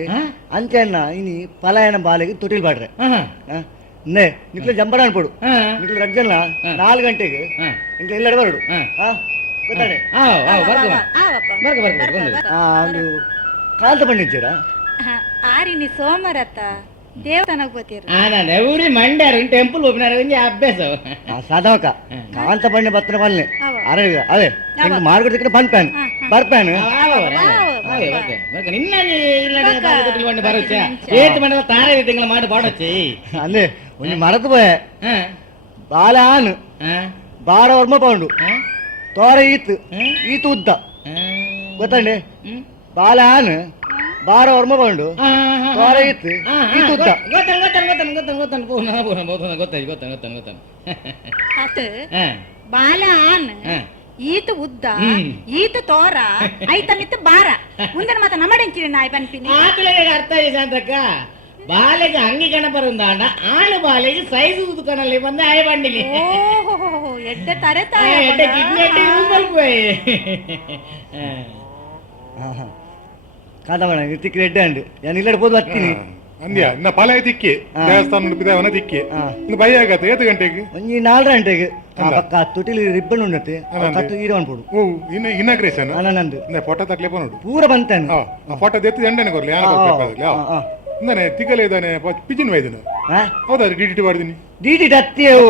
ಅಂಚೆನ್ನ ಇನಿ ಪಲಾಯನ ಬಾಲೆಗೆ ತೊಟ್ಟಿಲ್ ಬಾಡ್ರೆ ನೇ ನಿಕ್ಲೆ ಜಂಬಡ ಅನ್ಪಡು ನಿಕ್ಲೆ ರಜ್ಜಲ್ಲ 4 ಗಂಟೆಗೆ ನಿಕ್ಲೆ ಎಲ್ಲೆಡೆ ಬರಡು ಗೊತ್ತಾಡೆ ಒಂದು ಕಾಲ್ತ ಬಂದಿದ್ದೀರಾ ಆರಿನಿ ಸೋಮರತ್ತ ದೇವಸ್ಥಾನಕ್ಕೆ ಹೋಗ್ತೀರ ನಾನು ಎವ್ರಿ ಮಂಡ್ಯಾರ ಟೆಂಪಲ್ ಹೋಗ್ನಾರ ಅಭ್ಯಾಸ ಸಾಧವಕ ಕಾಂತ ಬಣ್ಣ ಬತ್ರ ಬಲ್ಲೆ ಅರೆ ಅದೇ ನಿಮ್ಗೆ ಮಾರ್ಗದಕ್ಕೆ ಬಂದ್ಪಾನು ಬರ್ಪಾನು ನಿನ್ನ ಬರುತ್ತೆ ಏತ್ ಮಂಡಲ ತಾರ ತಿಂಗಳ ಮಾಡಿ ಬಾಡಚ್ಚಿ ಅಲ್ಲೇ ಒಂದು ಮರತು ಪೋಯ ಬಾಲಾನು ಬಾರ ವರ್ಮ ಪೌಂಡು ತೋರ ಈತು ಉದ್ದ ಗೊತ್ತಂಡೆ ಬಾಲಾನು ಬಾರ ವರ್ಮ ಪೌಂಡು ತೋರ ಈತು ಉದ್ದ ಬಾಲ ಆನ್ ಈತ ಉದ್ದ ಈತ ತೋರ ಐತ ಮಿತ್ತ ಬಾರ ಮುಂದಿನ ಮಾತ ನಮ್ಮಡೆಂಚಿನ ನಾಯಿ ಬನ್ಪಿನಿ ಅರ್ಥ ಇದೆ ಶಾಂತಕ್ಕ ಬಾಲೆಗೆ ಅಂಗಿ ಕಣ ಬರುಂದಾಂಡ ಆಳು ಬಾಲೆಗೆ ಸೈಜ್ ಉದ್ಕಣಲ್ಲಿ ಬಂದ ಆಯ ಬಂಡಿಲಿ ಎಡ್ಡೆ ತರೆ ಕಿಡ್ನಿ ಎಡ್ಡೆ ಯೂಸ್ ಮಲ್ಪೋಯ್ ಕಾದವಣ ತಿಕ್ಕಿ ರೆಡ್ಡೆ ಅಂಡು ನಾನು ಇಲ್ಲಡೆ ಹೋದ್ ಬರ್ತೀನಿ ಅಂದ್ಯ ಇನ್ನ ಪಾಲಯ ತಿಕ್ಕಿ ದೇವಸ್ಥಾನ ಬಿದ್ದಾವನ ತಿಕ್ಕಿ ಇನ್ನು ಭಯ ಆಗತ್ತೆ 7 ಗಂಟೆಗೆ ಒಂಜಿ 4 ಗಂಟೆಗೆ ಪಕ್ಕ ತೊಟ್ಟಿಲಿ ರಿಬ್ಬನ್ ಉಂಡತೆ ಕಟ್ಟು ಈರ ಅನ್ಪೋಡು ಓ ಇನ್ನು ಇನಾಗ್ರೇಷನ್ ನಂದು ಫೋಟೋ ತಕ್ಲೆ ನೋಡು ಪೂರ ಬಂತಾನೆ ಆ ಫೋಟೋ ಎತ್ತು ಎಂಡನೆ ಕೊರ್ಲಿ ಇಂದಾನೆ ತಿಕ್ಕಲೆ ಇದ್ದಾನೆ ಪಿಜಿನ್ ವೈದನು ಹೌದಾ ಡಿಡಿಟಿ ಬಾಡ್ದಿನಿ ಡಿಡಿ ದತ್ತಿಯವು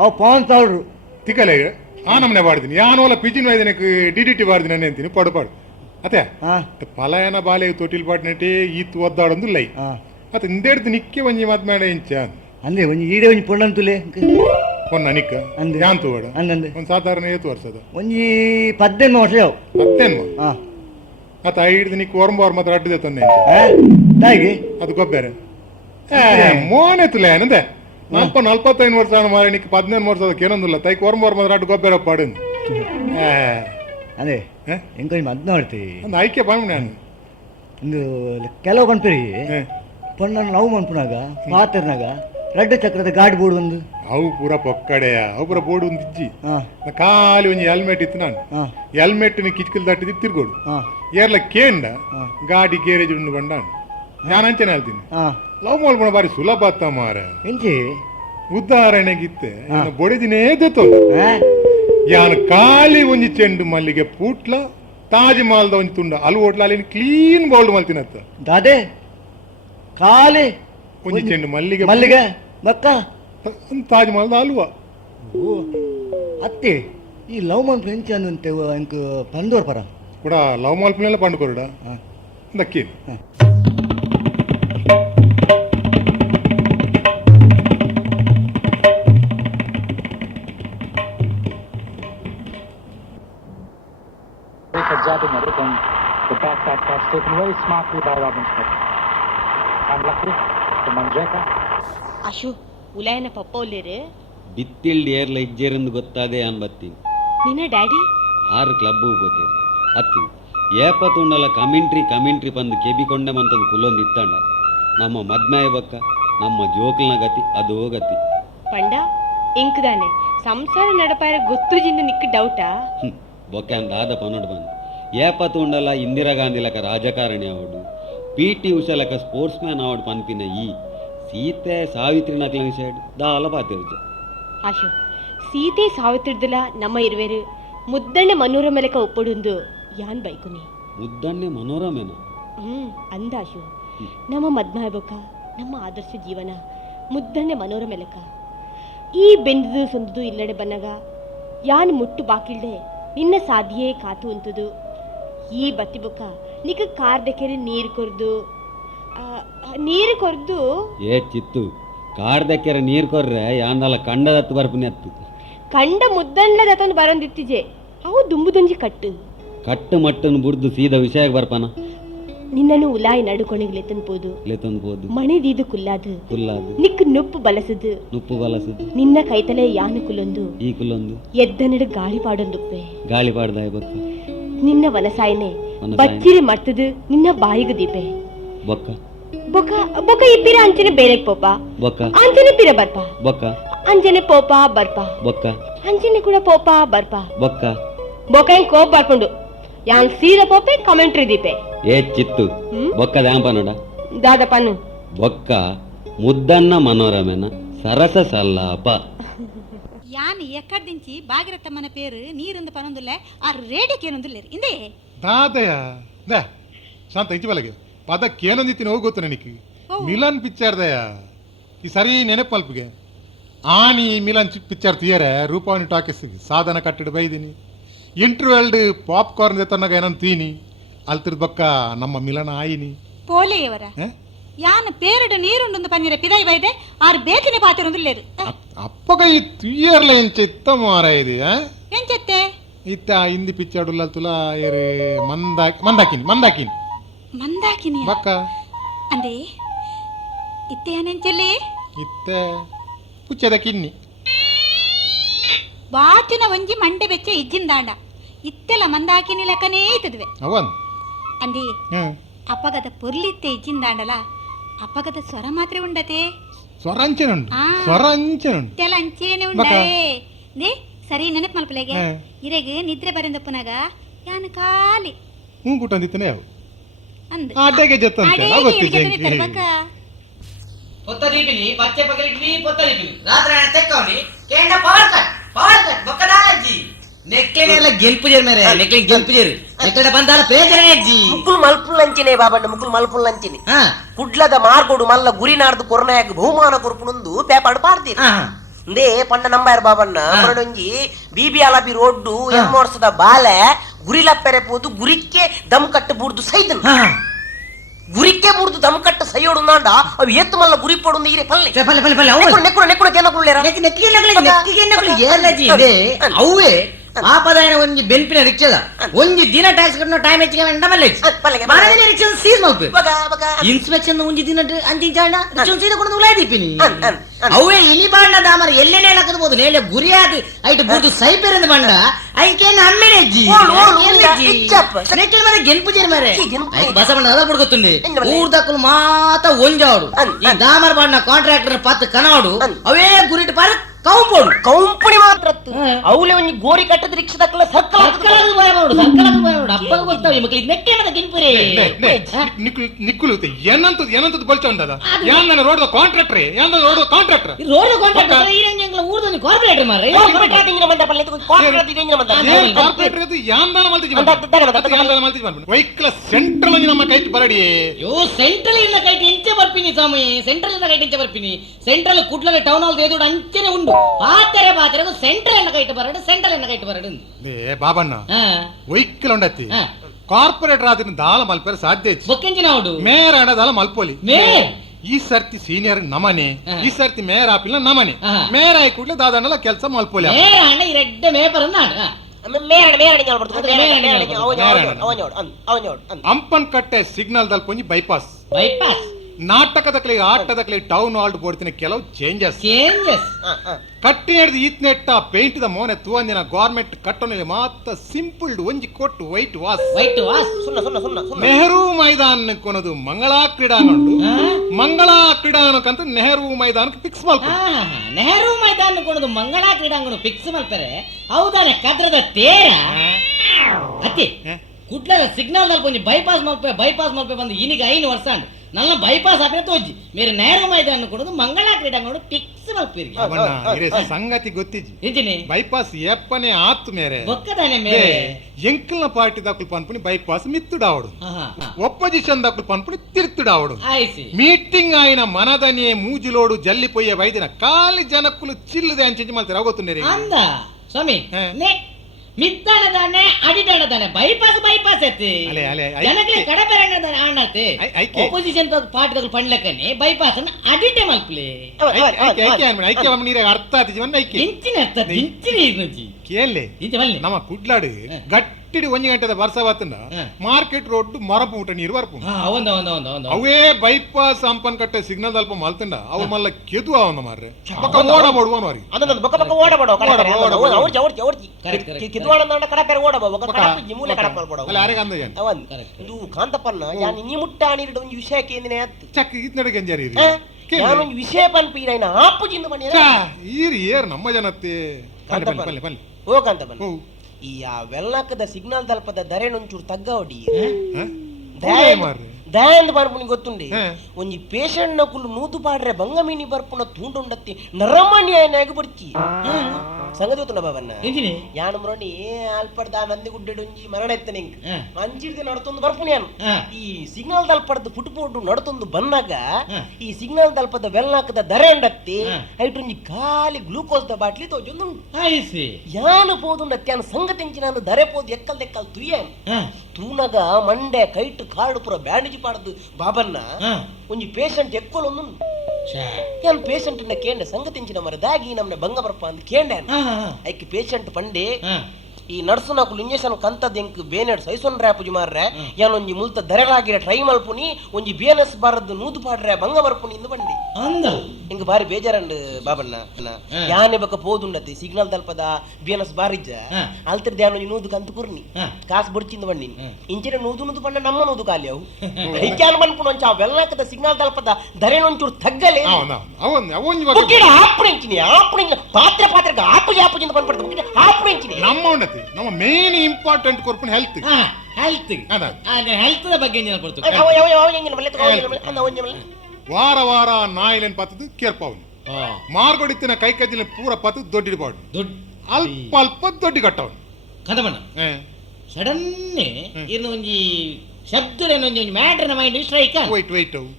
ಅವು ಪೌನ್ ತೌಡ್ರು ತಿಕ್ಕಲೆ ಆ ನಮ್ನೆ ಬಾಡ್ದಿನಿ ಯಾನೋಲ ಪಿಜಿನ್ ವೈದನಕ್ಕೆ ಡಿಡಿಟಿ ಬಾಡ್ದಿನಿ ಅಂತೀನಿ ಪಾಡು ಪಾಡು ಅತ್ತೆ ಪಲಾಯನ ಬಾಲೆ ತೊಟ್ಟಿಲ್ ಪಾಟ್ನಟ್ಟಿ ಈತ್ ಒದ್ದಾಡೊಂದು ಲೈ ಅತ್ತ ಇಂದೇಡ್ದು ನಿಕ್ಕೆ ಒಂಜಿ ಮದ್ಮೇಡ ಇಂಚ ಅಂದೆ ಒಂಜಿ ಈಡೆ ಒಂಜಿ ಪೊಣ್ಣಂತುಲೆ ಪೊನ್ನ ನಿಕ್ಕ ಅಂದೆ ಯಾನ್ ತೂವಡ ಅಂದೆ ಒಂದು ಸಾಧಾರಣ 7 ವರ್ಷದ ಒಂಜಿ 18 ವರ್ಷ ಅವು 18 ಅತ್ತ ಹಿಡ್ದು ನಿಕ್ಕ ವರ್ಮ ಮಾತ್ರ ಅಡ್ಡದೆ ತಂದೆ ತಾಯಿಗೆ ಅದು ಗೊಬ್ಬರ ಮೋನೆ ತುಲೆ ಏನಂದೆ ನಲ್ಪ 45 ವರ್ಷ ಮಾರ ನಿಕ್ಕ 15 ವರ್ಷದ ಕೇನೊಂದಿಲ್ಲ ತೈಕ್ ವರ್ಮ ಮಾತ್ರ ಅಡ್ಡು ಗೊಬ್ಬರ ಪಾಡು ಅದೇ ಹೆಂಗ ಮದ್ ನೋಡ್ತೀವಿ ಒಂದು ಆಯ್ಕೆ ಬಂದ್ ನಾನು ಒಂದು ಕೆಲವು ಕಣ್ಪೇರಿ ಪೊಣ್ಣನ್ನು ನಾವು ಮನ್ಪುನಾಗ ಪಾತ್ರನಾಗ ರೆಡ್ ಚಕ್ರದ ಗಾಡಿ ಬೋರ್ಡ್ ಒಂದು ಅವು ಪೂರ ಪೊಕ್ಕಡೆಯ ಅವು ಪೂರ ಬೋರ್ಡ್ ಒಂದು ಇಜ್ಜಿ ಖಾಲಿ ಒಂಜಿ ಹೆಲ್ಮೆಟ್ ಇತ್ತು ನಾನು ಹೆಲ್ಮೆಟ್ ಕಿಚ್ಕಲ್ ತಟ್ಟಿದ್ದು ತಿರ್ಗೋಡು ಏರ್ಲ ಕೇಂಡ ಗಾಡಿ ಗ್ಯಾರೇಜ್ ಉಂಡು ಬಂಡ ನಾನು ಅಂಚನೆ ಹೇಳ್ತೀನಿ ಲವ್ ಮಾಡ್ಬೋಣ ಬಾರಿ ಸುಲಭ ಅತ್ತ ಮಾರ ಎಂಚಿ ಉದಾಹರಣೆಗಿತ್ತೆ ಬೊಡಿದಿನೇ ದತ್ತೊಂದು ಯಾನು ಖಾಲಿ ಒಂಜಿ ಚೆಂಡು ಮಲ್ಲಿಗೆ ಪೂಟ್ಲ ತಾಜ್ ಮಹಲ್ದ ಒಂಜಿ ತುಂಡ ಅಲ್ಲಿ ಹೋಟ್ಲ ಅಲ್ಲಿ ಕ್ಲೀನ್ ಬೌಲ್ಡ್ ಮಲ್ತಿನತ್ತ ದಾದೆ ಖಾಲಿ ಒಂಜಿ ಚೆಂಡು ಮಲ್ಲಿಗೆ ಮಲ್ಲಿಗೆ ಮಕ್ಕ ತಾಜ್ ಮಹಲ್ದ ಅಲ್ವಾ ಅತ್ತೆ ಈ ಲವ್ ಮನ್ ಫ್ರೆಂಚ್ ಅನ್ನಂತೆ ಅಂಕ ಪಂದೋರ್ ಪರ ಕೂಡ love ಮಲ್ಪನೆಲ್ಲ Pandu ಕೊರಡ ದಕ್ಕಿ Jabbing everything. The backpack catch taken very smartly by Robin Smith. And luckily, the Manjeka. Ashu ಉಲಾಯನ ಪಪ್ಪ ಒಲ್ಲೇರೆ ಬಿತ್ತಿಲ್ಡ್ ಏರ್ಲ ಇಜ್ಜೇರೆಂದು ಗೊತ್ತಾದೆ ಅನ್ ಬತ್ತೀನಿ ನಿನ್ನ ಡ್ಯಾಡಿ 6 ಕ್ಲಬ್ ಹೋಗೋದು ಅತ್ತಿ ಏಪತ್ತುಂಡಲ ಕಮಿಂಟ್ರಿ ಪಂದು ಕೆಬಿಕೊಂಡೆ ಮಂತಂದು ಕುಲ್ಲೊಂದು ಇತ್ತಂಡ ನಮ್ಮ ಮದ್ಮಾಯ ಬಕ್ಕ ನಮ್ಮ ಜೋಕಲ್ನ ಗತಿ ಅದೋ ಗತಿ ಪಂಡ ಇಂಕ್ದಾನೆ ಸಂಸಾರ ನಡಪಾಯ ಗೊತ್ತು ಜಿಂದ ನಿಕ್ಕ ಡೌಟಾ ಬೊಕ್ಕೆ ಅಂದಾದ ಪನ್ನೊಡು ಬಂದು ಏಪತ್ತುಂಡಲ ಇಂದಿರಾ ಗಾಂಧಿ ಲಕ ರಾಜಕಾರಣಿ ಅವಡು PT ಉಷಾ ಲಕ ಸ್ಪೋರ್ಟ್ಸ್ ಮ್ಯಾನ್ ಅವಡು ಪನ್ಪಿನ ಈ ಸೀತೆ ಸಾವಿತ್ರಿ ನಕ್ಲ ವಿಷಯ ದಾಲ ಪಾತಿರ್ಜ ಆಶು ಸೀತೆ ಸಾವಿತ್ರಿದಲ ನಮ್ಮ ಇರುವೆರು ಮುದ್ದಣ್ಣ ಮನೋರಮ ಲೆಕ್ಕ ಒಪ್ಪಡುಂದು ಯಾನ್ ಬೈಕುನಿ ಮುದ್ದಣ್ಣೆ ಮನೋರಮೇನ ಅಂದಾಶು ನಮ್ಮ ಮದ್ಮಾಯ ಬೊಕ್ಕ ನಮ್ಮ ಆದರ್ಶ ಜೀವನ ಮುದ್ದಣ್ಣೆ ಮನೋರಮೆಲಕ ಈ ಬೆಂದದು ಸೊಂದದು ಇಲ್ಲಡೆ ಬನ್ನಗ ಯಾನ್ ಮುಟ್ಟು ಬಾಕಿಲ್ಡೆ ನಿನ್ನ ಸಾಧಿಯೇ ಕಾತು ಅಂತದು ಈ ಬತ್ತಿ ಬೊಕ್ಕ ನಿಕ ಕಾರ್ದೆಕೆರೆ ನೀರು ಕೊರ್ದು ಏ ಚಿತ್ತು ಕಾರ್ದಕ್ಕೆರೆ ನೀರು ಕೊರ್ರೆ ಯಾಂದಲ್ಲ ಕಂಡದತ್ತು ಬರ್ಪನೆ ಅತ್ತು ಕಂಡ ಮುದ್ದಣ್ಣದತ್ತೊಂದು ಬರಂದಿತ್ತಿಜೆ ಅವು ದುಂಬುದೊಂಜಿ ಕಟ್ಟು ಮಟ್ಟನ್ನು ಬುಡ್ದು ಸೀದಾ ವಿಷಯಕ್ಕೆ ಬರ್ಪನ ನಿನ್ನನು ಉಲಾಯಿ ನಡುಕೊಣಿಗೆ ಲೆತನ್ ಪೋದು ಮಣಿದೀದು ಕುಲ್ಲಾದು ನಿಕ್ ನುಪ್ಪು ಬಲಸದು ನಿನ್ನ ಕೈತಲೆ ಯಾನು ಕುಲೊಂದು ಈ ಕುಲೊಂದು ಎದ್ದನಡು ಗಾಳಿ ಪಾಡೊಂದುಪ್ಪೆ ಗಾಳಿ ಪಾಡ್ದಾಯ ಬೊಕ್ಕ ನಿನ್ನ ವನಸಾಯನೆ ಬಚ್ಚಿರಿ ಮರ್ತದು ನಿನ್ನ ಬಾಯಿಗು ದೀಪೆ ಬೊಕ್ಕ ಬೊಕ್ಕ ಬೊಕ್ಕ ಇಪ್ಪಿರ ಅಂಚನೆ ಬೇರೆಗ್ ಪೋಪ ಬೊಕ್ಕ ಅಂಚನೆ ಪಿರ ಬರ್ಪ ಬೊಕ್ಕ ಅಂಚನೆ ಪೋಪ ಬರ್ಪ ಬೊಕ್ಕ ಅಂಚನೆ ಕೂಡ ಪೋಪ ಬರ್ಪ ಬೊಕ್ಕ ಬೊಕ್ಕ ಹೆಂಗ್ ಕೋಪ್ ಬರ್ಕೊಂಡು ಯಾನ್ ಸೀದ ಪೋಪೆ ಕಮೆಂಟ್ರಿ ದೀಪೆ ಏ ಚಿತ್ತು ಬೊಕ್ಕ ದ್ಯಾಂಪ ನೋಡ ದಾದಪ್ಪನು ಬೊಕ್ಕ ಮುದ್ದಣ್ಣ ಮನೋರಮೆನ ಸರಸ ಸಲ್ಲಾಪ ಯಾನ್ ಎಕ್ಕಡ್ದಿಂಚಿ ಭಾಗಿರಥಮ್ಮನ పేరు ನೀರೊಂದು ಪನೊಂದುಲ್ಲ ಆ ರೇಡಿಕೇನೊಂದುಲ್ಲ ಇಂದೇ ದಾದಯ ದ ಶಾಂತ ಇಂಚಿ ಬಲಗೆ ಪದಕ್ಕೇನೊಂದಿತ್ತಿನ ಹೋಗಿ ಗೊತ್ತು ನನಗೆ ಮಿಲನ್ ಪಿಕ್ಚರ್ದಯ ಈ ಸರಿ ನೆನಪು ಮಲ್ಪಿಗೆ ಆನಿ ಮಿಲನ್ ಪಿಕ್ಚರ್ ತೀಯರೆ ರೂಪಾವಣಿ ಟಾಕೀಸ್ ಸಾಧನ ಕಟ್ಟಿಡು ಬೈದಿನಿ ಇಂಟರ್ವೆಲ್ಡ್ ಪಾಪ್ಕಾರ್ನ್ ತೆತ್ತನಾಗ ಏನಂತ ತೀನಿ ಅಲ್ತಿರ್ದ ಬೊಕ್ಕ ನಮ್ಮ ಮಿಲನ ಆಯಿನಿ ಪೋಲೆಯವರ ಯಾನ್ ಪೇರಡು ನೀರುಂಡು ಪನ್ನೀರ ಪಿದೈ ಬೈದೆ ಆರು ಬೇಕಿನ ಪಾತಿರೊಂದುಲ್ಲೇರು ಅಪ್ಪಗ ಈ ತುಯ್ಯರ್ಲ ಎಂಚ ಇತ್ತ ಮಾರ ಇದೆ ಎಂಚತ್ತೆ ಇತ್ತ ಹಿಂದಿ ಪಿಕ್ಚರ್ ತುಲ ಏರೆ ಮಂದಾಕಿನಿ ಬಕ್ಕ ಅಂದೆ ಇತ್ತೆ ಯಾನೆಂಚಲ್ಲಿ ಇತ್ತ ಪುಚ್ಚದ ಕಿನ್ನಿ ಬಾಚಿನ ಒಂಜಿ ಮಂಡೆ ಬೆಚ್ಚ ಇಜ್ಜಿಂದಾಂಡ ಇತ್ತೆಲ್ಲ ಮಂದಾಕಿನಿ ಲೆಕ್ಕನೇ ಇತ್ತದ್ವೆ ಅವನ್ ಅಂದಿ ಅಪ್ಪಗದ ಪೊರ್ಲಿತ್ತೆ ಇಜ್ಜಿಂದಾಂಡಲ ಅಪ್ಪಗದ ಸ್ವರ ಮಾತ್ರ ಉಂಡತೆ ಸ್ವರ ಅಂಚೆನುಂಡು ತೆಲ ಅಂಚೇನೆ ಉಂಡಾಯೇ ದೇ ಸರಿ ನೆನಪು ಮಲ್ಪಲೆಗೆ ಇರೆಗೆ ನಿದ್ರೆ ಬರೆಂದಪ್ಪನಾಗ ಯಾನ ಖಾಲಿ ಕೂಟಂದಿತ್ತನೆ ಅವು ಅಂದ ಆಟೆಗೆ ಜೊತ್ತಂತೆ ತರ್ಬಕ పొత్త దీపిని పచ్చే పగలికి పొత్త దీపిని ರಾತ್ರಿ ತೆಕ್ಕವನಿ ಕೇಂಡ ಪವರ್ ಕಟ್ ಬೊಕ್ಕದಾಲಜ್ಜಿ నెక్లెల గెలుపు చేరు మేరే నెక్లె గెలుపు చేరు నెక్లె బందాల పేజరేజ్జి ముక్కులు మల్పులంచినే బాబండ ముక్కులు మల్పులంచిని ಕುಡ್ಲದ ಮಾರ್ಗೋಡು ಮಲ್ಲ ಗುರಿ ನಾಡ್ದು ಕೊರನಾಯಕ ಬಹುಮಾನ ಕೊರ್ಪುನೊಂದು ಪೇಪಾಡು ಪಾಡ್ತೀರಿ ಅಂದೇ ಪಂಡ ನಂಬಾಯರ್ ಬಾಬಣ್ಣ ಹೊರಡೊಂಜಿ ಬಿಬಿ ಅಲಬಿ ರೋಡ್ಡು ಎಮ್ಮೋರ್ಸದ ಬಾಲೆ ಗುರಿಲಪ್ಪೆರೆ ಪೋದು ಗುರಿಕ್ಕೆ ದಮ್ ಕಟ್ಟು ಬೂಡ್ದು ಸೈದನ್ ಗುರಿಕ್ಕೆ ಬೂಡ್ದು ದಮ್ ಕಟ್ಟು ಸೈಯೋಡು ನಾಂಡ ಅವು ಎತ್ತು ಮಲ್ಲ ಗುರಿ ಪೊಡು ಈರೆ ಪಲ್ಲೆ ನೆಕ್ಕುಣ ಕೆನಕುಳ್ಳೇರ ಅವೇ ಆಪದಾಯನ ಒಂಜಿ ಬೆನ್ಪಿನ ರಿಕ್ಷದ ಒಂಜಿ ದಿನ ಟ್ಯಾಕ್ಸ್ ಕಟ್ಟೋ ಟೈಮ್ ಹೆಚ್ಚಿಗೆ ಎಂಡಮಲ್ಲ ಮರದಿನ ರಿಕ್ಷದ ಸೀಸ್ ಮಲ್ಪೆ ಇನ್ಸ್ಪೆಕ್ಷನ್ ಒಂಜಿ ದಿನ ಅಂಚಿಂಚಾಂಡ ರಿಕ್ಷದ ಸೀದ ಕೊಡದು ಉಲಾಯ್ ದಿಪ್ಪಿನಿ ಅವೇ ಇಲಿ ಬಾಂಡ ದಾಮರ ಎಲ್ಲೆನೆ ಲಕ್ಕಬಹುದು ನೇಲೆ ಗುರಿಯಾದ ಐಟ್ ಬೂದು ಸೈಪೆರೆಂದು ಬಂಡ ಐಕೇನ ಅಮ್ಮೆನೆ ಅಜ್ಜಿ ನೆಕ್ಕೆಲ್ ಮರೆ ಗೆನ್ಪು ಜೇರಿ ಮರೆ ಐಕ್ ಬಸವಣ್ಣ ಅದ ಬುಡ್ಕೊತ್ತುಂಡಿ ಊರ್ದಕ್ಕಲು ಮಾತ ಒಂಜಾವಡು ಈ ದಾಮರ ಬಾಂಡ ಕಾಂಟ್ರಾಕ್ಟರ್ ಪತ್ತು ಕನಾವಡು ಅವೇ ಗುರಿಟ್ ಪಾರ ಕೌಂಪುಣಿ ಮಾತ್ರ ಅವಳೆ ಒಂಜಿ ಗೋರಿ ಕಟ್ಟದ ರಿಕ್ಷದಕ್ಕಲ್ಲ ಸರ್ಕಲ್ ಅಪ್ಪ ಗೊತ್ತಾವ ಮಕ್ಕಳು ನೆಕ್ಕೆ ಮತ ಗೆನ್ಪುರೆ ನಿಕ್ಕುಲು ಏನಂತದ್ದು ಬಲ್ಚ ಉಂಟದ ಯಾನ ರೋಡ್ ಕಾಂಟ್ರಾಕ್ಟರ್ ಊರ್ದೊಂದು ಕಾರ್ಪೊರೇಟರ್ ಮಾರ್ರೆ ವೈಕ್ಲ ಸೆಂಟ್ರಲ್ ನಮ್ಮ ಕೈಟ್ ಬರಡಿ ಯೋ ಸೆಂಟ್ರಲ್ ಇಲ್ಲ ಕೈಟ್ ಇಂಚೆ ಬರ್ಪಿನಿ ಸ್ವಾಮಿ ಸೆಂಟ್ರಲ್ ಇಲ್ಲ ಕೈಟ್ ಇಂಚೆ ಬರ್ಪಿನಿ ಸೆಂಟ್ರಲ್ ಕುಟ್ಲಗೆ ಟೌನ್ ಹಾಲ್ ದೇದೋಡು ಅಂಚೆನೆ ಉಂಡು ಪಾತೆರೆ ಸೆಂಟ್ರಲ್ ಎನ್ನ ಕೈಟ್ ಬರಡು ಸೆಂಟ್ರಲ್ ಎನ್ನ ಕೈಟ್ ಬರಡು ಏ ಬಾಬಣ್ಣ ವೈಕ್ಲ ಉಂಡತಿ ಕಾರ್ಪೊರೇಟರ್ ಆದ್ರೆ ದಾಲ ಮಲ್ಪೇರ ಸಾಧ್ಯ ಬೊಕ್ಕೆಂಜಿನ ಅವಡು ಮೇಯರ್ ಅಣ್ಣ ದಾಲ ಮಲ್ಪೋಲಿ ಈ ಸರ್ತಿ ಸೀನಿಯರ್ ನಮನೆ ಈ ಸರ್ತಿ ಮೇಯರ್ ಆಪಿಲ್ಲ ನಮನೆ ಮೇಯರ್ ಆಯ್ ಕೂಡಲೇ ದಾದಣ್ಣಲ್ಲ ಕೆಲಸ ಮಲ್ಪೋಲಿ ರೆಡ್ಡ ಮೇಪರ್ ಅಂಪನ್ ಕಟ್ಟೆ ಸಿಗ್ನಲ್ ದಲ್ಲಿ ಪೊಂಜಿ ಬೈಪಾಸ್ ನಾಟಕದ ಆಟದ ಟೌನ್ ಹಾಲ್ ಬೋರ್ಡಿನ ಕೆಲವು ಚೇಂಜಸ್ ಕಟ್ಟಿ ಹಿಡಿದು ಈತ್ ನೆಟ್ಟ ಪೇಂಟ್ ದ ಮೋನೆ ತೂವಂದಿನ ಗವರ್ಮೆಂಟ್ ಕಟ್ಟೋನಲ್ಲಿ ಮಾತ್ರ ಸಿಂಪಲ್ ಒಂಜಿ ಕೊಟ್ಟು ವೈಟ್ ವಾಸ್ ನೆಹರು ಮೈದಾನ ಕೊನದು ಮಂಗಳಾ ಕ್ರೀಡಾಂಗಣಕ್ಕಂತ ನೆಹರು ಮೈದಾನಕ್ಕೆ ಫಿಕ್ಸ್ ಮಾಡ್ತಾರೆ ನೆಹರು ಮೈದಾನ ಕೊನದು ಮಂಗಳಾ ಕ್ರೀಡಾಂಗಣ ಫಿಕ್ಸ್ ಮಾಡ್ತಾರೆ ಹೌದಾನೆ ಕದ್ರದ ತೇರ ಅತಿ ಕುಡ್ಲದ ಸಿಗ್ನಲ್ ನಲ್ಲಿ ಕೊಂಚ ಬೈಪಾಸ್ ಮಲ್ಪೆ ಬಂದು ಇನಿಗೆ 5 ವರ್ಷ ನನ್ನ ಬೈಪಾಸ್ ಆಪೇ ತೋಜಿ ಮೇರೆ ನೆಹರು ಮೈದಾನ ಕೊಡೋದು ಮಂಗಳಾ ಕ್ರೀಡಾಂಗಣ ಫಿಕ್ಸ್ ಮಲ್ಪಿರ್ಗೆ ಅವನ ಇರೇ ಸಂಗತಿ ಗೊತ್ತಿಜ್ಜಿ ಎಂಚಿನಿ ಬೈಪಾಸ್ ಎಪ್ಪನೆ ಆತ್ತು ಮೇರೆ ಬೊಕ್ಕದಾನೆ ಮೇಲೆ ಎಂಕಲ್ನ ಪಾರ್ಟಿ ದಾಖಲು ಪನ್ಪುನಿ ಬೈಪಾಸ್ ಮಿತ್ತುಡಾವಡು ಆಹಾ ಒಪ್ಪೋಸಿಷನ್ ದಾಖಲು ಪನ್ಪುನಿ ತಿರ್ತಿಡಾವಡು ಆಯ್ಸಿ ಮೀಟಿಂಗ್ ಆಯ್ನ ಮನದನಿಯೇ ಮೂಜಿಲೋಡು ಜಲ್ಲಿ ಪೊಯ್ಯ ವೈದ್ಯನ ಕಾಲಿ ಜನಕ್ಕುಲು ಚಿಲ್ಲದೆ ಅಂಚಿ ಮಾಡ್ತಾರೆ ಅವತ್ತು ಅಂದ ಸ್ವಾಮಿ ಹಾ. ನೆ ಮಿತ್ತಣದಾನೆ ಅಡಿದಾಣದಾನೆ ಬೈಪಾಸ್ ಬೈಪಾಸ್ ಎತ್ತಿ ಅಲೆ, ಜನಕ್ಕೆ ಕಡಬೆರಣ್ಣದಾನೆ ಆಣತೆ ಐಕೆ. ಆಪೋಸಿಷನ್ ಪಾರ್ಟಿ ತಗಲ್ ಪಂಡ್ಲಕ್ಕನೆ ಬೈಪಾಸ್ ಅನ್ನ ಅಡಿಟೆ ಮಲ್ಪಲೆ ಐಕ್ಯ ನೀರ ಅರ್ಥ ಆತಿಜಿ ಮನ್ನ ಐಕ್ಯ ಇಂಚಿನ ಅತ್ತ ಇಂಚಿನ ಇರ್ನಜಿ ಕೇಳಲೆ ಇಂಚಿ ಬಲ್ಲೆ ನಮ್ಮ ಕುಡ್ಲಾಡು ಗಟ್ಟಿಡಿ ಒಂಜಿ ಗಂಟೆದ ಬರ್ಸ ಬಾತಂಡ ಮಾರ್ಕೆಟ್ ರೋಡ್ ಮರಪು ಊಟ ನೀರು ಬರ್ಪು ಒಂದ ಒಂದ ಒಂದ ಒಂದ ಅವೇ ಬೈಪಾಸ್ ಸಂಪನ್ ಕಟ್ಟೆ ಸಿಗ್ನಲ್ ಅಲ್ಪ ಮಲ್ತಂಡ ಅವ್ ಮಲ್ಲ ಕೆದು ಅವನ ಮಾರ್ರೆ ಪಕ್ಕ ಓಡ ಬಡುವನ ಮಾರಿ ಅದನ್ನ ಬೊಕ್ಕ ಬೊಕ್ಕ ಓಡಬೇಡ ಅವ್ರಿಗೆ Correct, correct. ಕಿದ್ವಾಳಂದ ಕಡಪೆರ ಓಡಬ ಮೂಲೆ ಕಡಪ ಅಲ್ಲ ಯಾರಿಗೆ ಅಂದ ಏನು ಅವನ್ ಇದು ಕಾಂತಪ್ಪನ್ನ ಯಾನ್ ನೀ ಮುಟ್ಟ ನೀರಿಡ ಒಂದು ವಿಷಯ ಕೇಂದಿನೇ ಅತ್ತು ಚಕ್ ಇತ್ನಡೆ ಗಂಜಾರಿ ಯಾನೊಂದು ವಿಷಯ ಪನ್ಪೀರೈನ ಆಪುಜಿಂದ ಬನ್ನಿ ಈರ್ ಏರ್ ನಮ್ಮ ಜನತ್ತೆ ಪಲ್ಲೆ ಪಲ್ಲೆ ಪಲ್ಲೆ ಓ ಕಾಂತಪ್ಪನ್ ಓ ಈ ಆ ವೆಲ್ಲಕ್ಕದ ಸಿಗ್ನಲ್ ತಲುಪದ ದರೇನೊಂಚೂರು ತಗ್ಗವಡಿ ಮಾರ್ರೆ ದಯಾಂದ ಬರ್ಪುನಿ ಗೊತ್ತುಂಡಿ ಹಾ. ಒಂಜಿ ಪೇಷಂಟ್ ನ ಕುಲ್ಲು ನೂತು ಪಾಡ್ರೆ ಬಂಗಮೀನಿ ಬರ್ಪುನ ತೂಂಡುಂಡತ್ತಿ ನರಮಣ್ಯಾಯನಾಗಿ ಬರ್ತಿ ಸಂಗತಿ ಗೊತ್ತುಂಡ ಬಾಬನ್ನ ಎಂಚಿನಿ ಯಾನು ಮುರಣಿ ಅಲ್ಪಡ್ದ ನಂದಿ ಗುಡ್ಡೆಡೊಂಜಿ ಮರಣ ಎತ್ತನೆ ಹಾ. ಅಂಚಿಡ್ದೆ ನಡತೊಂದು ಬರ್ಪುನಿ ಯಾನು ಹಾ. ಈ ಸಿಗ್ನಲ್ ದಲ್ಪಡ್ದು ಫುಟ್ಬೋರ್ಡ್ ನಡತೊಂದು ಬಂದಾಗ ಹಾ. ಈ ಸಿಗ್ನಲ್ ದಲ್ಪದ ಬೆಲ್ಲಾಕದ ದರೆ ಎಂಡತ್ತಿ ಹಾ. ಐಟೊಂಜಿ ಖಾಲಿ ಗ್ಲೂಕೋಸ್ ದ ಬಾಟ್ಲಿ ತೋಜೊಂದು ಆಯ್ಸಿ ಯಾನು ಪೋದುಂಡತ್ತಿ ಯಾನು ಸಂಗತಿ ಎಂಚಿನ ದರೆ ಪೋದು ಎಕ್ಕಲ್ ದೆಕ್ಕಲ್ ತುಯ್ಯಾನು ತೂನಗ ಮಂಡೆ ಕೈಟ್ ಕಾರ್ಡ್ ಪುರ ಬ್ಯಾಂಡೇಜ್ ಪಾಡದು ಬಾಬನ್ನ ಒಂಜಿ ಪೇಷಂಟ್ ಎಕ್ಕೊಲೊಂದು ಯಾನ್ ಪೇಷಂಟ್ ಕೇಂಡ ಸಂಗತಿಂಚಿನ ಮರ ದಾಗಿ ನಮ್ನೆ ಬಂಗ ಬರ್ಪ ಅಂತ ಕೇಂಡಾನು ಐಕ್ ಪೇಷಂಟ್ ಪಂಡೆ ಈ ನರ್ಸು ನಾಕು ಇಂಜೆಕ್ಷನ್ ಕಂತದ್ ಎಂಕ್ ಬೇನೆಡ್ ಸೈಸೊನ್ ರ್ಯಾಪುಜಿ ಮಾರ್ರೆ ಯಾನ್ ಒಂಜಿ ಮುಲ್ತ ದರೆರಾಗಿರ ಟ್ರೈ ಮಲ್ಪುನಿ ಒಂಜಿ ಬೇನಸ್ ಬಾರದ್ದು ನೂದು ಪಾಡ್ರೆ ಬಂಗ ಬರ್ಪುನಿ ಇಂದು ಬಂಡಿ ಅಂದ ಇಂಗ ಬಾರಿ ಬೇಜಾರಂಡು ಬಾಬಣ್ಣ ಯಾನೆ ಬಕ ಪೋದುಂಡತಿ ಸಿಗ್ನಲ್ ತಲ್ಪದ ಬೇನಸ್ ಬಾರಿಜ್ಜ ಅಲ್ತಿರ್ದ ಯಾನ್ ಒಂಜಿ ನೂದು ಕಂತು ಕುರ್ನಿ ಕಾಸು ಬುಡ್ಚಿಂದ ಬಣ್ಣಿ ಇಂಚಿನ ನೂದು ನೂದು ಪಂಡ ನಮ್ಮ ನೂದು ಕಾಲಿ ಅವು ಐಕ್ಯಾಲ್ ಮನ್ಪುನ ಒಂಚ ಬೆಲ್ಲಾಕದ ಸಿಗ್ನಲ್ ತಲ್ಪದ ದರೇನೊಂಚೂರು ತಗ್ಗಲೆ ಆಪುಣಿಂಚಿನಿ ಆಪುಣಿಂಚಿನ ಪಾತ್ರೆ ಪಾತ್ರೆಗೆ ಆಪುಜಿ ಆಪುಜಿಂದ ಬಂದ್ಬಿಡ್ತು ಆಪುಣಿಂಚಿನಿ ನಮ್ಮ ಉಂಡತಿ ನಮ್ಮ ಮೇನ್ ಇಂಪಾರ್ಟೆಂಟ್ ಕೊರ್ಪನ್ ಹೆಲ್ತ್ ಹೆಲ್ತ್ ಹೆಲ್ತ್ ಬಗ್ಗೆ ನೆನಪಡ್ತು ವಾರ ವಾರ ನಾಯಿಲೆನ್ ಪತ್ತದು ಕೇರ್ಪಾವ್ಲಿ ಮಾರ್ಗೊಡಿತ್ತಿನ ಕೈ ಕಜ್ಜಿನ ಪೂರ ಪತ್ತು ದೊಡ್ಡಿಡ್ಬಾರ್ದು ಅಲ್ಪ ಅಲ್ಪ ದೊಡ್ಡಿ ಕಟ್ಟವನು ಕದಮಣ್ಣ ಸಡನ್ನೇ ಇನ್ನು ಒಂಜಿ ಶಬ್ದ ಒಂಜಿ ಮ್ಯಾಟ್ರನ ಮೈಂಡ್ ಸ್ಟ್ರೈಕ್ ವೈಟ್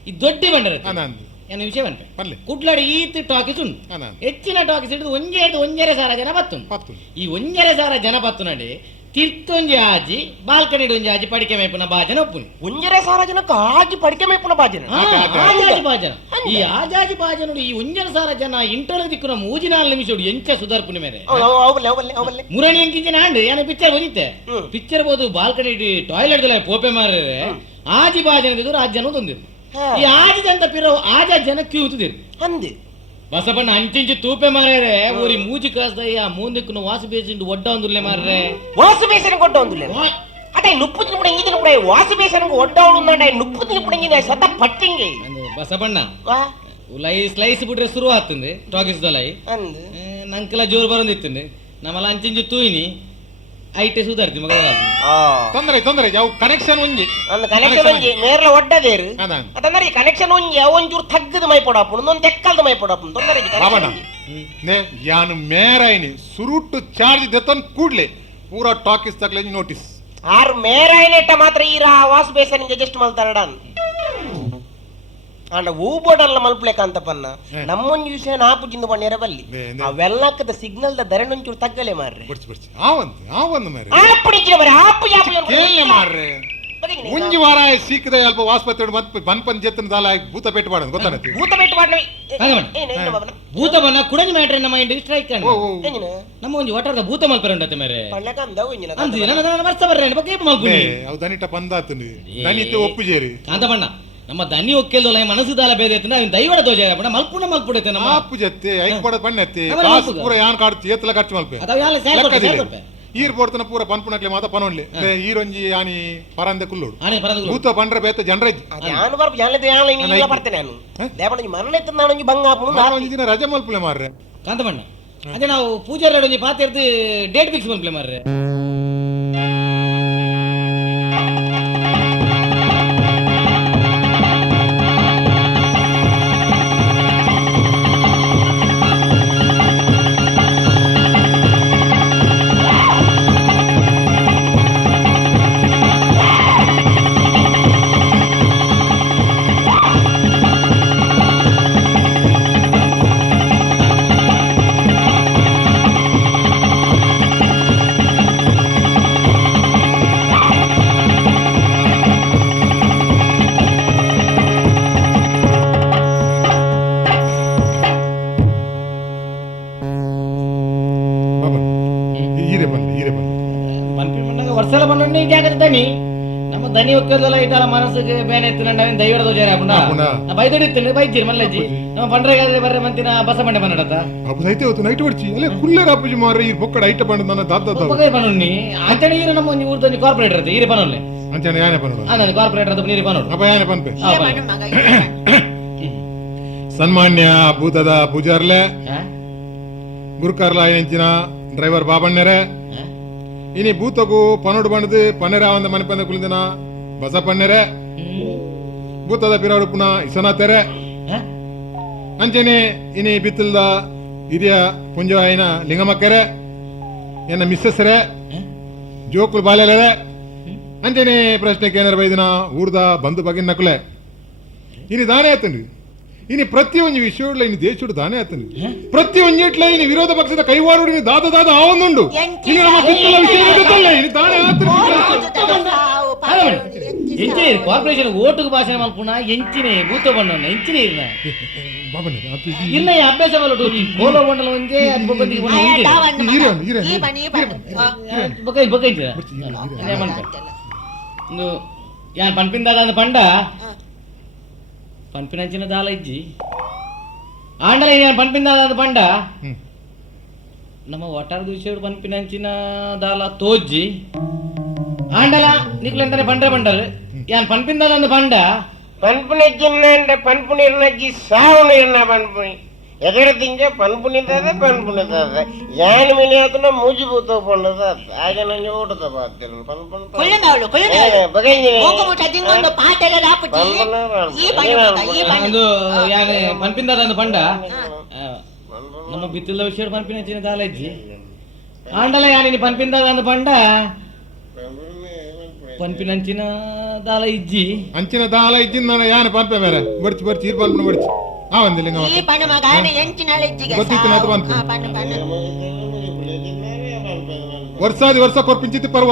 ಈ ದೊಡ್ಡಿ ಬಂಡರ ಅನಂದ್ ಏನು ವಿಷಯ ಬಂಟೆ ಪಲ್ಲೆ ಕುಡ್ಲಾಡಿ ಈತ್ ಟಾಕಿಸ್ ಉಂಟು ಅನಂದ್ ಹೆಚ್ಚಿನ ಟಾಕಿಸ್ ಹಿಡಿದು ಒಂಜರೆ ಸಾರ ಜನ ಬತ್ತು ಈ ಒಂಜರೆ ಸಾರ ಜನ ಬತ್ತು ನಡಿ ತಿರ್ತೊಂಜಿ ಆಜಿ ಬಾಲ್ಕನಿ ಒಂಜಿ ಆಜಿ ಪಡಿಕೆ ಮೇಪುನ ಬಾಜನ ಒಪ್ಪುನಿ ಒಂಜರೆ ಸಾರ ಜನಕ್ಕೆ ಆಜಿ ಪಡಿಕೆ ಮೇಪುನ ಬಾಜನ ಆಜಾಜಿ ಬಾಜನ ಈ ಆಜಾಜಿ ಬಾಜನುಡು ಈ ಒಂಜರ ಸಾರ ಜನ ಇಂಟರ್ನಲ್ ದಿಕ್ಕುನ ಮೂಜಿನಾಲ್ ನಿಮಿಷ ಎಂಚ ಸುಧಾರ್ಪುನಿ ಮೇರೆ ಮುರಣಿ ಎಂಕಿಂಚಿನ ಹಾಂಡ್ ಏನ ಪಿಕ್ಚರ್ ಬಂದಿತ್ತೆ ಪಿಕ್ಚರ್ ಬೋದು ಬಾಲ್ಕನಿ ಟಾಯ್ಲೆಟ್ ದಲ್ಲ ಪೋಪೆ ಮಾರ್ರೆ ಆಜಿ ಬಾಜನ ರಾಜ್ಯನ ತೊಂದಿರು ಈ ಆಜಿ ಜನ ಪಿರೋ ಆಜ ಜನ ಕ್ಯೂತಿದಿರು ಅಂದೆ ಬಸಪಣ್ಣ ಅಂಚಿಂಚು ತೂಪೆ ಮಾರ್ರೆ ಊರಿ ಮೂಜಿ ಕಾಸ್ದಯ್ಯ ಮೂಂದಕ್ಕೂ ವಾಸು ಬೇಸಿಂಡು ಒಡ್ಡ ಒಂದುಲ್ಲೆ ಮಾರ್ರೆ ವಾಸು ಬೇಸನ ಕೊಟ್ಟ ಒಂದುಲ್ಲೆ ಅದೇ ನುಪ್ಪು ಕೂಡ ಇಂಗಿನ ಕೂಡ ವಾಸು ಬೇಸನ ಒಡ್ಡ ಉಂಡ ನುಪ್ಪು ಕೂಡ ಇಂಗಿನ ಸತ ಪಟ್ಟಿಂಗೆ ಬಸಪಣ್ಣ ಉಲೈ ಸ್ಲೈಸ್ ಬಿಟ್ರೆ ಶುರು ಆಗ್ತಂದೆ ಟಾಕಿಸ್ ದೊಲೈ ನಂಕಲ ಜೋರು ಬರೋದಿತ್ತಂದೆ ನಮ್ಮಲ್ಲ ಅಂಚಿಂಚು ತೂಯಿನಿ ಐಟೆ ಸುಧಾರ್ತಿ ಮಗ ತೊಂದರೆ ಅವು ಕನೆಕ್ಷನ್ ಒಂಜಿ ಅಂದ ಕನೆಕ್ಷನ್ ಒಂಜಿ ನೇರ್ಲ ಒಡ್ಡದೇರು ಅದಂದ್ರೆ ಈ ಕನೆಕ್ಷನ್ ಒಂಜಿ ಒಂಚೂರು ತಗ್ಗದ ಮೈ ಪೊಡಾಪುಣ ಒಂದು ತೆಕ್ಕಲ್ದ ಮೈ ಪೊಡಾಪುಣ ತೊಂದರೆ ಯಾನು ಮೇರಾಯ್ನಿ ಸುರುಟ್ಟು ಚಾರ್ಜ್ ದೆತ್ತನ್ ಕೂಡ್ಲೆ ಪೂರಾ ಟಾಕಿಸ್ ತಕ್ಲೆ ನೋಟಿಸ್ ಆರ್ ಮೇರಾಯ್ನೆಟ್ಟ ಮಾತ್ರ ಈ ವಾಸು ಬೇಸನಿಗೆ ಜಸ್ಟ್ ಮಲ್ತಾರಡ ಅಂಡ ಊಬೋಡಲ್ಲ ಮಲ್ಪಲೇಕ ಅಂತ ಪನ್ನ ನಮ್ಮೊಂದು ವಿಷಯ ನಾಪುಜಿಂದ ಬಣ್ಣಿರ ಬಲ್ಲಿ ಅವೆಲ್ಲಕ್ಕದ ಸಿಗ್ನಲ್ ದ ದರೆನೊಂಚೂರು ತಗ್ಗಲೆ ಮಾರ್ರೆ ಮಾರ್ರೆ ಒಂಜಿ ವಾರ ಸಿಕ್ಕದ ಅಲ್ಪ ಆಸ್ಪತ್ರೆ ಮತ್ತೆ ಬನ್ಪನ್ ಜೆತ್ತನ ದಾಲ ಭೂತ ಪೆಟ್ಟು ಮಾಡೋದು ಗೊತ್ತಾನತಿ ಭೂತ ಪೆಟ್ಟು ಮಾಡ್ಲಿ ಭೂತ ಬನ್ನ ಕುಡಂಜಿ ಮ್ಯಾಟ್ರೆ ನಮ್ಮ ಮೈಂಡ್ ಸ್ಟ್ರೈಕ್ ನಮ್ಮ ಒಂಜಿ ಒಟ್ಟರದ ಭೂತ ಮಲ್ಪರೆ ಉಂಡತೆ ಮೇರೆ ಅಂದಿ ನನ್ನ ವರ್ಷ ಬರ್ರೆ ಬಗ್ಗೆ ಮಲ್ಪುನಿ ಅವು ದನಿಟ ಪಂದಾತನಿ ದನಿತೆ ಒಪ್ಪುಜೇರಿ ಕಾಂತ ಬಣ್ಣ ನಮ್ಮ ದನಿ ಒಕ್ಕೆಲ್ದಲ್ಲ ಮನಸ್ಸು ದಾಲ ಬೇದೈತೆ ನಾವು ದೈವಡ ದೋಜ ಬಣ್ಣ ಮಲ್ಪುಡೈತೆ ನಮ್ಮ ಅಪ್ಪು ಜತ್ತೆ ಐಕ್ ಪಡ ಬಣ್ಣತ್ತೆ ಕಾಸು ಪೂರ ಯಾನ್ ಕಾಡ್ತಿ ಏತಲ ಖರ್ಚು ಮಲ್ಪೆ ಅದಾವ ಯಾಲ ಸೇರ್ಕೊಟ್ಟೆ ಈರ್ ಬೋಡ್ತನ ಪೂರ ಪನ್ಪುನಕ್ಲೆ ಮಾತ ಪನೊನ್ಲೆ ಈರೊಂಜಿ ಆನಿ ಪರಂದೆ ಕುಲ್ಲೋಡು ಆನೆ ಪರಂದೆ ಭೂತ ಪಂಡ್ರೆ ಬೇತ ಜನರ ಯಾನು ಬರ್ಬ ಯಾನದೆ ಯಾನ ಇಲ್ಲ ಬರ್ತೇನೆ ನಾನು ದೇವಣ್ಣ ಮರಣ ಇತ್ತ ನಾನೊಂಜಿ ಬಂಗ ಆಪುನು ನಾನೊಂಜಿ ದಿನ ರಜೆ ಮಲ್ಪಲೆ ಮಾರ್ರೆ ಕಾಂತ ಬಣ್ಣ ಅದೇ ನಾವು ಪೂಜಾರೊಂಜಿ ಪಾತೆರ್ದು ಡೇಟ್ ಫಿಕ್ಸ್ ಮಲ್ಪಲೆ ಮಾರ್ರೆ ನಮ್ಮ ದನಿ ಒಕ್ಕದಲ್ಲ ಇದ್ದಲ್ಲ ಮನಸ್ಸಿಗೆ ಬೇನೆ ಎತ್ತಿನ ದೈವಡ ದೋಜಾರ ಬೈದೊಡಿತ್ತು ಬೈಜಿರಿ ಮಲ್ಲಜ್ಜಿ ನಮ್ಮ ಪಂಡ್ರೆಗಾದ್ರೆ ಬರ್ರೆ ಮಂತಿನ ಬಸಮಂಡೆ ಮನ್ನಡತ ಅಪ್ಪು ಐತೆ ಹೊತ್ತು ನೈಟ್ ಹೊಡ್ಚಿ ಅಲ್ಲೇ ಕುಲ್ಲರ ಅಪ್ಪಜಿ ಮಾರ ಈ ಬೊಕ್ಕಡ ಐಟ ಬಂಡ ನನ್ನ ದಾದ ಬಗೈ ಪನುಣ್ಣಿ ಅಂಚನೆ ಈರ ನಮ್ಮ ಒಂಜಿ ಊರ್ದನಿ ಕಾರ್ಪೊರೇಟರ್ ಅದ ಈರಿ ಪನುಲ್ಲೆ ಅಂಚನೆ ಯಾನೆ ಪನೋಡು ಅದ ಕಾರ್ಪೊರೇಟರ್ ಅದ ನೀರಿ ಪನೋಡು ಅಪ್ಪ ಯಾನೆ ಪನ್ಪೆ ಸನ್ಮಾನ್ಯ ಭೂತದ ಪೂಜಾರ್ಲೆ ಗುರುಕಾರ್ಲ ಎಂಚಿನ ಡ್ರೈವರ್ ಬಾಬಣ್ಣರೆ ಇನಿ ಭೂತಗು ಪನೋಡು ಬಂಡದು ಪನ್ನೆರ ಒಂದ ಮನೆ ಪಂದ ಕುಳಿದಿನ ಬಸ ಪನ್ನೆರೆ ಭೂತದ ಪಿರಾಡು ಪುನಃ ಇಸನಾತೆರೆ ಅಂಚನೆ ಇನಿ ಬಿತ್ತಲ್ದ ಹಿರಿಯ ಪುಂಜವಾಯಿನ ಲಿಂಗಮಕ್ಕರೆ ಎನ್ನ ಮಿಸ್ಸಸ್ರೆ ಜೋಕುಲು ಬಾಲ್ಯಲೆ ಅಂಚನೆ ಪ್ರಶ್ನೆ ಕೇಂದ್ರ ಬೈದಿನ ಊರ್ದ ಬಂಧು ಬಗಿನ ನಕುಲೆ ಇನಿ ದಾನೆ ಆತಂಡಿ ಇನಿ ಪ್ರತಿ ಒಂದು ವಿಷಯಡ್ಲ ಇನಿ ದೇಶಡು ದಾನೆ ಆತಂಡಿ ಪ್ರತಿ ಒಂಜಿಟ್ಲ ಇನಿ ವಿರೋಧ ಪಕ್ಷದ ಕೈವಾಡು ಇನಿ ದಾದ ದಾದ ಆವೊಂದುಂಡು ಇನಿ ನಮ್ಮ ಬಿತ್ತಲ ವಿಷಯ ಗೊತ್ತಲ್ಲ ಇನಿ ದಾನೆ ಆತಂಡಿ ಎಂಚಿನ ಕಾರ್ಪೊರೇಷನ್ ಓಟುಗೆ ಭಾಷಣ ಮಲ್ಪುಣ ಎಂಚಿನೇ ಭೂತ ಬಣ್ಣ ಎಂಚಿನೇ ಇರ್ನ ಇಲ್ಲ ಈ ಅಭ್ಯಾಸ ಮಲ್ಲೋಟು ಕೋಲೋ ಬಂಡಲ ಒಂಜೆ ಅದು ಬಂದಿಗೆ ಒಂದು ಯಾನ್ ಪನ್ಪಿಂದಾದ ಅಂದ ಪಂಡ ಪನ್ಪಿನಂಚಿನ ದಾಲ ಇಜ್ಜಿ ಆಂಡಲ ಯಾನ್ ಪನ್ಪಿಂದಾದ ಅಂದ ಪಂಡ ನಮ್ಮ ಒಟ್ಟಾರ ವಿಷಯ ಪನ್ಪಿನಂಚಿನ ದಾಲ ತೋಜ್ಜಿ ಆಂಡಲ ನಿಕ್ಲೆಂತಾನೆ ಪಂಡ್ರೆ ಪಂಡರು ಯಾನ್ ಪನ್ಪಿಂದಾದ ಅಂದ ಪಂಡ ಪನ್ಪುಣಿಜ್ಜಿನ್ನೆ ಪನ್ಪುಣಿರ್ನಜ್ಜಿ ಸಾವಣಿರ್ನ ಪನ್ಪುಣಿ ಎಗರ ತಿಂಜ ಪನ್ಪುಣಿದಾದ ಪನ್ಪುಣಿದಾದ ಯಾನ್ ಮಿನಿ ಆತನ ಮೂಜಿಬೂತ ಪಂಡದ ಹಾಗೆ ನಂಗೆ ಓಟದ ಬಾತ್ತಿರ ಪನ್ಪಿಂದಾದ ಅಂದ ಪಂಡ ನಮ್ಮ ಬಿತ್ತಿಲ್ಲ ವಿಷಯ ಪನ್ಪಿನಂಚಿನ ದಾಲ ಇಜ್ಜಿ ಆಂಡಲ ಯಾನಿ ಪನ್ಪಿಂದಾದ ಅಂದ ಪಂಡ ಪನ್ಪಿನಂಚಿನ ದಾಲ ಇಜ್ಜಿ ಅಂಚಿನ ದಾಲ ಇಜ್ಜಿನ ನಾನು ಯಾನ ಪಂಪೆ ಬೇರೆ ಬರ್ಚಿ ಬರ್ಚಿ ಇರ್ ಪನ್ಪನ ಬರ್ಚಿ ಆ ಒಂದಿಲ್ಲ ಗೊತ್ತಿತ್ತು ನಾತು ಪನ್ಪು ವರ್ಷಾದಿ ವರ್ಷ ಕೊರ್ಪಿಂಚಿತ್ತು ಪರ್ವ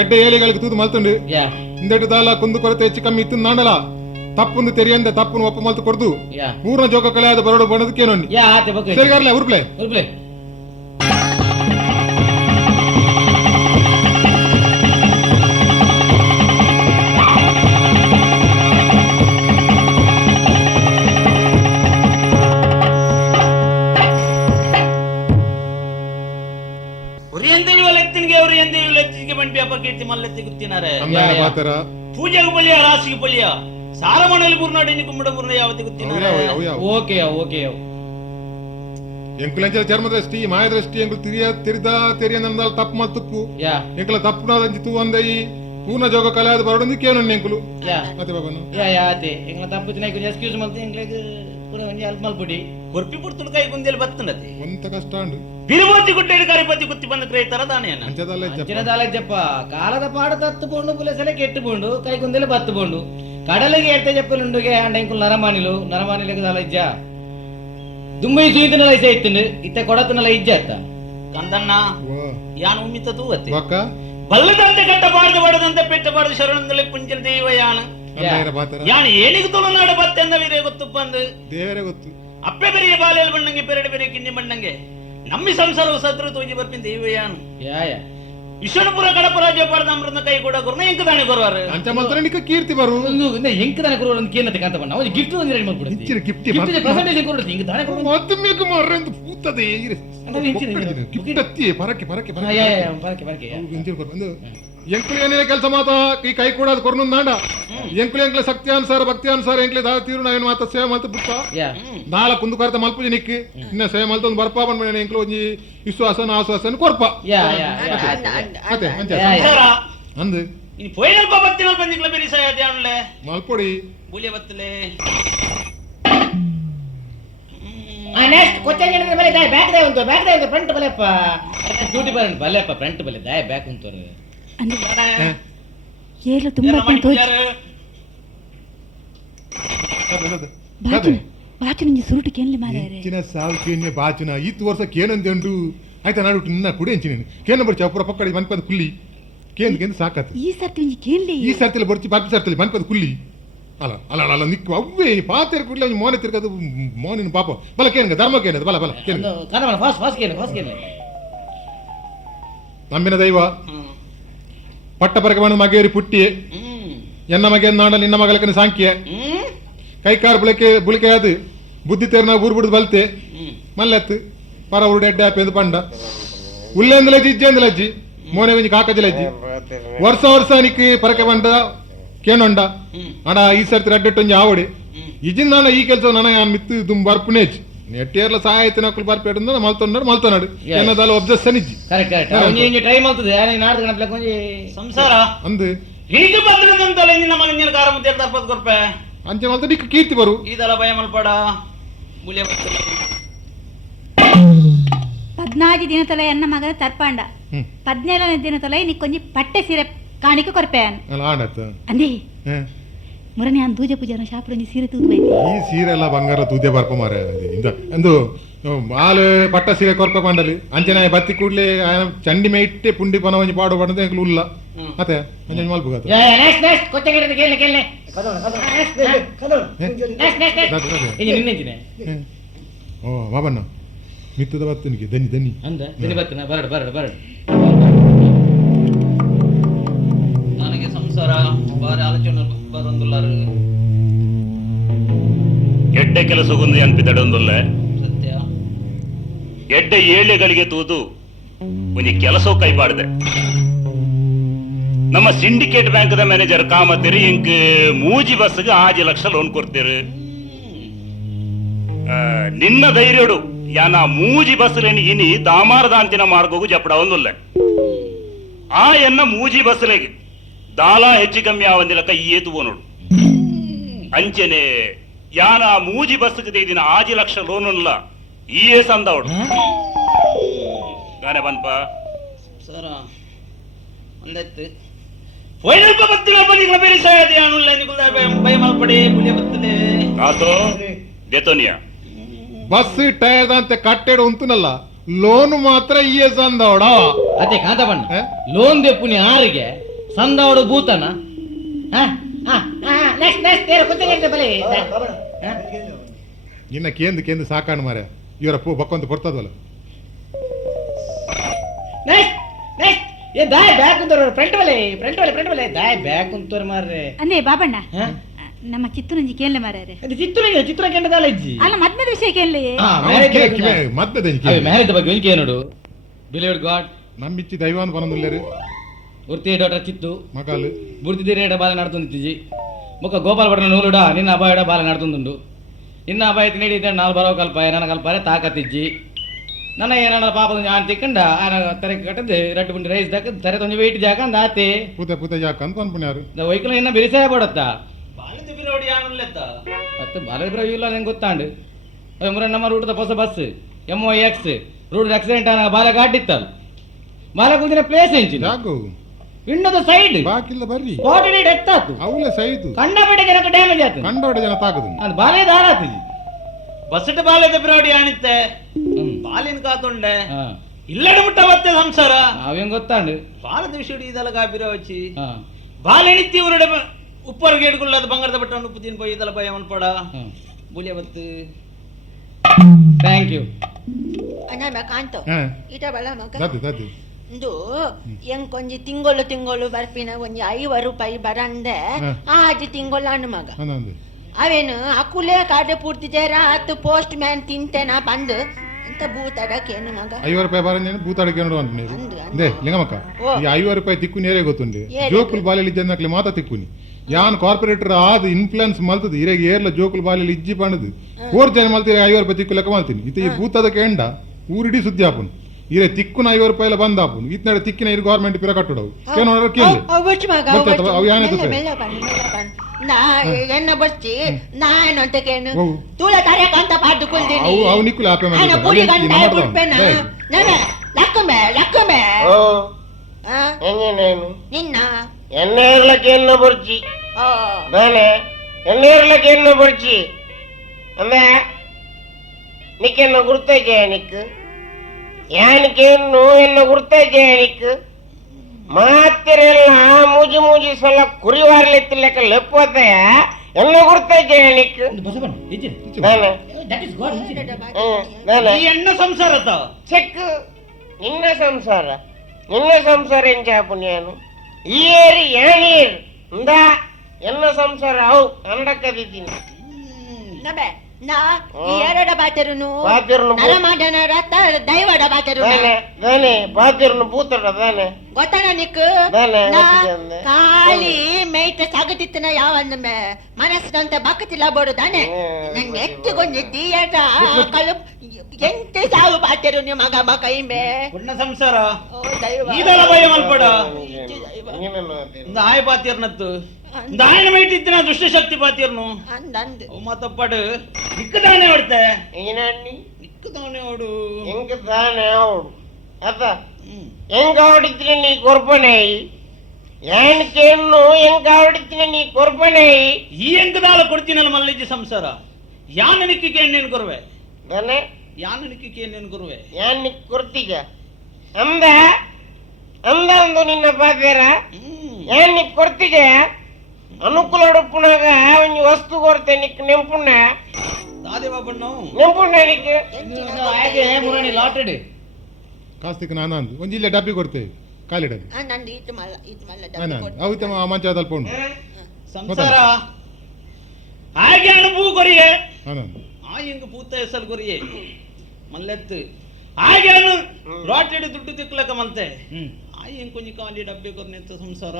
ಎಡ್ಡೆ ಏಳಿಗಳಿಗೆ ತೂದು ಮಲ್ತುಂಡು ಇಂದೆಟ್ಟು ದಾಲ ಕುಂದು ಕೊರತೆ ಹೆಚ್ಚು ಕಮ್ಮಿ ಇತ್ತು ನಾಂಡಲ ತಪ್ಪುಂದು ತೆರಿಯಂದ ತಪ್ಪುನು ಒಪ್ಪ ಮಲ್ತು ಕೊಡ್ದು ಪೂರ್ಣ ಜೋಗ ಕಲೆ ಆದ ಬರೋಡು ಬಣ್ಣದಕ್ಕೇನೊಂದು ಸರಿಗಾರ್ಲೆ ಉರ್ಪ್ಲೆ ಪೂಜೆಗೆ ಬಲಿಯ ರಾಸಿಗೆ ಬಲಿಯ ಸಾರಮಣಲಿ ಬುರ್ನಾಡಿ ಕುಂಬಡ ಬುರ್ನ ಯಾವತ್ತಿ ಗೊತ್ತಿನ ಓಕೆ ಓಕೆ ಎಂಕುಲೆಂಚಲ ಚರ್ಮ ದೃಷ್ಟಿ ಮಾಯ ದೃಷ್ಟಿ ಎಂಕುಲು ತಿರಿದ ತೆರಿಯಂದಲ್ ತಪ್ಪು ಮಲ್ತುಪ್ಪು ಎಂಕಲ ತಪ್ಪುನಾದಂಚಿತು ಒಂದೈ ಪೂರ್ಣ ಜೋಗ ಕಲೆ ಆದ ಬರೋಡು ಕೇಳೋಣ ಎಂಕುಲು ಅದೇ ಬಾಬನು ಯಾತೆ ಎಂಕಲ ತಪ್ಪು ತಿನ ಎಕ್ಸ್ಕ್ಯೂಸ್ ಮಲ್ತಿ ಎಂಕಲೆಗೆ ಪುರ ಒಂಜಿ ಅಲ್ಪ ಮಲ್ಪುಡಿ ಕೊರ್ಪಿ ಪುರ್ತುಡು ಕೈ ಗುಂದೆಲ್ ಬತ್ತನತಿ ಒಂತ ಕಷ್ಟ ಉಂಡು ಬಿರುಮತಿ ಗುಡ್ಡೆಡು ಕರಿಪತಿ ಕುತ್ತಿ ಬಂದ ಕ್ರೈತರ ದಾನೆಯನ್ನ ಅಂಚದಲ್ಲ ದಾಲಜ್ಜಪ್ಪ ಕಾಲದ ಪಾಡ ತತ್ತುಕೊಂಡು ಪುಲಸಲೆ ಕೆಟ್ಟುಕೊಂಡು ಕೈ ಗುಂದೆಲೆ ಬತ್ತುಕೊಂಡು ಕಡಲಿಗೆ ಎಡ್ತೆ ಜಪ್ಪಲುಂಡುಗೆ ಅಂಡ ಎಂಕುಲು ನರಮಾನಿಲೆಗೆ ದಾಲಜ್ಜ ದುಂಬೈ ಸುಯಿತನಲ ಇಸೆ ಇತ್ತುಂಡು ಇತ್ತೆ ಕೊಡತನಲ ಇಜ್ಜ ಅತ್ತ ಕಂದಣ್ಣ ಯಾನ್ ಉಮ್ಮಿತ ತೂವತ್ತಿ ಬಲ್ಲದಂತೆ ಕಟ್ಟಬಾರ್ದು ಬಡದಂತೆ ಪೆಟ್ಟಬಾರ್ದು ಶರಣಂದಲೆ ಪುಂಜನ ದೈವ ಯಾನ್ ಏನಿಗೆ ತುಳುನಾಡ ಬತ್ತೆ ಅಂದವಿರೇ ಗೊತ್ತು ಬಂದು ದೇವರೇ ಗೊತ್ತು ಅಪ್ಪೆ ಬೆರೆಯ ಬಾಲೆಯಲ್ಲಿ ಬಣ್ಣಂಗೆ ಪೆರಡು ಬೆರೆ ಕಿನ್ನಿ ಬಣ್ಣಂಗೆ ನಮ್ಮಿ ಸಂಸಾರವು ಸತ್ರು ತೋಜಿ ಬರ್ಪಿನ ದೈವಯಾನು ವಿಶ್ವನಪುರ ಕಡಪ ರಾಜ್ಯ ಪಾಡದ ಅಮೃತ ಕೈ ಕೂಡ ಗುರುನ ಎಂಕದಾನೆ ಗುರುವಾರ ಅಂಚ ಮಂತ್ರ ನಿಕ ಕೀರ್ತಿ ಬರು ಎಂಕದಾನೆ ಗುರುವಾರ ಅಂತ ಕೇನತೆ ಕಾಂತ ಬಣ್ಣ ಅವನಿಗೆ ಗಿಫ್ಟ್ ಒಂದು ರೆಡಿ ಮಾಡ್ಬಿಡು ಇಂಚಿನ ಗಿಫ್ಟ್ ಪರ್ಸೆಂಟೇಜ್ ಕೊಡುತ್ತೆ ಹಿಂಗೆ ದಾನೆ ಕೊಡು ಮತ್ತೆ ಮೇಕ ಮಾರ್ರೆ ಅಂತ ಪೂತದೆ ಗಿಫ್ಟ್ ಅತ್ತಿ ಪರಕ್ಕೆ ಇಂಚಿನ ಕೊಡು ಒಂದು ಎಂಕ್ಲು ಏನೇ ಕೆಲಸ ಮಾತ ಈ ಕೈ ಕೂಡ ಕೊರ್ನು ನಾಂಡ ಎಂಕ್ಲು ಶಕ್ತಿಯಾನುಸಾರ ಭಕ್ತಿಯಾನುಸಾರ ಎಂಕ್ಲೆ ದಾದ ತೀರು ನಾವೇನು ಮಾತ ಸೇವೆ ಮಲ್ತು ಬಿಟ್ಟ ನಾಳ ಕುಂದು ಕರೆತ ಮಲ್ಪುಜಿ ನಿಕ್ಕಿ ಇನ್ನ ಸೇವೆ ಮಲ್ತೊಂದು ಬರ್ಪ ಬಂದ್ಮೇಲೆ ಎಂಕ್ಲು ಒಂಜಿ ವಿಶ್ವಾಸನ ಆಶ್ವಾಸನ ಕೊರ್ಪ ಅದೇ ಅಂದು ಇನ್ನು ಪೋಯಿನಲ್ಪ ಬತ್ತಿನ ಬಂದಿಕ್ಲ ಬೇರೆ ಸಾಯದೆ ಅವನ್ಲೆ ಮಲ್ಪೊಡಿ ಬುಲಿಯ ಬತ್ತಲೆ ನೆಕ್ಸ್ಟ್ ಕೊಚ್ಚಂಗಿ ಮೇಲೆ ಬ್ಯಾಕ್ ದೇ ಉಂಟು ಫ್ರಂಟ್ ಬಲೆಪ್ಪ ಡ್ಯೂಟಿ ಬಲೆಪ್ಪ ಫ್ರಂಟ್ ಬಲೆ ದಾಯ ಬ್ಯಾಕ್ ಉಂಟು ಏಳು ತುಂಬಾ ಬಾಚುನ ಸುರುಟು ಕೇಳಲಿ ಮಾರಾಯರೆ ಹೆಚ್ಚಿನ ಸಾವು ಕೇನ್ಯ ಬಾಚುನ ಈತ್ ವರ್ಷ ಕೇನಂತೆ ಉಂಟು ಆಯ್ತಾ ನಾಡು ನಿನ್ನ ಕುಡಿ ಹಂಚಿ ನೀನು ಕೇನ ಬರ್ಚಿ ಅಪ್ಪುರ ಪಕ್ಕಡಿ ಮನ್ಪದ ಕುಲ್ಲಿ ಕೇಂದ್ರ ಸಾಕತ್ತು ಈ ಸರ್ತಿ ಕೇಳಲಿ ಈ ಸರ್ತಿಲ್ಲ ಬರ್ಚಿ ಬಾಪಿ ಸರ್ತಿಲ್ಲ ಮನ್ಪದ ಕುಲ್ಲಿ ಅಲ್ಲ ಅಲ್ಲ ಅಲ್ಲ ನಿಕ್ಕು ಅವೇ ಪಾತೆರ್ ಕುಡ್ಲಿ ಅವ್ನು ಮೋನೆ ತಿರ್ಗದು ಮೋನಿನ ಪಾಪ ಬಲ ಕೇನಗ ಧರ್ಮ ಕೇನದು ಬಲ ಬಲ ಕೇನ ಫಾಸ್ಟ್ ಕೇನೆ ನಮ್ಮಿನ ದೈವ ಪಟ್ಟ ಪರಕೆ ಬಂದು ಮಗೇರಿ ಪುಟ್ಟಿ ಎನ್ನ ಮಗೆ ನಾಡ ನಿನ್ನ ಮಗಲಕನ ಸಾಂಖ್ಯ ಕೈಕಾರ್ ಬುಳಿಕೆ ಅದು ಬುದ್ಧಿ ತೇರ್ನ ಊರು ಬಿಡುದು ಬಲ್ತೆ ಮಲ್ಲೆತ್ತು ಪರ ಉರುಡು ಎಡ್ಡೆ ಹಾಪಿ ಪಂಡ ಉಲ್ಲೆಂದಲಜ್ಜಿ ಇಜ್ಜೆಂದಲಜ್ಜಿ ಮೋನೆ ವೆಂಜಿ ಕಾಕಜಲಜ್ಜಿ ವರ್ಷ ನಿಕ್ ಪರಕೆ ಬಂಡ ಕೇನೊಂಡ ಅಡ ಈ ಸರ್ತಿ ಅಡ್ಡೆಟ್ಟೊಂಜಿ ಆವಡಿ ಇಜಿಂದ ನಾನು ಈ ಕೆಲಸ ನಾನು ಮಿತ್ತು ದುಮ್ ಬರ್ಪುನೇಜ್ ನೆಟ್ಟೇರ್ಲ ಸಹಾಯತೆ ನಕಲು ಬರ್ಪೇಟ ಮಲ್ತೊನಾಡು ಎನ್ನದಲ್ಲ ಒಬ್ಜೆಕ್ಷನ್ ಇಜ್ಜಿ ಟ್ರೈ ಮಾಡ್ತದೆ ನಾಡ್ದು ಗಣಪ್ಲಕ್ಕೆ ಒಂಜಿ ಸಂಸಾರ ಅಂದು ಹೀಗೆ ಬಂದ್ರಂತಲ್ಲ ನಿನ್ನ ಮಗ ನೀನು ಕಾರ ಮುದ್ದೆ ತಪ್ಪದ್ ಕೊರ್ಪೆ ಅಂಚೆ ಮಲ್ತ ನಿಕ್ ಕೀರ್ತಿ ಬರು ಇದೆಲ್ಲ ಭಯ ಮಲ್ಪಡ ಮುಲಿಯ 14 ದಿನತೊಲೆ ಎನ್ನ ಮಗನ ತರ್ಪಾಂಡ 17ನೇ ದಿನತೊಲೆ ನಿಕ್ಕೊಂಜಿ ಪಟ್ಟೆ ಸೀರೆ ಕಾಣಿಕೆ ಕೊರ್ಪೆನ್ ಅಂದಿ ಮುರನೆ ಅನ್ ದೂಜೆ ಪೂಜಾನ ಶಾಪುರ ಸೀರೆ ತೂದು ಈ ಸೀರೆ ಎಲ್ಲ ಬಂಗಾರ ತೂದೆ ಬರ್ಪ ಮಾರ ಎಂದು ಹಾಲು ಪಟ್ಟ ಸೀರೆ ಕೊರ್ಪ ಬಂಡಲಿ ಅಂಚನೆ ಬತ್ತಿ ಕೂಡ್ಲೆ ಚಂಡಿ ಮೇಯ್ಟೆ ಪುಂಡಿ ಪನ ಒಂಜಿ ಪಾಡು ಪಡದೆ ಉಲ್ಲ ಮತ್ತೆ ಅಂಚನೆ ಮಲ್ಪುಗಾತ ಓ ಬಾಬಣ್ಣ ಮಿತ್ತದ ಬತ್ತನಿಗೆ ದನಿ ದನಿ ಅಂದ ದನಿ ಬತ್ತನ ಬರಡು ನನಗೆ ಸಂಸಾರ ಬಾರಿ ಆಲೋಚನೆ ಬರೊಂದುಲ್ಲಾರು ಎಡ್ಡೆ ಕೆಲಸಗೊಂದು ಅನ್ಪಿದಡೊಂದುಲ್ಲ ಸತ್ಯ ಎಡ್ಡೆ ಏಳೆಗಳಿಗೆ ತೂದು ಒಂಜಿ ಕೆಲಸ ಕೈಪಾಡ್ದೆ ನಮ್ಮ ಸಿಂಡಿಕೇಟ್ ಬ್ಯಾಂಕ್ದ ಮ್ಯಾನೇಜರ್ ಕಾಮತ್ತೀರಿ ಇಂಕ್ ಮೂಜಿ ಬಸ್ಗೆ 5 ಲಕ್ಷ ಲೋನ್ ಕೊಡ್ತೀರಿ ನಿನ್ನ ಧೈರ್ಯಡು ಯಾನ ಮೂಜಿ ಬಸ್ಲೇನಿ ಇನಿ ದಾಮಾರದ ಅಂತಿನ ಮಾರ್ಗೋಗು ಜಪಡ ಒಂದುಲ್ಲ ಆ ಎನ್ನ ಮೂಜಿ ಬಸ್ಲೆಗೆ ದಾಲ ಹೆಚ್ಚು ಕಮ್ಮಿ ಆವಂದಿಲಕ ಏತು ನೋಡು ಅಂಚನೆ ಯಾನ ಮೂಜಿ ಬಸ್ಗೆ ತೆಗೆದಿನ 5 ಲಕ್ಷ ಲೋನ್ ಇಲ್ಲ ಈ ಸಂದವಡು ಗಾನೆ ಬನ್ಪ ಸರ ಒಂದೆತ್ತು ಫೈನಲ್ ಬತ್ತಿನ ಬದಿಗಳ ಬೇರೆ ಸಾಯದೆ ಅನುಲ್ಲ ನಿಗುಲ ಭಯ ಮಲ್ಪಡೆ ಮುಲಿಯ ಬತ್ತದೆ ಆತೋ ದೇತೋನಿಯಾ ಬಸ್ ಟೈರ್ ಅಂತ ಕಟ್ಟೆಡು ಉಂತುನಲ್ಲ ಲೋನ್ ಮಾತ್ರ ಈ ಸಂದವಡ ಅದೇ ಕಾಂತ ಬಣ್ಣ ಲೋನ್ ದೆಪ್ಪುನಿ ಆರಿಗೆ ಸಂದವಡು ಭೂತನ ನಿನ್ನ ಕೇಂದು ಸಾಕಾಣು ಮಾರ ಇವರ ಪೂ ಬಕ್ಕೊಂತ ಕೊಡ್ತದಲ್ಲ ಅಂದೇ ಬಾಬಣ್ಣ ನಮ್ಮ ಚಿತ್ತೂರಂಜಿ ಕೇಳಲೆ ಮಾರ್ರೆ ಚಿತ್ರ ಕೆಂಡದಲ್ಲ ಇಜ್ಜಿ ಅಲ್ಲ ಮದ್ಮೆ ವಿಷಯ ಕೇಳಲಿ ಮ್ಯಾರೇಜ್ ಬಗ್ಗೆ ಒಂಜಿ ಕೇನೋಡು ಬಿಲೀವ್ಡ್ ಗಾಡ್ ನಮ್ಮಿಚ್ಚಿ ದೈವಾನ್ ಬನದುಲ್ಲೇರಿ ಉರ್ತಿ ಡಾಕ್ಟರ್ ಚಿತ್ತು ಮಕಾಲು ಬುರ್ತಿದಿರೇಡ ಬಾಲ ನಡ್ತೊಂದಿತ್ತಿಜಿ ಮುಖ ಗೋಪಾಲ್ ಭಟ್ನ ನೂಲುಡ ನಿನ್ನ ಅಭಾಯಡ ಬಾಲ ನಡ್ತೊಂದುಂಡು ಇನ್ನ ಅಭಾಯ ತಿನ್ನಿಡಿದ್ದೆ ನಾಲ್ ಬರೋ ಕಲ್ಪಾಯ ನನ್ನ ಕಲ್ಪಾಯ ತಾಕತ್ತಿಜ್ಜಿ ನನ್ನ ಏನ ಪಾಪದ ನಾನು ತಿಕ್ಕಂಡ ತೆರೆ ಕಟ್ಟದ್ದು ರಟ್ಟು ಪುಂಡಿ ರೈಸ್ ದಾಕ ತೆರೆ ತೊಂಜ ವೆಯ್ಟ್ ಜಾಕ ಅಂದ ಆತೆ ಪೂತೆ ಜಾಕ ಅಂತ ಅನ್ಪುಣ್ಯಾರು ವೈಕಲ್ ಇನ್ನ ಬಿರಿಸೇ ಪಡತ್ತಾ ಬಾಳಿದ ಬಿರೋಡಿ ಆನುಲ್ಲೆತ್ತ ಮತ್ತೆ ಬಾಲ ಇಲ್ಲ ನಂಗೆ ಗೊತ್ತಾಂಡು ಮುರ ನಮ್ಮ ರೂಟದ ಹೊಸ ಬಸ್ MOX ರೂಟ್ ಆಕ್ಸಿಡೆಂಟ್ ಆನ ಬಾಲ ಗಾಡಿತ್ತಲ್ಲ ಬಾಲ ಕುದಿನ ಪ್ಲೇಸ್ ಎಂಚಿನ ಯಾಕೋ ಇನ್ನೊಂದು ಸೈಡ್ ಬಾಕಿಲ್ಲ ಬರ್ರಿ ಕೋರ್ಡಿನೇಟ್ ಎತ್ತಾತು ಅವಳೆ ಸೈತು ಕಂಡಪಟ್ಟೆ ಜನಕ್ಕೆ ಡ್ಯಾಮೇಜ್ ಆಯ್ತು ಕಂಡೋಡೆ ಜನ ತಾಕದು ಅದು ಬಾಲೇ ದಾರಾತಿಜಿ ಬಸ್ಸಿಟ್ಟು ಬಾಲ್ಯದ ಬಿರೋಡಿ ಆಣಿತ್ತೆ ಬಾಲಿನ ಕಾತುಂಡೆ ಇಲ್ಲಡೆ ಮುಟ್ಟ ಮತ್ತೆ ಸಂಸಾರ ಅವೇನ್ ಗೊತ್ತಾಂಡು ಬಾಲದ ವಿಷಯ ಇದೆಲ್ಲ ಗಾಬಿರ ವಚ್ಚಿ ಬಾಲೆಣಿತ್ತಿ ಇವರುಡೆ ಉಪ್ಪರ್ಗೆ ಇಡ್ಕೊಳ್ಳೋದು ಬಂಗಾರದ ಬಟ್ಟ ಉಪ್ಪು ತಿನ್ ಪೋಯಿ ಇದೆಲ್ಲ ಭಯ ಮನ್ಪಡ ಬುಲಿಯ ಬತ್ತು ಥ್ಯಾಂಕ್ ಯು ಅಣ್ಣ ಕಾಂತ ಇಟ ಬಲ ಮಗ ದಾದಿ ಇಂದು ಎಂಕೊಂಜಿ ತಿಂಗಳು ಬರ್ಪಿನ ಒಂಜಿ 5 ರೂಪಾಯಿ ಬರಂದೆ ಆಜಿ ತಿಂಗಳು ಮಗ ಅವೇನು ಅಕುಲೆ ಕಾಡೆ ಪೂರ್ತಿ ಜೇರ ಹತ್ತು ಪೋಸ್ಟ್ ಮ್ಯಾನ್ ತಿಂತೇನಾ ಬಂದು ಅಂತ ಭೂತಾಡಕೇನು ಮಗ 5 ರೂಪಾಯಿ ಬರಂದೇನು ಭೂತಾಡಕ್ಕೆ ನೋಡು ಅಂತ ನೀವು ದೇ ಲಿಂಗಮಕ್ಕ ಈ 5 ರೂಪಾಯಿ ತಿಕ್ಕು ನೇರೇ ಗೊತ್ತುಂಡಿ ಜೋಕುಲ್ ಬಾಲೆಲಿ ಇಜ್ಜನಕ್ಲೆ ಮಾತಾ ತಿಕ್ಕುನಿ ಯಾನ್ ಕಾರ್ಪೊರೇಟರ್ ಆದ ಇನ್ಫ್ಲುಯೆನ್ಸ್ ಮಲ್ತದ ಇರೆಗೆ ಏರ್ಲ ಜೋಕುಲ್ ಬಾಲೆಲಿ ಇಜ್ಜಿ ಪಂಡದು 4 ಜನ ಮಲ್ತೀರಿ 5 ರೂಪಾಯಿ ತಿಕ್ಕು ಲೆಕ್ಕ ಮಾಡ್ತೀನಿ ಇತ ಈ ಭೂತದಕ್ಕೆ ಎಂಡ ಊರಿಡಿ ಸುದ್ದಿ ಆಪುನು ಇರೆ ತಿಕ್ಕುನ 5 ರೂಪಾಯಿ ಬಂದ ಆಪುನು ಇತ್ನಡ ತಿಕ್ಕಿನ ಇರು ಗವರ್ಮೆಂಟ್ ಪಿರ ಕಟ್ಟಡವು ಕೇನೋರ ಕೇಳಿ ಅವು ಯಾನೆ ನಾ ಎನ್ನ ಬಸ್ಸಿ ನಾನು ಅಂತ ಕೇನು ತೂಳ ತರಕ ಅಂತ ಪಾಡು ಕುಲ್ದಿನಿ ಅವು ನಿಕ್ಕುಲ ಆಪೆ ನಾನು ಪುಡಿ ಗಂಟ ಬಿಡ್ಪೇನ ನಾನು ಲಕ್ಕಂಬೆ ನಿನ್ನ ಎಣ್ಣೆರ್ಲಕ್ಕೆ ಎನ್ನ ಬರ್ಚಿ ನಾನೇ ಎಣ್ಣೆರ್ಲಕ್ಕೆ ಎನ್ನ ಬರ್ಚಿ ಅಂದೆ ನಿಕ್ಕೆನ್ನ ಗುರ್ತೈತೆ ನಿಕ್ಕು ಯಾನಿಕೇನು ಎನ್ನ ಗುರ್ತೈತೆ ನಿಕ್ಕು ಮಾತಿರೆಲ್ಲ ಮೂಜಿ ಸಲ ಕುರಿವಾರ್ಲೆತ್ತಿಲ್ಲಕ ಲೆಪ್ಪೋದಯ ಎನ್ನ ಗುರ್ತೈತೆ ನಿಕ್ಕು ಎಣ್ಣ ಸಂಸಾರದ ಚೆಕ್ ನಿನ್ನ ಸಂಸಾರ ಎಂಚ ಪುಣ್ಯನು ಏರಿ ಏಣೀರ್ ಇಂದ ಎನ್ನ ಸಂಸಾರ ಅವು ಅಂಡಕ್ಕದಿದ್ದೀನಿ ನಬೆ ನಾ ಎರಡ ಬಾತರುನು ಬಾತಿರ್ನು ನರ ಮಾಡನ ರತ್ತ ದೈವಡ ಬಾತರು ದಾನೆ ಬಾತಿರ್ನು ಪೂತಡ ದಾನೆ ಗೊತ್ತನ ನಿಕ್ಕು ದಾನೆ ನಾ ಕಾಲಿ ಮೇಯ್ತ ಸಾಗತಿತ್ತನ ಯಾವಂದ ಮನಸ್ಸಿನಂತ ಬಕ್ಕತಿಲ್ಲ ಬೋಡು ತಾನೆ ನಂಗೆ ಎತ್ತಿಗೊಂಡಿದ್ದಿ ಏಟ ಕಲು ಎಂತ ಸಾವು ಬಾತರು ನಿಮ್ಮ ಮಗ ಕೈಮೆ ಪುಣ್ಯ ಸಂಸಾರ ಓ ದೈವ ಇದೆಲ್ಲ ಭಯ ಮಲ್ಪಡ ನೀನು ಆಯ ಪಾತಿರ್ನತ್ತು ದಾಯನ ಮೇಟಿತ್ತಿನ ದುಷ್ಟಶಕ್ತಿ ಪಾತಿರ್ನು ಅಂದಂದು ಮತ್ತಪ್ಪಡು ನಿಕ್ಕದಾನೆ ಹೊಡ್ತೆ ಏನಣ್ಣಿ ನಿಕ್ಕದಾನೆ ಹೊಡು ಹೆಂಗ ದಾನೆ ಅವಡು ಅದ ಹೆಂಗ ಹೊಡಿತೀನಿ ನೀ ಕೊರ್ಪನೆ ಏನ್ ಕೇಳು ಹೆಂಗ ಹೊಡಿತೀನಿ ನೀ ಕೊರ್ಪನೆ ಈ ಎಂಕದಾಲ ಕೊಡ್ತೀನಲ್ಲ ಮಲ್ಲಿಜಿ ಸಂಸಾರ ಯಾನನಿಕ್ಕೆ ಏನೇನು ಕೊರುವೆ ದಾನೆ ಯಾನನಿಕ್ಕೆ ಏನೇನು ಕೊರುವೆ ಯಾನ್ ನೀ ಕೊರ್ತೀಗ ಅಂದ ಅಂದ ಒಂದು ನಿನ್ನ ಪಾತೇರ ಏನ್ ನೀ ಕೊರ್ತೀಗ ಅನುಕೂಲ ಉಡುಪುನಾಗ ಒಂದು ವಸ್ತು ಕೊಡ್ತೆ ನಿಕ್ ನೆಂಪುಣ್ಣ ದಾದೆ ಬಾಬಣ್ಣ ನೆಂಪುಣ್ಣ ನಿಕ್ ಹಾಗೆ ಮುರಣಿ ಲಾಟೆಡ್ ಕಾಸ್ತಿಕ್ ನಾನು ಅಂದು ಒಂದು ಇಲ್ಲೇ ಡಬ್ಬಿ ಕೊಡ್ತೇವೆ ಖಾಲಿ ಡಬ್ಬಿ ನಂದು ಇದು ಮಲ್ಲ ನಾನು ಅವತ್ತ ಮಂಚ ತಲ್ಪುಂಡು ಸಂಸಾರ ಹಾಗೆ ಅನುಭವ ಕೊರಿಯೆ ನಾನು ಆ ಹಿಂಗ ಪೂತ ಹೆಸರು ಕೊರಿಯೆ ಮಲ್ಲೆತ್ತು ಹಾಗೆ ಲಾಟೆಡ್ ದುಡ್ಡು ತಿಕ್ಲಕ್ಕ ಮಲ್ತೆ ಏನ್ ಕೊಂಚ ಖಾಲಿ ಡಬ್ಬೆ ಕೊರ್ನೆತ್ತ ಸಂಸಾರ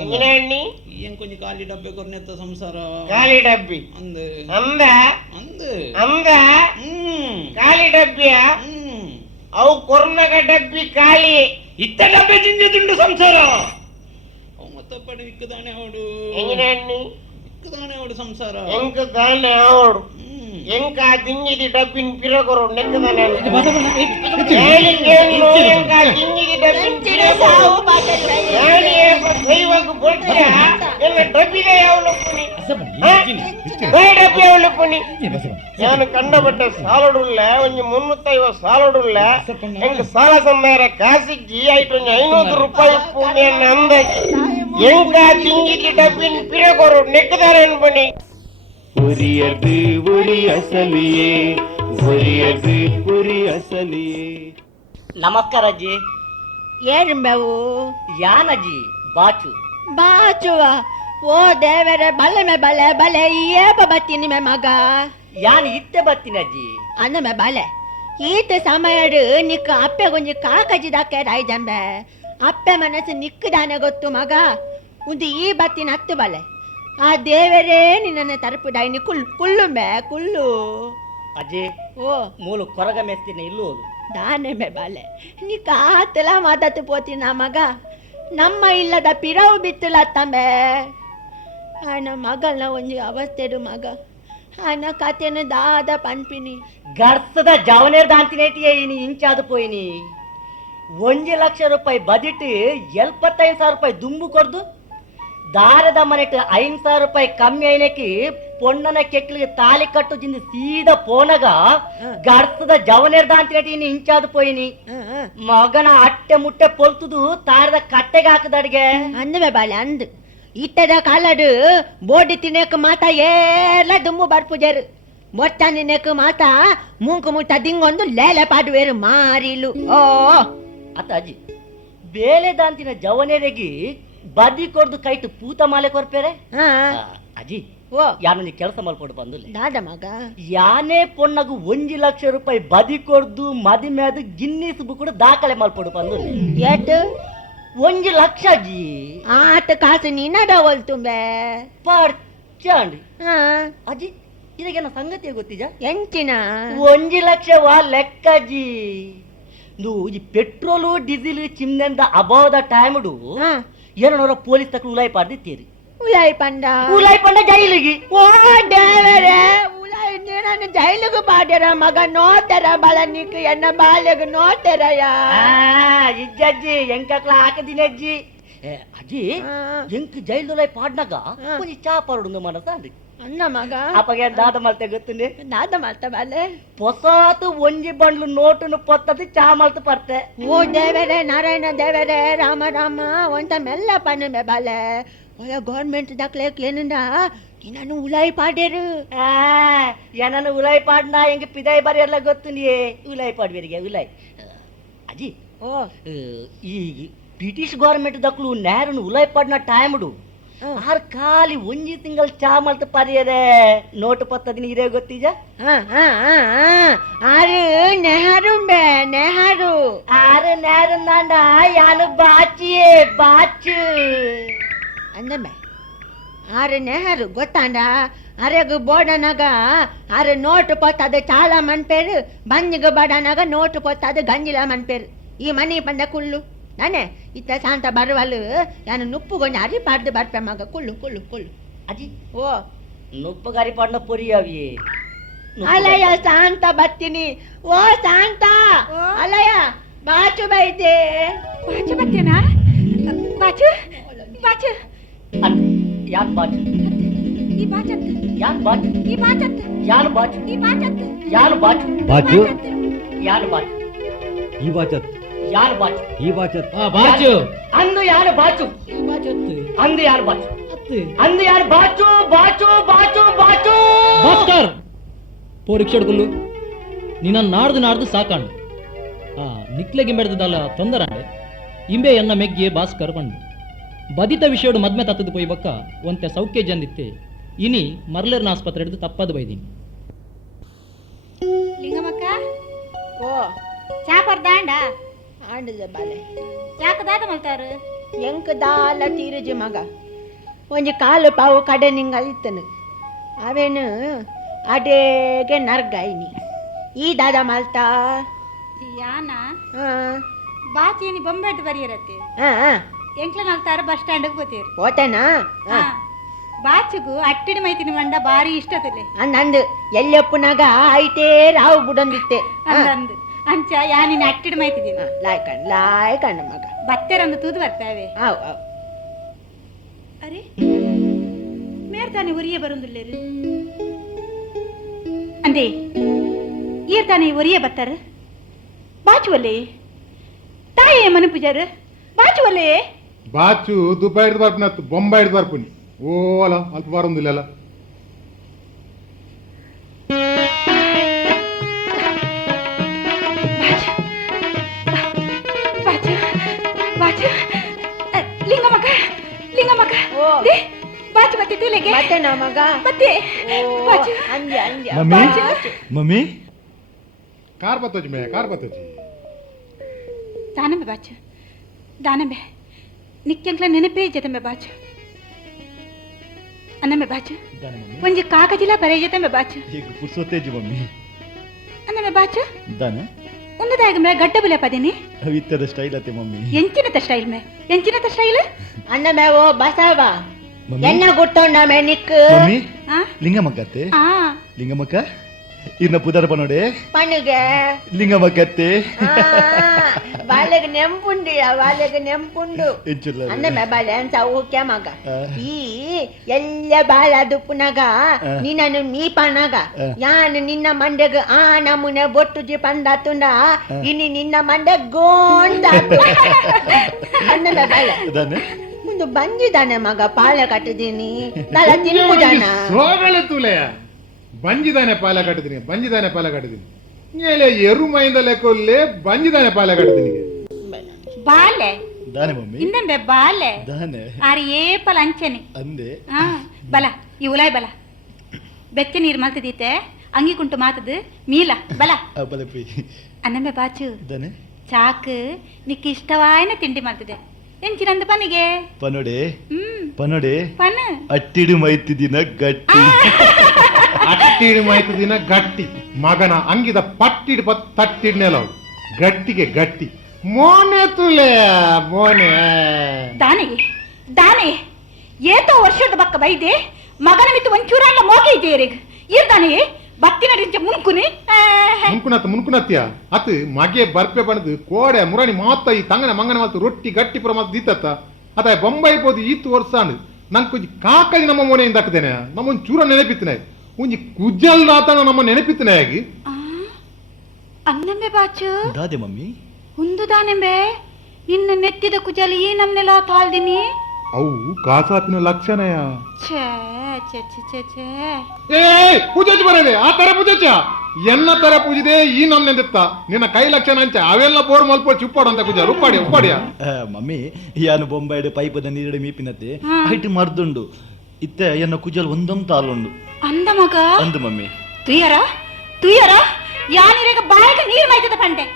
ಎಂಗಿನಣ್ಣಿ ಏನ್ ಕೊಂಚ ಖಾಲಿ ಡಬ್ಬೆ ಕೊರ್ನೆತ್ತ ಸಂಸಾರ ಖಾಲಿ ಡಬ್ಬಿ ಅಂದ ಅಂದ ಅಂದ ಅಂದ ಖಾಲಿ ಡಬ್ಬಿಯ ಅವು ಕೊರ್ನಗ ಡಬ್ಬಿ ಖಾಲಿ ಇತ್ತ ಡಬ್ಬೆ ಜಿಂಜದುಂಡು ಸಂಸಾರ ಅವು ಮತ್ತಪ್ಪಡಿ ಇಕ್ಕದಾನೆ ಅವಡು ಎಂಗಿನಣ್ಣಿ ಇಕ್ಕದಾನೆ ಅವಡು ಸಂಸಾರ ಎಂಕ ದಾನೆ ಅವಡು ಎಂಕ ದಿಂಗಿದಿ ಡಬ್ಬಿನ ಪಿರಗೊರು ನೆಕ್ಕದಾನೆ ಹೇಳಿಕೇನು ಎಂಕ ದಿಂಗಿದಿ ಡಬ್ಬಿನ ಪಿರಗೊರು ಯಾನಿ ದೈವಕ್ಕೆ ಬೊಟ್ಟಿಯ ಎಲ್ಲ ಡಬ್ಬಿಗೆ ಅವಳು ಪುನಿ ಡಬ್ಬಿ ಅವಳು ಪುನಿ ನಾನು ಕಂಡಪಟ್ಟ ಸಾಲಡುಲ್ಲ ಒಂದು 350 ಸಾಲಡುಲ್ಲ ಎಂಕ ಸಾಲ ಸಂದಾರ ಕಾಸಿಗೆ ಆಯ್ತು 500 ರೂಪಾಯಿ ಪುಣ್ಯನ್ನ ಅಂದಾಜಿ ಎಂಕ ದಿಂಗಿದಿ ಡಬ್ಬಿನ ಪಿರಗೊರು ನೆಕ್ಕದಾರೆ ಅನ್ಬನಿ ಒರಿಯದು ಒರಿ ಅಸಲಿಯೇ ಒರಿಯದು ಒರಿ ಅಸಲಿಯೇ. ನಮಸ್ಕಾರ ಅಜ್ಜಿ. ಏನು ಮೇವು ಯಾನಜ್ಜಿ ಬಾಚು ಬಾಚುವ ಓ ದೇವರೇ ಬಲ್ಲೆ ಮೇ ಬಲೆ ಬಲೆ ಏಪ ಬತ್ತೀನಿ ಮೇ ಮಗ ಯಾನ್ ಇತ್ತೆ ಬತ್ತೀನಿ ಅಜ್ಜಿ ಅನ್ನ ಮೇ ಬಲೆ ಈತ ಸಮಯಡು ನಿಕ್ಕ ಅಪ್ಪೆ ಗೊಂಜಿ ಕಾಕಜಿದಾಕೆ ರಾಯ್ಜಂಬೆ ಅಪ್ಪೆ ಮನಸ್ಸು ನಿಕ್ಕದಾನೆ ಗೊತ್ತು ಮಗ ಒಂದು ಈ ಬತ್ತಿನ ಹತ್ತು ಬಲೆ ಆ ದೇವರೇ ನಿನ್ನ ತರಪು ಡೈನಿ ಕುಳ್ಳುಂಬೆ ಕುಳ್ಳು ಅಜ್ಜಿ ಓ ಮೂಲು ಕೊರಗ ಮೆಸ್ತಿನ ಇಲ್ಲೂ ದಾನೆ ಮೇ ಬಾಲೆ ನೀ ಕಾತಲ ಮಾತಾತು ಪೋತಿನ ಮಗ ನಮ್ಮ ಇಲ್ಲದ ಪಿರವು ಬಿತ್ತಲ ತಮ್ಮೆ ಆನ ಮಗಳನ್ನ ಒಂಜಿ ಅವಸ್ಥೆಡು ಮಗ ಆನ ಕತೆನ ದಾದ ಪನ್ಪಿನಿ ಗರ್ಸದ ಜವನೇರ್ ದಾಂತಿನೇಟಿಯೇ ಇನಿ ಇಂಚಾದು ಪೋಯಿನಿ 1 ಲಕ್ಷ ರೂಪಾಯಿ ಬಜೆಟ್ 75,000 ರೂಪಾಯಿ ದುಂಬು ಕೊರ್ದು ದಾರದ ಮನೆಟ್ 5,000 ರೂಪಾಯಿ ಕಮ್ಮಿ ಐನಕಿ ಪೊಣ್ಣನ ಕೆಕ್ಲಿಗೆ ತಾಲಿ ಕಟ್ಟು ಜಿಂದ ಸೀದಾ ಪೋನಗ ಗರ್ಸದ ಜವನೇರ್ ದಾಂತಿನೇಟಿ ಇನಿ ಇಂಚಾದು ಪೋಯಿನಿ ಮಗನ ಅಟ್ಟೆ ಮುಟ್ಟೆ ಪೊಲ್ತುದು ತಾರದ ಕಟ್ಟೆಗೆ ಹಾಕದಡ್ಗೆ ಅಂದಮೆ ಬಾಳೆ ಅಂದ್ ಇಟ್ಟದ ಕಾಲಡು ಬೋಡಿ ತಿನ್ನಕ ಮಾತ ಎಲ್ಲ ದುಮ್ಮು ಬರ್ಪುಜರು ಮೊಟ್ಟ ನಿನ್ನಕ ಮಾತ ಮೂಂಕು ಮುಟ್ಟ ದಿಂಗೊಂದು ಲೇಲೆ ಪಾಡುವೇರು ಮಾರಿಲು ಓ ಅತ್ತ ಅಜ್ಜಿ ಬೇಲೆ ದಾಂತಿನ ಜವನೇರೆಗಿ ಬದಿ ಕೊಡ್ದು ಕೈಟು ಪೂತ ಮಾಲೆ ಕೊರ್ಪೇರೆ ಅಜ್ಜಿ ಓ ಯಾನೊಂದು ಕೆಲಸ ಮಲ್ಪಡು ಬಂದು ದಾದ ಮಗ ಯಾನೇ ಪೊಣ್ಣಗು 1 ಲಕ್ಷ ರೂಪಾಯಿ ಬದಿ ಕೊಡ್ದು ಮದಿಮೆ ಅದು ಗಿನ್ನಿಸ್ ಬುಕ್ ದಾಖಲೆ ಮಲ್ಪಡು ಬಂದು ಎಟ್ಟು 1 ಲಕ್ಷ ಅಜ್ಜಿ ಆಟ ಕಾಸು ನೀನದ ಹೊಲ್ತುಂಬೆ ಪರ್ಚಂಡ್ ಅಜ್ಜಿ ಇದಕ್ಕೇನ ಸಂಗತಿ ಗೊತ್ತಿಜ ಎಂಚಿನ 1 ಲಕ್ಷವ ಲೆಕ್ಕಜ್ಜಿ ಈ ಪೆಟ್ರೋಲು ಡೀಸೆಲ್ ಚಿಮ್ನೆಂದ ಅಬಾವದ ಟೈಮ್ಡು ಏನೋ ಪೊಲೀಸ್ ತಕ್ಕ ಉಲಾಯಿ ಪಾಡ್ದಿತ್ತೀರಿ ಉಲಾಯಿ ಪಂಡ ಜೈಲಿಗೆ ಓ ದೇವರೇ ಉಲಾಯಿ ನೀನನ್ನು ಜೈಲಿಗೆ ಪಾಡ್ಯಾರ ಮಗ ನೋಡ್ತಾರ ಬಲ ನೀಕು ಎನ್ನ ಬಾಲ್ಯಗ ನೋಡ್ತಾರಯ್ಯ ಇಜ್ಜಜ್ಜಿ ಎಂಕಕ್ಲ ಹಾಕದಿನ ಅಜ್ಜಿ ಅಜ್ಜಿ ಎಂಕ್ ಜೈಲ್ದೊಲಾಯಿ ಪಾಡ್ನಾಗ ಒಂದು ಚಾ ಪರಡು ಮನಸ ಅಂದ್ರಿ ಅನ್ನ ಮಗ ಅಪ್ಪಗೆ ದಾದ ಮಲ್ತೆ ಗೊತ್ತುಂಡೆ ದಾದ ಮಲ್ತ ಬಾಲೆ ಹೊಸಾತು ಒಂಜಿ ಬಂಡ್ಲು ನೋಟುನು ಪತ್ತದು ಚಾ ಮಲ್ತು ಪರ್ತೆ ಓ ದೇವರೇ ನಾರಾಯಣ ದೇವರೇ ರಾಮ ರಾಮ ಒಂಟ ಮೆಲ್ಲ ಪಣ್ಣೆ ಬಾಲೆ ಒಳ ಗೌರ್ಮೆಂಟ್ ದಾಖಲೆ ಏನಿಂದ ನಾನು ಉಲಾಯಿ ಪಾಡ್ಯರು ಏನನ್ನು ಉಲಾಯಿ ಪಾಡ್ನ ಹೆಂಗೆ ಪಿದಾಯಿ ಬಾರಿ ಎಲ್ಲ ಗೊತ್ತು ನೀ ಉಲಾಯಿ ಪಾಡ್ಬೇರಿಗೆ ಉಲಾಯಿ ಅಜ್ಜಿ ಓ ಈ ಬ್ರಿಟಿಷ್ ಗೌರ್ಮೆಂಟ್ ದಕ್ಲು ನೇರನ್ನು ಉಲೈ ಪಡ್ನ ಟೈಮ್ಡು ಆರ್ ಖಾಲಿ ಒಂಜಿ ತಿಂಗಳು ಚಾ ಮಲ್ತ ಪರಿಯದೆ ನೋಟು ಪತ್ತದಿನ ಇರೇ ಗೊತ್ತೀಜ ಆರು ನೆಹರು ಬೇ ನೆಹರು ಆರು ನೇರು ನಾಂಡ ಯಾನು ಬಾಚಿಯೇ ಬಾಚು ಅಂದಮ್ಮೆ ಆರು ನೆಹರು ಗೊತ್ತಾಂಡ ಅರೆಗು ಬೋಡನಾಗ ಆರು ನೋಟು ಪೊತ್ತದು ಚಾಲ ಮನ್ಪೇರು ಬಂಜಿಗು ಬಡನಾಗ ನೋಟು ಪೊತ್ತದು ಗಂಜಿಲ ಮನ್ಪೇರು ಈ ಮನಿ ಬಂದ ಕುಳ್ಳು ನಾನೇ ಇತ್ತ ಶಾಂತ ಬರುವಲು ನಾನು ನುಪ್ಪುಗೊಂಡು ಅರಿ ಪಾಡ್ದು ಬರ್ಪೆ ಮಗ ಕುಳ್ಳು ಕುಳ್ಳು ಕುಳ್ಳು ಅಜ್ಜಿ ಓ ನುಪ್ಪು ಗಾರಿ ಪಡ್ನ ಪುರಿ ಅವಿ ಅಲಯ್ಯ ಶಾಂತ ಬರ್ತೀನಿ ಓ ಶಾಂತ ಅಲಯ್ಯ ಬಾಚು ಬೈದೆ ಬಾಚು ಬರ್ತೇನಾ ಬಾಚು ಬಾಚು ಯಾನ್ ಬಾಚು ಈ ಬಾಚತ್ ಯಾನ್ ಬಾಚು ಈ ಬಾಚತ್ ಯಾನ್ ಬಾಚು ಈ ಬಾಚತ್ ಯಾನ್ ಬಾಚು ಬಾಚು ಯಾನ್ ಬಾಚು ಈ ಬಾಚತ್ ಯಾನ್ ಬಾಚು ಈ ಬಾಚತ್ ಬಾಚು ಅಂದು ಯಾರು ಬಾಚು ಅಂದು ಯಾರು ಬಾಚು ಅಂದು ಯಾರು ಬಾಚು ಬಾಚು ಬಾಚು ಬಾಚು ಭಾಸ್ಕರ್ ಪೋರಿಕ್ಷಡ್ಗುಲ್ಲು ನಿನ್ನ ನಾಡ್ದು ಸಾಕಾಂಡು ನಿಕ್ಲೆಗೆ ಬೆಳೆದದಲ್ಲ ತೊಂದರಾಂಡೆ ಇಂಬೆ ಎನ್ನ ಮೆಗ್ಗೆ ಭಾಸ್ಕರ್ ಬಂಡು ಬದಿತ ವಿಷಯಡು ಮದ್ಮೆ ತತ್ತದು ಪೋಯಿ ಬಕ್ಕ ಒಂತೆ ಸೌಖ್ಯ ಜಂದಿತ್ತೆ ಇನಿ ಮರ್ಲೇರ್ನ ಆಸ್ಪತ್ರೆ ಹಿಡಿದು ತಪ್ಪದು ಬೈದೀನಿ ಲಿಂಗಮಕ್ಕ ಓ ಚಾ ಪರ್ದಾಂಡ ಆಂಡದ ಬಾಲೆ ಯಾಕದಾದ ಮಲ್ತಾರು ಎಂಕ ದಾಲ ತೀರಜಿ ಮಗ ಒಂಜಿ ಕಾಲು ಪಾವು ಕಡೆ ನಿಂಗಲಿತ್ತನು ಅವೇನು ಅಡೇಗೆ ನರ್ಗಾಯಿನಿ ಈ ದಾದ ಮಲ್ತಾ ಯಾನ ಹಾ ಬಾಚಿನಿ ಬೊಂಬೆಡ್ ಬರಿಯರತ್ತೆ ಹಾ ಎಂಕ್ಲ ನಲ್ತಾರ ಬಸ್ ಸ್ಟ್ಯಾಂಡ್ ಹೋಗ್ತೀರಿ ಓತೇನಾ ಬಾಚುಗು ಅಟ್ಟಿಡಿ ಮೈತಿನಿ ಮಂಡ ಬಾರಿ ಇಷ್ಟತಲೆ ಅಂದಂದು ಎಲ್ಲಪ್ಪನಾಗ ಐಟೇ ರಾವು ಬುಡೊಂದಿತ್ತೆ ಅಂದಂದು ಅಂಚ ಯಾನಿನ ಅಟ್ಟಿಡಿ ಮೈತಿದ್ದೀನಿ ಲಾಯ್ಕಣ್ಣ ಮಗ ಬತ್ತೆರಂದು ತೂದು ಬರ್ತಾವೆ ಅವ್ ಅವ್ ಅರೆ ಮೇರ್ತಾನೆ ಒರಿಯ ಬರೊಂದುಲ್ಲೇರು ಅಂದೆ ಈರ್ತಾನೆ ಒರಿಯ ಬತ್ತಾರ ಬಾಚುವಲ್ಲೇ ತಾಯೇ ಮನೆ ಪೂಜಾರು ಬಾಚುವಲ್ಲೇ ಬಾಚು ದುಬೈಡ್ ಬರ್ಪನತ್ತು ಬೊಂಬೈಡ್ ಬರ್ಪುನಿ ಓಲ ಅಲ್ಪ ಬರೊಂದಿಲ್ಲ ಬಾಚು ಬಾಚು ಲಿಂಗಮಕ್ಕ ಲಿಂಗಮಕ್ಕ ಓ ಬಾಚು ಬತ್ತೆ ತೂಲೆಗೆ ಬತ್ತೆನಾ ಮಗ ಬತ್ತೆ ಬಾಚು ಅಂಜೆ ಅಂಜೆ ಮಮ್ಮಿ ಕಾರ್ ಬತ್ತೋಜಿ ಮೇ ಕಾರ್ ಬತ್ತೋಜಿ ದಾನಂಬೆ ಬಾಚು ದಾನಂಬೆ ನಿಕ್ಕೆಂಕ್ಲ ನೆನಪೇ ಜತಂಬೆ ಬಾಚು ಅನ್ನಂಬೆ ಬಾಚು ಒಂಜಿ ಕಾಗಜಿಲ ಬರೆ ಜತಂಬೆ ಬಾಚು ಈಗ ಪುರ್ಸೊತ್ತೇಜಿ ಮಮ್ಮಿ ಅನ್ನಂಬೆ ಬಾಚು ದಾನೆ ಉಂದದಾಗ ಮೇ ಗಡ್ಡ ಬುಲೆ ಪದಿನಿ ಅವಿತ್ತದ ಸ್ಟೈಲ್ ಅತ್ತೆ ಮಮ್ಮಿ ಎಂಚಿನತ ಸ್ಟೈಲ್ ಮೇ ಎಂಚಿನತ ಸ್ಟೈಲ್ ಅಣ್ಣ ಮೇವೋ ಬಸಾವ ಎನ್ನ ಗುಟ್ಟೊಂಡ ಮೇ ನಿಕ್ ಮಮ್ಮಿ ಆ ಲಿಂಗಮ್ಮಕ್ಕತ್ತೆ ಆ ಲಿಂಗಮ್ಮಕ್ಕ ಇನ್ನ ಪುದರ್ ಪನೋಡೆ ಪಣಿಗೆ ಲಿಂಗಮ್ಮಕ್ಕತ್ತೆ ಬಾಲೆಗೆ ನೆಂಪುಂಡು ಎಂಚುಲ್ಲ ಅನ್ನ ಮೇ ಬಾಲೆ ಅಂತ ಓಕೆ ಮಗ ಈ ಎಲ್ಲ ಬಾಳ ದುಪ್ಪುನಾಗ ನಿನ್ನನು ಮೀಪನಾಗ ಯಾನ್ ನಿನ್ನ ಮಂಡೆಗ ಆ ನಮೂನೆ ಬೊಟ್ಟುಜಿ ಪಂದಾತುಂಡ ಇನಿ ನಿನ್ನ ಮಂಡೆ ಗೋಂಡ ಅನ್ನ ಮೇ ಬಾಲೆ ದಾನೆ ಮುಂದೆ ಬಂದಿದ್ದಾನೆ ಮಗ ಪಾಳೆ ಕಟ್ಟಿದೀನಿ ನಲ ತಿನ್ನುವುದಾನ ಸೋಗಳೆ ತೂಲೆಯ ಬಂಜಿದಾನೆ ಪಾಲ ಕಟ್ಟಿದೀನಿ ಏಳೆ ಎರು ಮೈಂದ ಲೆಕ್ಕೊಲ್ಲೇ ಬಂಜಿದಾನೆ ಪಾಲ ಕಟ್ಟಿದೀನಿ ಬಾಲೆ ದಾನೆ ಮಮ್ಮಿ ಇಂದಂಬೆ ಬಾಲೆ ದಾನೆ ಆರಿ ಏಪಲ ಅಂಚೆನಿ ಅಂದೆ ಆ ಬಲ ಈ ಉಲಾಯ್ ಬಲ ಬೆಚ್ಚ ನೀರು ಮಲ್ತದೀತೆ ಅಂಗಿ ಕುಂಟು ಮಾತದು ಮೀಲ ಬಲ ಬಲಪಿ ಅನ್ನಂಬೆ ಬಾಚು ದಾನೆ ಚಾಕು ನಿಕ್ಕೆ ಇಷ್ಟವಾಯಿನ ತಿಂಡಿ ಮಾಡ್ತಿದೆ ಎಂಚಿನಂದು ಪನಿಗೆ ಪನೋಡೆ ಪನ್ ಅಟ್ಟಿಡು ಮೈತಿದಿನ ಗಟ್ಟಿ ಅಟ್ಟಿಡು ಮಾಯ್ತು ದಿನ ಗಟ್ಟಿ ಮಗನ ಅಂಗಿದ ಪಟ್ಟಿಡ್ ತಟ್ಟಿಡ್ ನೆಲ ಗಟ್ಟಿಗೆ ಗಟ್ಟಿ ಮೋನೆ ತುಲೆ ಮೋನೆ ದಾನೆ ಏತೋ ವರ್ಷದ ಬಕ್ಕ ಬೈದೆ ಮಗನ ಮಿತ್ತು ಒಂಚೂರಲ್ಲ ಮೋಗೆ ಇದ್ದೀರಿ ಇರ್ದಾನೆ ಬತ್ತಿನ ರಿಂಚ ಮುನ್ಕುನತ್ಯ ಅತ್ ಮಗೆ ಬರ್ಪೆ ಬಣದು ಕೋಡೆ ಮುರಾಣಿ ಮಾತ ಈ ತಂಗನ ಮಂಗನ ಮಾತು ರೊಟ್ಟಿ ಗಟ್ಟಿ ಪುರ ಮಾತು ದೀತತ್ತ ಅತ ಬೊಂಬೈ ಪೋದು ಈತು ವರ್ಷ ನಂಗೆ ಕೊಂಚ ಕಾಕಲಿ ನಮ್ಮ ಮನೆಯಿಂದ ಹಾಕ್ತೇನೆ ನಮ್ಮೊಂದು ಚೂರ ನೆನಪಿತ್ತನೆ ಒಂಜಿ ಕುಜ್ಜಲ್ದಾತನ ನಮ್ಮ ನೆನಪಿತ್ತನೆ ಆಗಿ ಅನ್ನಂಬೆ ಬಾಚು ದಾದೆ ಮಮ್ಮಿ ಹುಂದು ದಾನೆಂಬೆ ನಿನ್ನ ನೆತ್ತಿದ ಕುಜಲಿ ಈ ನಮ್ನೆಲ್ಲ ತಾಳ್ದಿನಿ ಅವು ಕಾಸಾಪಿನ ಲಕ್ಷಣಯ ಛೇ ಪೂಜೆ ಬರೋದೆ ಆ ತರ ಪೂಜೆ ಎನ್ನ ತರ ಪೂಜಿದೆ ಈ ನಮ್ನೆ ದಿತ್ತ ನಿನ್ನ ಕೈ ಲಕ್ಷಣ ಅಂಚ ಅವೆಲ್ಲ ಬೋರ್ ಮಲ್ಪ ಚುಪ್ಪಾಡು ಅಂತ ಕುಜ ಉಪ್ಪಾಡಿ ಉಪ್ಪಾಡಿಯ ಮಮ್ಮಿ ಯಾನು ಬೊಂಬಾಯ್ಡು ಪೈಪದ ನೀರಡೆ ಮೀಪಿನತ್ತೆ ಹೈಟ್ ಮರ್ದುಂಡು ಇತ್ತೆ ಎನ್ನ ಕುಜಲ್ ಒಂದೊಂದು ತಾಲುಂಡು ಅಂದ ಮಗ ಅಂದು ಮಮ್ಮಿ ತುಯ್ಯರ ಯಾನಿರೇಗ ಬಾಯಿಗೆ ನೀರು ಮೈತದ ಪಂಡೆ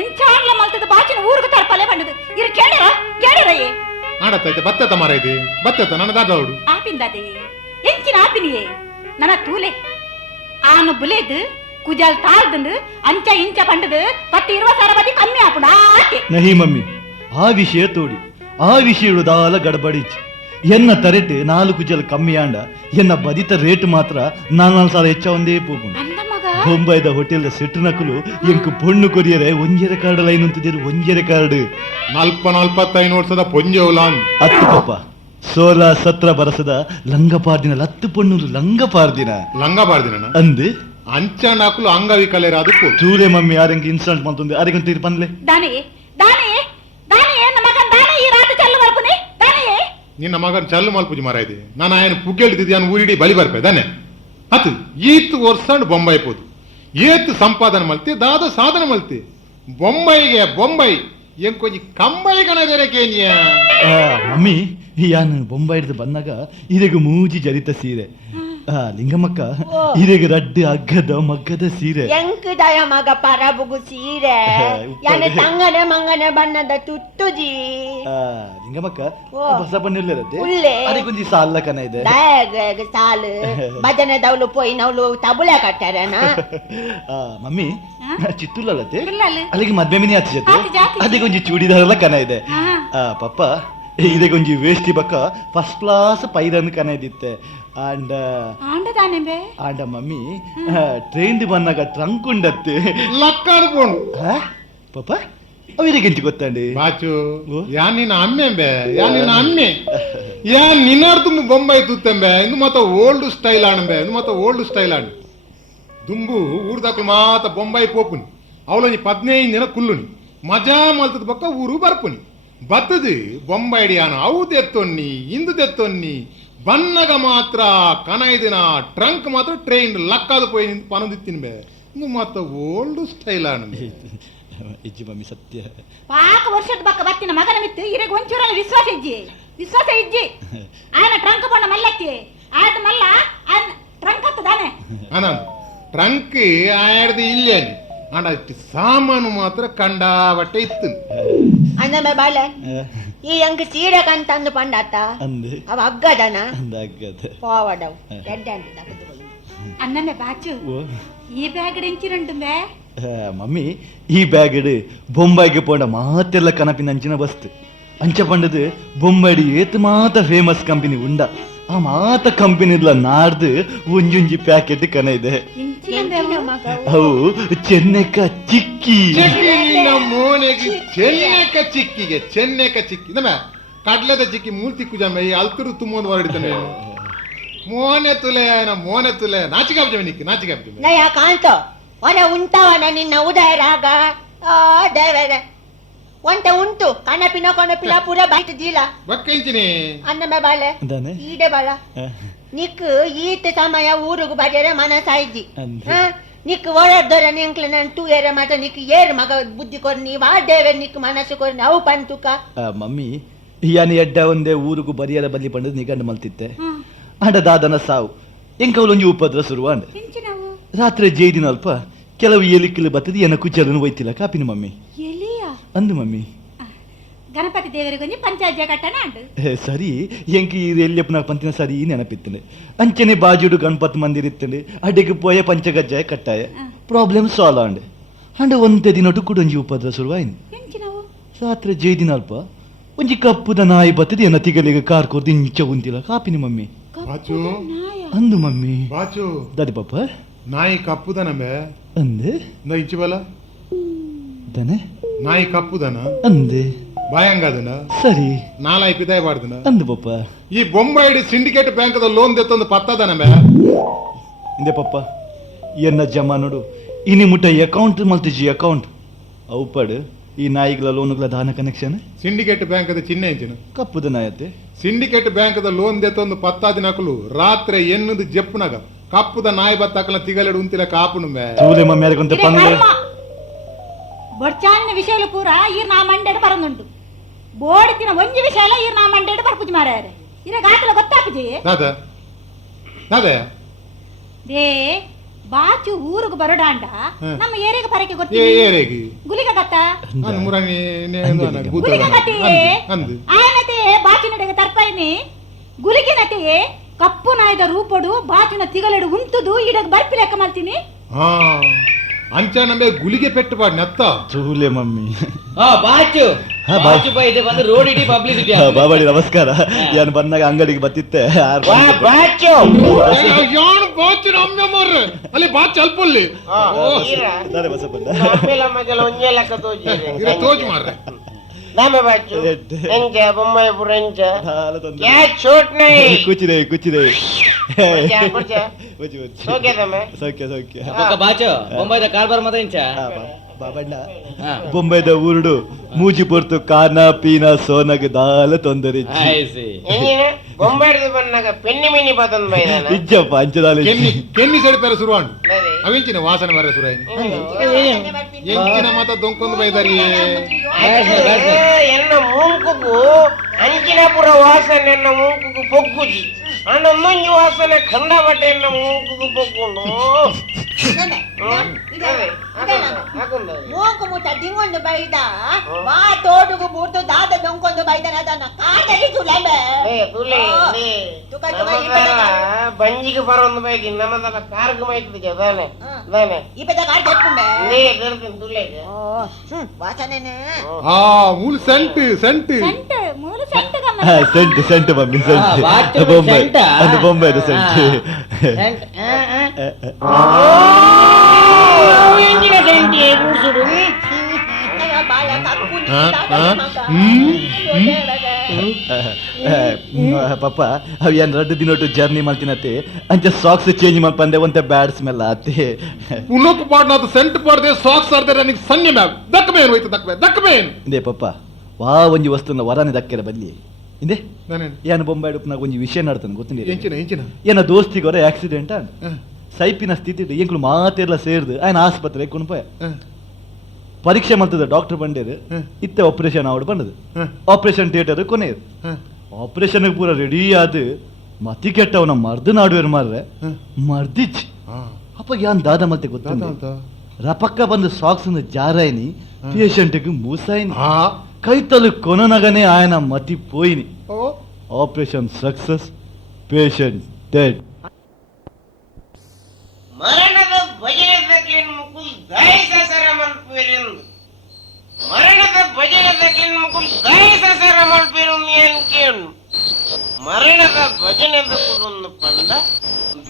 ಎಂಚಾಣ್ಲ ಮಲ್ತದ ಬಾಚಿನ ಊರಿಗೆ ತರ್ಪಲೆ ಬಂಡದು ಇರು ಕೇಳರಯ್ಯೇ ಆಡತ್ತೈತೆ ಬತ್ತತ್ತ ಮರ ಇದೆ ಬತ್ತತ್ತ ನನ್ನ ದಾದವಡು ಆಪಿಂದದೆ ಎಂಚಿನ ಆಪಿನಿಯೇ ನನ್ನ ತೂಲೆ ಆನು ಬುಲೇದು ಕುಜಲ್ ತಾಳ್ದಂದು ಅಂಚ ಇಂಚ ಪಂಡದು 10-20 ಬದಿ ಕಮ್ಮಿ ಆಪುಣ ಆಕೆ ನಹಿ ಮಮ್ಮಿ ಆ ವಿಷಯ ತೋಡಿ ಆ ವಿಷಯ ದಾಲ ಗಡಬಡಿಚ್ ಎನ್ನ ತರೆಟ್ 4 ಕುಜಲ್ ಕಮ್ಮಿ ಆಂಡ ಎನ್ನ ಬದಿತ ರೇಟ್ ಮಾತ್ರ 4 ಸಾಲ ಹೆಚ್ಚ ಒಂದೇ ಪೋಪುಂಡು ಬೊಂಬಾಯ್ದ ಹೋಟೆಲ್ದ ಸೆಟ್ ನಕಲು ಎಂಕು ಪೊಣ್ಣು ಕೊರಿಯರೆ ಒಂಜೆರೆ ಕಾರ್ಡ್ ಲೈನ್ ಅಂತಿದ್ದೀರು ಒಂಜೆರೆ ಕಾರ್ಡ್ 45 ವರ್ಷದ ಪೊಂಜೋಲಾನ್ ಅತ್ತು ಪಾಪ 16-17 ಬರಸದ ಲಂಗಪಾರ್ದಿನ ಲತ್ತು ಪೊಣ್ಣು ಲಂಗಪಾರ್ದಿನ ಅಂದು ಅಂಚ ನಾಕುಲು ಅಂಗವಿಕಲೇರ ಅದಕ್ಕೂ ಚೂರೆ ಮಮ್ಮಿ ಯಾರಂಗೆ ಇನ್ಸ್ಟಂಟ್ ಮಂತೊಂದು ಯಾರಿಗೊಂದು ತೀರ್ ಬಂದ್ಲೆ ನಿನ್ನ ಮಗನ್ ಚಲ್ಲು ಮಲ್ಪುಜಿ ಮರ ಇದೆ ನಾನು ಆಯನ ಪುಗ್ಗೆಳ್ತಿದ್ದೆ ನಾನು ಊರಿಡಿ ಬಲಿ ಬರ್ಪೆ ತಾನೆ ಅತು ಈತ್ ವರ್ಷ ಬೊಂಬೈ ಪೋದು ಏತ್ ಸಂಪಾದನೆ ಮಲ್ತಿ ದಾದ ಸಾಧನೆ ಮಲ್ತಿ ಬೊಂಬೈ ಎಂಕೊಂಜಿ ಕಂಬೈ ಕಣದೇರೆ ಕೇನಿಯ ಮಮ್ಮಿ ಯಾನು ಬೊಂಬೈ ಹಿಡಿದು ಬಂದಾಗ ಇದೀಗ ಮೂಜಿ ಜರಿತ ಸೀರೆ ಲಿಂಗಮ್ಮಕ್ಕ ಇದೀಗ ರಡ್ಡು ಅಗ್ಗದ ಮಗ್ಗದ ಸೀರೆ ಎಂಕುದಯ ಮಗ ಪರಬುಗು ಸೀರೆ ಯಾನೆ ತಂಗನೆ ಮಂಗನೆ ಬಣ್ಣದ ತುತ್ತುಜಿ ಲಿಂಗಮ್ಮಕ್ಕ ಹೊಸ ಬಣ್ಣಿಲ್ಲರತ್ತೆ ಉಳ್ಳೆ ಅದಕ್ಕೊಂದು ಸಾಲ ಕನ ಇದೆ ಸಾಲು ಭಜನೆ ದೌಲು ಪೋಯಿ ನವ್ಲು ತಬುಳೆ ಕಟ್ಟಾರನ ಮಮ್ಮಿ ಚಿತ್ತೂಲತ್ತೆ ಅಲ್ಲಿಗೆ ಮದ್ವೆ ಮಿನಿ ಹಚ್ಚ ಅದಕ್ಕೊಂದು ಚೂಡಿದಾರಲ್ಲ ಕನ ಇದೆ ಪಪ್ಪ ಇದಕ್ಕೊಂಜಿ ವೇಷ್ಟಿ ಬಕ್ಕ first class ಪೈರನ್ Kannada ಇದ್ದಿತ್ತೆ and mummy train ಬಂದಾಗ ಟ್ರಂಕ್ ಉಂಡತ್ತೆ ಲಕ್ಕಾಡ್ಕೊಂಡು ಪಪ್ಪ ಅವರಿಗೆಂಚು ಗೊತ್ತಂಡಿ ಬಾಚು ಯಾನ್ ನಿನ್ನ ಅಮ್ಮೆ ಯಾನ್ ನಿನ್ನಾರು ತುಂಬ ಬೊಂಬೈ ತೂತಂಬೆ ಇಂದು ಮಾತ ಓಲ್ಡ್ ಸ್ಟೈಲ್ ಆಣಂಬೆ ಇಂದು ಮಾತ ಓಲ್ಡ್ ಸ್ಟೈಲ್ ಆಣ್ ದುಂಬು ಊರ್ದಾಕ್ಲು ಮಾತ ಬೊಂಬೈ ಪೋಪುನಿ ಅವಳೊಂಜಿ 15 ದಿನ ಕುಲ್ಲುನಿ ಮಜಾ ಮಲ್ತದ ಬಕ್ಕ ಊರು ಬರ್ಪುನಿ ಬತ್ತದು ಬೊಂಬೈಡಿ ಯಾನು ಅವು ತೆತ್ತೊನ್ನಿ ಇಂದು ತೆತ್ತೊನ್ನಿ ಬನ್ನಗ ಮಾತ್ರ ಕನೈದಿನ ಟ್ರಂಕ್ ಮಾತ್ರ ಟ್ರೈನ್ ಲಕ್ಕಾದ ಪೋಯಿ ನಿಂತು ಪನದಿತ್ತಿನ ಬೇ ಇಂದು ಮಾತ ಓಲ್ಡ್ ಸ್ಟೈಲ್ ಆಣಂಬೆ ಇಜ್ಜಿ ಮಮ್ಮಿ ಸತ್ಯ ಪಾಕ ವರ್ಷದ ಬಕ್ಕ ಬತ್ತಿನ ಮಗನ ಮಿತ್ತು ಇರೆಗೆ ಒಂಚೂರ ವಿಶ್ವಾಸ ಇಜ್ಜಿ ಆಯನ ಟ್ರಂಕ್ ಬಣ್ಣ ಮಲ್ಲಕ್ಕೆ ಆಯ್ತು ಮಲ್ಲ ಟ್ರಂಕ್ ಹತ್ತದಾನೆ ಅನಂತ ಟ್ರಂಕ್ ಆಯ್ದು ಇಲ್ಲೇ ಆಂಡ ಸಾಮಾನು ಮಾತ್ರ ಕಂಡಾಬಟ್ಟೆ ಇತ್ತು ಅನ್ನಮೆ ಬಾಳೆ ಈ ಅಂಕ ಸೀರೆ ಕಂತಂದು ಪಂಡಾತ ಅವ ಅಗ್ಗದನ ಪಾವಡವು ಅನ್ನಮೆ ಬಾಚು ಈ ಬ್ಯಾಗ್ ಎಂಚಿರಂಡು ಬೇ ಮಮ್ಮಿ ಈ ಬ್ಯಾಗ್ ಬೊಂಬೈಗೆ ಪೋಂಡ ಮಾತೆಲ್ಲ ಕನಪಿನ ಅಂಚಿನ ಬಸ್ತ್ ಅಂಚ ಪಂಡದು ಬೊಂಬೈಡಿ ಏತ್ ಮಾತ ಫೇಮಸ್ ಕಂಪನಿ ಉಂಡ ಆ ಮಾತ ಕಂಪನಿದ್ಲ ನಾಡ್ದು ಒಂಜೊಂಜಿ ಪ್ಯಾಕೆಟ್ ಕನ ಇದೆ ಅವು ಚೆನ್ನಕ ಚಿಕ್ಕಿ ಚೆನ್ನಕ ಚಿಕ್ಕಿ ಕಡ್ಲದ ಚಿಕ್ಕಿ ಮೂರ್ತಿ ಕುಜಾಮೆ ಅಲ್ತರು ತುಂಬ ಹೊರಡಿತಾನೆ ಮೋನೆ ತುಲೆ ನಾಚಿಕೆ ನಯ ಕಾಂತೋ ಒನ ಉಂಟವನ ನಿನ್ನ ಉದಯ ರಾಗ ದೇವರ ಒಂಟ ಉಂಟು ಕಣಪಿನ ಪೂರ ಬಾಯ್ತು ಜೀಲ ಬಕ್ಕಿಂಚಿನಿ ಅನ್ನಮೆ ಬಾಳೆ ಈಡೆ ಬಾಳ ನಿಕ್ ಈತ ಸಮಯ ಊರುಗು ಬಜರೆ ಮನಸಾಯ್ಜಿ ನಿಕ್ ಓಡಾಡ್ದೋರ ನಿಂಕ್ಲ ನಾನು ತೂ ಏರ ಮಾತ ನಿಕ್ ಏರ್ ಮಗ ಬುದ್ಧಿ ಕೊರ್ನಿ ವಾದೇವೆ ನಿಕ್ ಮನಸ್ಸು ಕೊರ್ನಿ ಅವು ಪಂತುಕ ಮಮ್ಮಿ ಯಾನಿ ಎಡ್ಡ ಒಂದೇ ಊರುಗು ಬರಿಯರ ಬಲ್ಲಿ ಪಂಡದು ನಿಗಂಡು ಮಲ್ತಿತ್ತೆ ಆಂಡ ದಾದನ ಸಾವು ಎಂಕವಲೊಂಜಿ ಉಪದ್ರ ಶುರು ಅಂಡ ರಾತ್ರಿ ಜೈದಿನ ಅಲ್ಪ ಕೆಲವು ಎಲಿಕ್ಕಿಲು ಬತ್ತದ ಎನ್ನ ಕುಚ್ಚಲನ್ನು ಒಯ್ತಿಲ್ಲ ಕಾಪಿನ ಮಮ್ಮಿ ಅಂದು ಮಮ್ಮಿ ಗಣಪತಿ ದೇವರಿಗೊಂದು ಪಂಚಾಜ್ಯ ಕಟ್ಟಣ ಅಂಡು ಸರಿ ಎಂಕಿ ಎಲ್ಲಿಯಪ್ಪನ ಪಂತಿನ ಸರಿ ನೆನಪಿತ್ತನೆ ಅಂಚನೆ ಬಾಜುಡು ಗಣಪತಿ ಮಂದಿರ ಇತ್ತಂಡೆ ಅಡ್ಡೆಗೆ ಪೋಯ ಪಂಚಗಜ್ಜಾಯ ಕಟ್ಟಾಯ ಪ್ರಾಬ್ಲಮ್ ಸಾಲ್ವ್ ಅಂಡೆ ಅಂಡ ಒಂದೇ ದಿನೊಟ್ಟು ಕೂಡ ಒಂಜಿ ಉಪದ್ರ ಶುರುವಾಯಿನಿ ರಾತ್ರಿ ಜೈದಿನ ಅಲ್ಪ ಒಂಜಿ ಕಪ್ಪುದ ನಾಯಿ ಬತ್ತದ ಎನ್ನ ತಿಗಲಿಗೆ ಕಾರ್ ಕೋರ್ದು ಇಂಚ ಉಂತಿಲ್ಲ ಕಾಪಿನಿ ಮಮ್ಮಿ ಅಂದು ಮಮ್ಮಿ ದಾದಿ ಪಾಪ ನಾಯಿ ಕಪ್ಪುದನಂಬೆ ಅಂದೆ ನಾ ಇಂಚಿ ಬಲ ದನೆ ನಾಯಿ ಕಪ್ಪುದನ ಅಂದೆ ಬಾಯಂಗದನ ಸರಿ ನಾಲಾಯಿ ಪಿದಾಯ ಬಾರ್ದನ ಅಂದು ಪಪ್ಪ ಈ ಬೊಂಬೈಡಿ ಸಿಂಡಿಕೇಟ್ ಬ್ಯಾಂಕದ ಲೋನ್ ತೆತ್ತೊಂದು ಪತ್ತದನಂಬೆ ಇಂದೆ ಪಪ್ಪ ಎನ್ನ ಜಮಾ ನೋಡು ಇನಿ ಮುಟ್ಟ ಅಕೌಂಟ್ ಮಲ್ತಿಜಿ ಅಕೌಂಟ್ ಅವು ಪಡು ಈ ನಾಯಿಗಳ ಲೋನುಗಳ ದಾನ ಕನೆಕ್ಷನ್ ಸಿಂಡಿಕೇಟ್ ಬ್ಯಾಂಕದ ಚಿನ್ನ ಎಂಚಿನ ಕಪ್ಪುದ ನಾಯತೆ ಸಿಂಡಿಕೇಟ್ ಬ್ಯಾಂಕದ ಲೋನ್ ದೆತ್ತೊಂದು 10 ದಿನಕಲು ರಾತ್ರಿ ಎನ್ನದು ಜಪ್ಪುನಾಗ ಕಪ್ಪುದ ನಾಯಿ ಬತ್ತಾಕಲ ತಿಗಲೆಡು ಉಂತಿಲ ಕಾಪುನು ಮೇ ಸೂಲೆ ಮಮ್ಯಾರ ಕೊಂತ ಪಂದೆ ಬೊಡ್ಚಾನಿನ ವಿಷಯಲು ಪೂರ ಈರ್ ನಾ ಮಂಡೆಡ್ ಬರಂದುಂಟು ಬೋಡಿತಿನ ಒಂಜಿ ವಿಷಯಲ ಈರ್ ನಾ ಮಂಡೆಡ್ ಬರ್ಪುಜಿ ಮಾರಾಯರೆ ಇರ ಗಾತಲ ಗೊತ್ತಾಪುಜಿ ದಾದ ದಾದ ದೇ ಬಾಚು ಊರುಗ ಬರಡಾಂಡ ನಮ್ಮ ಏರೆಗೆ ಪರಕೆ ಏ ಗೊತ್ತಿ ಏರೆಗಿ ಗುಲಿಗ ಗತ್ತ ಅನ್ ಮುರಾನಿ ಗುಲಿಗ ಗತಿ ಅಂದು ಆಯನತೆ ಬಾಚಿನಡೆಗೆ ತರ್ಪೈನಿ ಗುಲಿಗಿನತೆ ಕಪ್ಪು ನಾಯ್ದ ರೂಪಡು ಬಾಚಿನ ತಿಗಲೆಡು ಉಂತುದು ಇಡಗ ಬರ್ಪಿ ಲೆಕ್ಕ ಮಾಡ್ತೀನಿ ಹಾ ಅಂಚ ನಮಗೆ ಗುಲಿಗೆ ಪೆಟ್ಟು ಪಾಡ್ ನತ್ತ ಸೂಲೆ ಮಮ್ಮಿ ಬಾಚು ಬಾಚು ಬೈದೆ ಬಂದು ರೋಡ್ ಇಡೀ ಪಬ್ಲಿಸಿಟಿ ಬಾಬಾಡಿ ನಮಸ್ಕಾರ ಯಾನ್ ಬಂದಾಗ ಅಂಗಡಿಗೆ ಬತ್ತಿತ್ತೆ ಬಾಚು ಯಾನು ಬಾಚಿನ ಅಮ್ಮ ಮಾರ್ರೆ ಅಲ್ಲಿ ಬಾಚ್ ಅಲ್ಪಲ್ಲಿ ದಾರೆ ಬಸಪ್ಪಂದ ಆಮೇಲೆ ಮಜಲ ಒಂಜೆಲಕ ತೋಜಿರೆ ಇರ ತೋಜ್ ಮಾರ್ರೆ ನಾಮೆ ಬಾಚು ಎಂಚ ಬೊಂಬೈ ಪುರಂಚ ಕ್ಯಾ ಚೋಟ್ ನೈ ಕುಚಿದೆ ಕುಚಿದೆ ಸೋಕೆ ತಮೆ ಸೌಖ್ಯ ಸೌಖ್ಯ ಬಾಚು ಬೊಂಬೈದ ಕಾರ್ಬಾರ್ ಮತ ಇಂಚ ಬಾಬಣ್ಣ ಬೊಂಬೈದ ಊರುಡು ಮೂಜಿ ಪೊರ್ತು ಕಾನ ಪೀನ ಸೋನಗ ದಾಲ ತೊಂದರೆ ಎಂಜಿನ ಬೊಂಬೈದ ಬನ್ನಾಗ ಪೆನ್ನಿ ಮಿನಿ ಪತಂದ ಬೈದಾನ ಇಜ್ಜಪ್ಪ ಅಂಚದಾಲ ಕೆನ್ನಿ ಸೈಡ್ ಪೇರ ಶುರುವಾಂಡು ಅವಿಂಚಿನ ವಾಸನೆ ಬರ ಶುರು ಎಂಚಿನ ಮತ ದೊಂಕೊಂದು ಬೈದಾರಿ ಎನ್ನ ಮೂಂಕುಗು ಅಂಚಿನ ಪುರ ವಾಸನೆ ಎನ್ನ ಮೂಂಕುಗು ಪೊಗ್ಗುಜಿ ಅಣ್ಣ ಮಂಜು ವಾಸನೆ ಖಂಡ ಬಟ್ಟೆ ಎನ್ನ ಮೂಂಕುಗು ಪೊಗ್ಗುಂಡು ಮೂಕು ಮುಟ್ಟ ದಿಂಗೊಂದು ಬೈದ ಬಾ ತೋಡುಗು ಬೂರ್ತು ದಾದ ದೊಂಕೊಂದು ಬೈದನ ಅದನ್ನ ಕಾಟಲಿ ತುಲೆಬೆ ಬಂಜಿಗೆ ಬರೋದು ಬೈದಿ ನಮ್ಮದಲ್ಲ ಕಾರ್ಗ ಮೈತದ ದಾನೆ ದಾನೆ ಈ ಪದ ಕಾಟ್ ಕಟ್ಕೊಂಡೆ ನೀ ಬರ್ತೀನಿ ತುಲೆಗೆ ವಾಸನೆನೆ ಆ ಮೂಲ ಸೆಂಟ್ ಸೆಂಟ್ ಸೆಂಟ್ ಮೂಲ scent scent scent mummy scent Bombay ಅದು ಬೊಂಬೈದ ಸೆಂಟ್ ಎಂಜಿನ ಗಂಟೆ ಕೂಸುಡು ಬಾಳ ಕಪ್ಪು ಪಪ್ಪ ಅವ್ ಏನ್ 2 ದಿನ ಜರ್ನಿ ಮಾಡ್ತೀನತ್ತೆ ಅಂಚೆ ಸಾಕ್ಸ್ ಚೇಂಜ್ ಮಾಡ್ಪಂದೆ ಒಂತೆ ಬ್ಯಾಡ್ ಸ್ಮೆಲ್ ಆತೆ ಉನ್ನೋಕ್ ಪಾಡ್ನಾದ ಸೆಂಟ್ ಪಾಡ್ದೆ ಸಾಕ್ಸ್ ಆರ್ದೆ ನನಗೆ ಸನ್ನೆ ಮ್ಯಾಗ್ ದಕ್ಕಬೇನ್ ಹೋಯ್ತು ದಕ್ಕಬೇನ್ ಇಂದೇ ಪಪ್ಪ ವಾ ಒಂಜಿ ವಸ್ತುನ ವರನೆ ದಕ್ಕೆರ ಬಲ್ಲಿ ಇಂದೆ ಏನ್ ಬೊಂಬೈ ಡುಪ್ನಾಗ ಒಂಜಿ ವಿಷಯ ನಡ್ತಾನೆ ಗೊತ್ತಿಲ್ಲ ಎಂಚಿನ ಎಂಚಿನ ಏನ ದೋಸ್ತಿಗೊರ ಆಕ್ಸಿಡೆಂಟ್ ಸೈಪಿನ ಸ್ಥಿತಿ ಎಂಕ್ಲು ಮಾತೆಲ್ಲ ಸೇರ್ದು ಆಯ್ನ ಆಸ್ಪತ್ರೆ ಕೊಂಡ್ಪೋಯ ಪರೀಕ್ಷೆ ಮಾಡ್ತದ ಡಾಕ್ಟರ್ ಬಂಡೇರು ಇತ್ತೆ ಆಪರೇಷನ್ ಆವಡ್ ಬಂದದು ಆಪರೇಷನ್ ಥಿಯೇಟರ್ ಕೊನೆಯದು ಆಪರೇಷನ್ ಪೂರ ರೆಡಿ ಆದ ಮತಿ ಕೆಟ್ಟವನ ಮರ್ದು ನಾಡುವೇರು ಮಾರ್ರೆ ಮರ್ದಿಚ್ ಅಪ್ಪ ಯಾನ್ ದಾದ ಮತ್ತೆ ಗೊತ್ತ ರಪಕ್ಕ ಬಂದು ಸಾಕ್ಸ್ ಜಾರಾಯ್ನಿ ಪೇಷಂಟ್ಗೆ ಮೂಸಾಯ್ನಿ ಕೈತಲು ಕೊನನಗನೆ ಆಯನ ಮತಿ ಪೋಯ್ನಿ ಆಪರೇಷನ್ ಸಕ್ಸಸ್ ಪೇಷಂಟ್ ಡೆಡ್ ಮರಣದ ಭಜನದಕ್ಕಿನ್ ಮುಕುಲ್ ದಾಯಿಸರ ಮಲ್ಪಿರಿಂದು ಮರಣದ ಭಜನದಕ್ಕಿನ್ ಮುಕುಲ್ ದಾಯಿಸರ ಮಲ್ಪಿರುಂದು ಏನ್ ಕೇಳು ಮರಣದ ಭಜನದ ಕುಲೊಂದು ಪಂಡ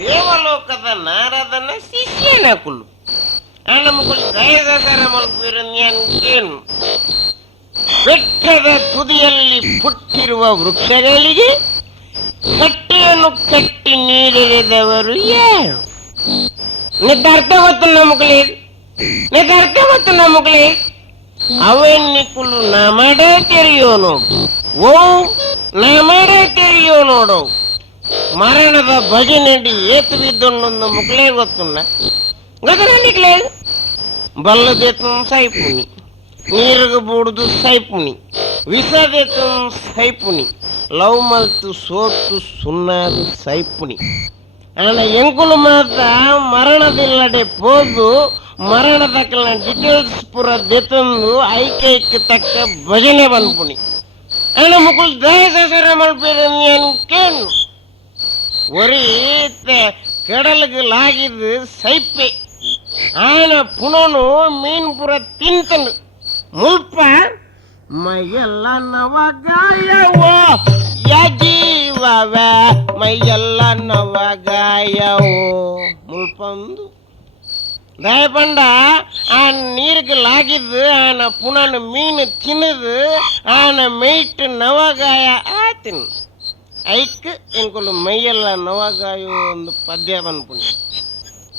ದೇವಲೋಕದ ನಾರದನ ಶಿಷ್ಯನ ಕುಲು ಅಣ್ಣ ಮುಕುಲ್ ದಾಯಿಸರ ಮಲ್ಪಿರುಂದು ಏನ್ ಕೇಳು ಬೆಟ್ಟದ ತುದಿಯಲ್ಲಿ ಪುಟ್ಟಿರುವ ವೃಕ್ಷಗಳಿಗೆ ಕಟ್ಟೆಯನ್ನು ಕಟ್ಟಿ ನೀಡಿದವರು ಯಾರು ನಿದ್ದ ಅರ್ಥ ಗೊತ್ತಲ್ಲ ಮಕ್ಕಳೇ ನಿದ್ದ ಅರ್ಥ ಗೊತ್ತಲ್ಲ ಮಕ್ಕಳೇ ಅವೆನ್ನಿಕ್ಕಲು ನಮಡೇ ತೆರೆಯೋ ನೋಡು ಓ ನಮಡೇ ತೆರೆಯೋ ನೋಡು ಮರಣದ ಭಜನೆಡಿ ಏತು ಬಿದ್ದೊಂಡೊಂದು ಮಕ್ಕಳೇ ಗೊತ್ತಲ್ಲ ಗೊತ್ತನಿಕ್ಲೇ ಬಲ್ಲದೆತ್ತು ಸೈಪುನಿ ನೀರಿಗೆ ಬೂಡುದು ಸೈಪುನಿ ವಿಸದೆತ್ತು ಸೈಪುನಿ ಲವ್ ಮಲ್ತು ಸೋತು ಸುಣ್ಣಾದು ಸೈಪುನಿ ಅಣ್ಣ ಎಂಕುಲು ಮಾತ್ರ ಮರಣದಿಲ್ಲಡೆ ಪೋದು ಮರಣದಕ್ಕಲ ಡೀಟೇಲ್ಸ್ ಪುರ ದೆತಂದು ಐಕೈಕ್ ತಕ್ಕ ಭಜನೆ ಬನ್ಪುನಿ ಅಣ್ಣ ಮುಕುಲ್ ದಯಸರ ಮಲ್ಪೇರು ಏನು ಕೇಳು ಒರಿ ಕೆಡಲ್ಗೆ ಲಾಗಿದ್ದು ಸೈಪೆ ಆನ ಪುನನು ಮೀನ್ ಪುರ ತಿಂತನು ಮುಲ್ಪ ಮೈಯೆಲ್ಲ ನವಗಾಯವೋ ಯಜೀವವೇ ಮೈಯೆಲ್ಲ ನವಗಾಯವೋ ಮುಲ್ಪಂದು ದಯಪಂಡ ಆ ನೀರಿಗೆ ಲಾಗಿದ್ದು ಆನ ಪುನನ ಮೀನು ತಿನ್ನದು ಆನ ಮೈಟ್ ನವಗಾಯ ಆತಿನ್ ಐಕ್ ಎಂಕುಲು ಮೈಯೆಲ್ಲ ನವಗಾಯೋ ಒಂದು ಪದ್ಯ ಬಂದ್ಪುಣಿ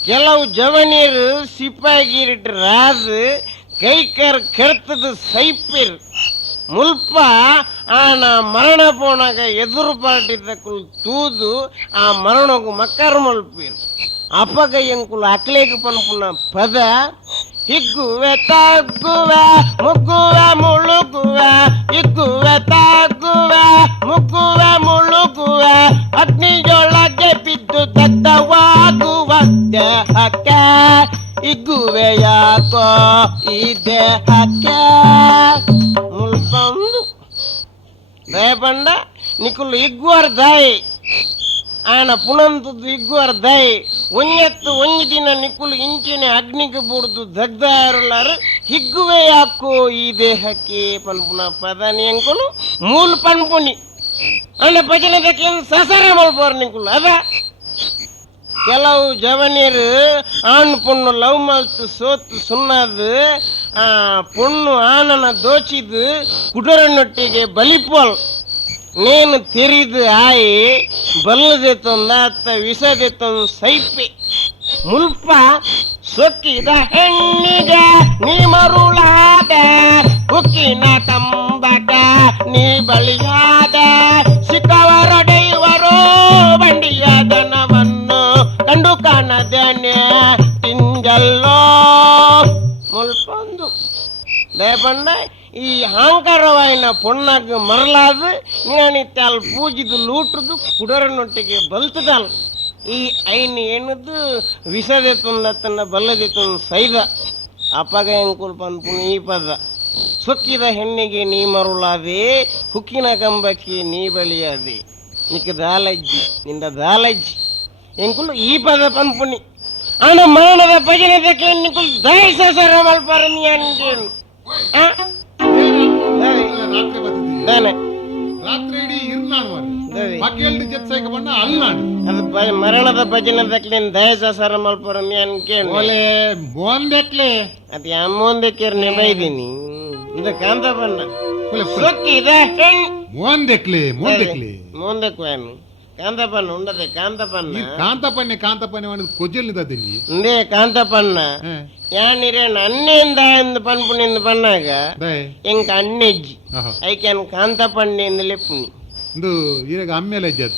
ಕೆಲವು ಜವನೀರು ಸಿಪಾಯಿಗಿರಿಟ್ಟು ರಾದು ಕೈಕರ್ ಕೆರ್ತದ ಸೈಪಿರ್ ಮುಲ್ಪ ಆನ ಮರಣ ಪೋನಾಗ ಎದುರು ಪಾರ್ಟಿದ್ದಕ್ಕೂ ತೂದು ಆ ಮರಣಗೂ ಮಕ್ಕರ್ ಮಲ್ಪಿರ್ ಅಪಗ ಎಂಕುಲು ಅಕ್ಲೇಗೆ ಪನ್ಪುನ ಪದ ಹಿಗ್ಗುವೆ ತಗ್ಗುವೆ ಮುಗ್ಗುವೆ ಮುಳುಗುವೆ ಹಿಗ್ಗುವೆ ತಗ್ಗುವೆ ಮುಗ್ಗುವೆ ಮುಳುಗುವೆ ಅಗ್ನಿಯೊಳಗೆ ಬಿದ್ದು ದಗ್ಧವಾಗುವ ದೇಹಕ್ಕೆ ಹಿಗ್ಗುವೆ ಯಾಕೋ ಈ ದೇಹಕ್ಕೆ ಮುಲ್ಪಂದು ದಯಪಂಡ ನಿಕುಲು ಇಗ್ಗುವರ್ ದಾಯಿ ಆನ ಪುಣಂತದ್ದು ಇಗ್ಗುವರ್ ದಾಯಿ ಒಂಜೆತ್ತು ಒಂಜಿ ದಿನ ನಿಕುಲು ಇಂಚಿನ ಅಗ್ನಿಗೆ ಬುಡ್ದು ದಗ್ಧ ಇರಲಾರು ಹಿಗ್ಗುವೆ ಯಾಕೋ ಈ ದೇಹಕ್ಕೆ ಪನ್ಪುನ ಪದನಿ ಅಂಕುಲು ಮೂಲ್ ಪನ್ಪುನಿ ಅಣ್ಣ ಭಜನದಕ್ಕೆ ಸಸರ ಮಲ್ಪೋರ್ ನಿಕುಲು ಅದ ಕೆಲವು ಜವನಿಯರು ಆಣ್ ಪೊಣ್ಣು ಲವ್ ಮಲ್ತು ಸೋತು ಸುಣ್ಣದು ಪೊಣ್ಣು ಆನನ ದೋಚಿದು ಕುಡರನೊಟ್ಟಿಗೆ ಬಲಿಪೋಲ್ ನೇನು ತೆರಿದು ಆಯಿ ಬಲ್ಲದೆತ್ತೊಂದ ಅತ್ತ ವಿಸದೆತ್ತೊಂದು ಸೈಪೆ ಮುಲ್ಪ ಸೊಕ್ಕಿದ ಹೆಣ್ಣಿಗೆ ನೀ ಮರುಳಾದ ಉಕ್ಕಿನ ತಂಬಕ ನೀ ಬಳಿಯಾದ ಸಿಕ್ಕವರೊಡೆಯುವರು ಬಂಡಿಯ ದನವನ್ನು ಕಂಡು ಕಾಣದೇನೆ ತಿಂಜಲ್ಲೋ ಮುಲ್ಪೊಂದು ದಯಪಂಡ ಈ ಅಹಂಕಾರವಾಯಿನ ಪೊಣ್ಣಾಗ ಮರಲಾದು ನೀನಿತ್ತಾಲ್ ಪೂಜಿದು ಲೂಟ್ರದು ಕುಡರನೊಟ್ಟಿಗೆ ಬಲ್ತದಲ್ ಈ ಐನ್ ಏನದು ವಿಸದೆತ್ತೊಂದತ್ತನ್ನ ಬಲ್ಲದೆತ್ತೊಂದು ಸೈದ ಅಪಗ ಎಂಕುಲ್ ಪನ್ಪುನ ಈ ಪದ ಸೊಕ್ಕಿದ ಹೆಣ್ಣಿಗೆ ನೀ ಮರುಳಾದೆ ಹುಕ್ಕಿನ ಕಂಬಕ್ಕೆ ನೀ ಬಲಿಯಾದೆ ನಿಕ್ಕ ದಾಲಜ್ಜಿ ನಿಂದ ದಾಲಜ್ಜಿ ಎಂಕುಲು ಈ ಪದ ಪನ್ಪುನಿ ಆನ ಮರಣದ ಭಜನದಕ್ಕೆ ನಿಕುಲ್ ದಯಸ ಸರ ಮಲ್ಪಾರ ನೀ ಅನ್ಗೇನು ರಾತ್ರಿ ಇಡೀ ಇರ್ನಾಡು ಮಕ್ಕಳು ಜೆತ್ಸೈಕ ಬಣ್ಣ ಅಲ್ನಾಡು ಅದು ಮರಣದ ಭಜನದಕ್ಕೆ ದಯಸ ಸರ ಮಲ್ಪಾರ ನೀ ಅನ್ಕೇನು ಓಲೆ ಮೋಂದೆಕ್ಲೆ ಅದು ಯಾ ಮೋಂದೆಕ್ಕೇರ್ ನೆಬೈದೀನಿ ಇದು ಕಾಂತ ಬಣ್ಣ ಸೊಕ್ಕಿದ ಮೋಂದೆಕ್ಲೆ ಮೋಂದೆಕ್ಲೆ ಮೋಂದೆಕ್ವೇನು ಕಾಂತಪಣ್ಣ ఉండదే కాంతపన్న కాంతపన్న వాడి కొజ్జల్ని దద్దిని ఉందే కాంతపన్న యానిరేన్ అన్నేంద ఎందు పన్పునిందు పన్నాగ ఇంక అన్నెజ్జి ఐకెన్ కాంతపన్న ఎందు లెప్పుని ఇందు ఈరగ అమ్మేలెజ్జత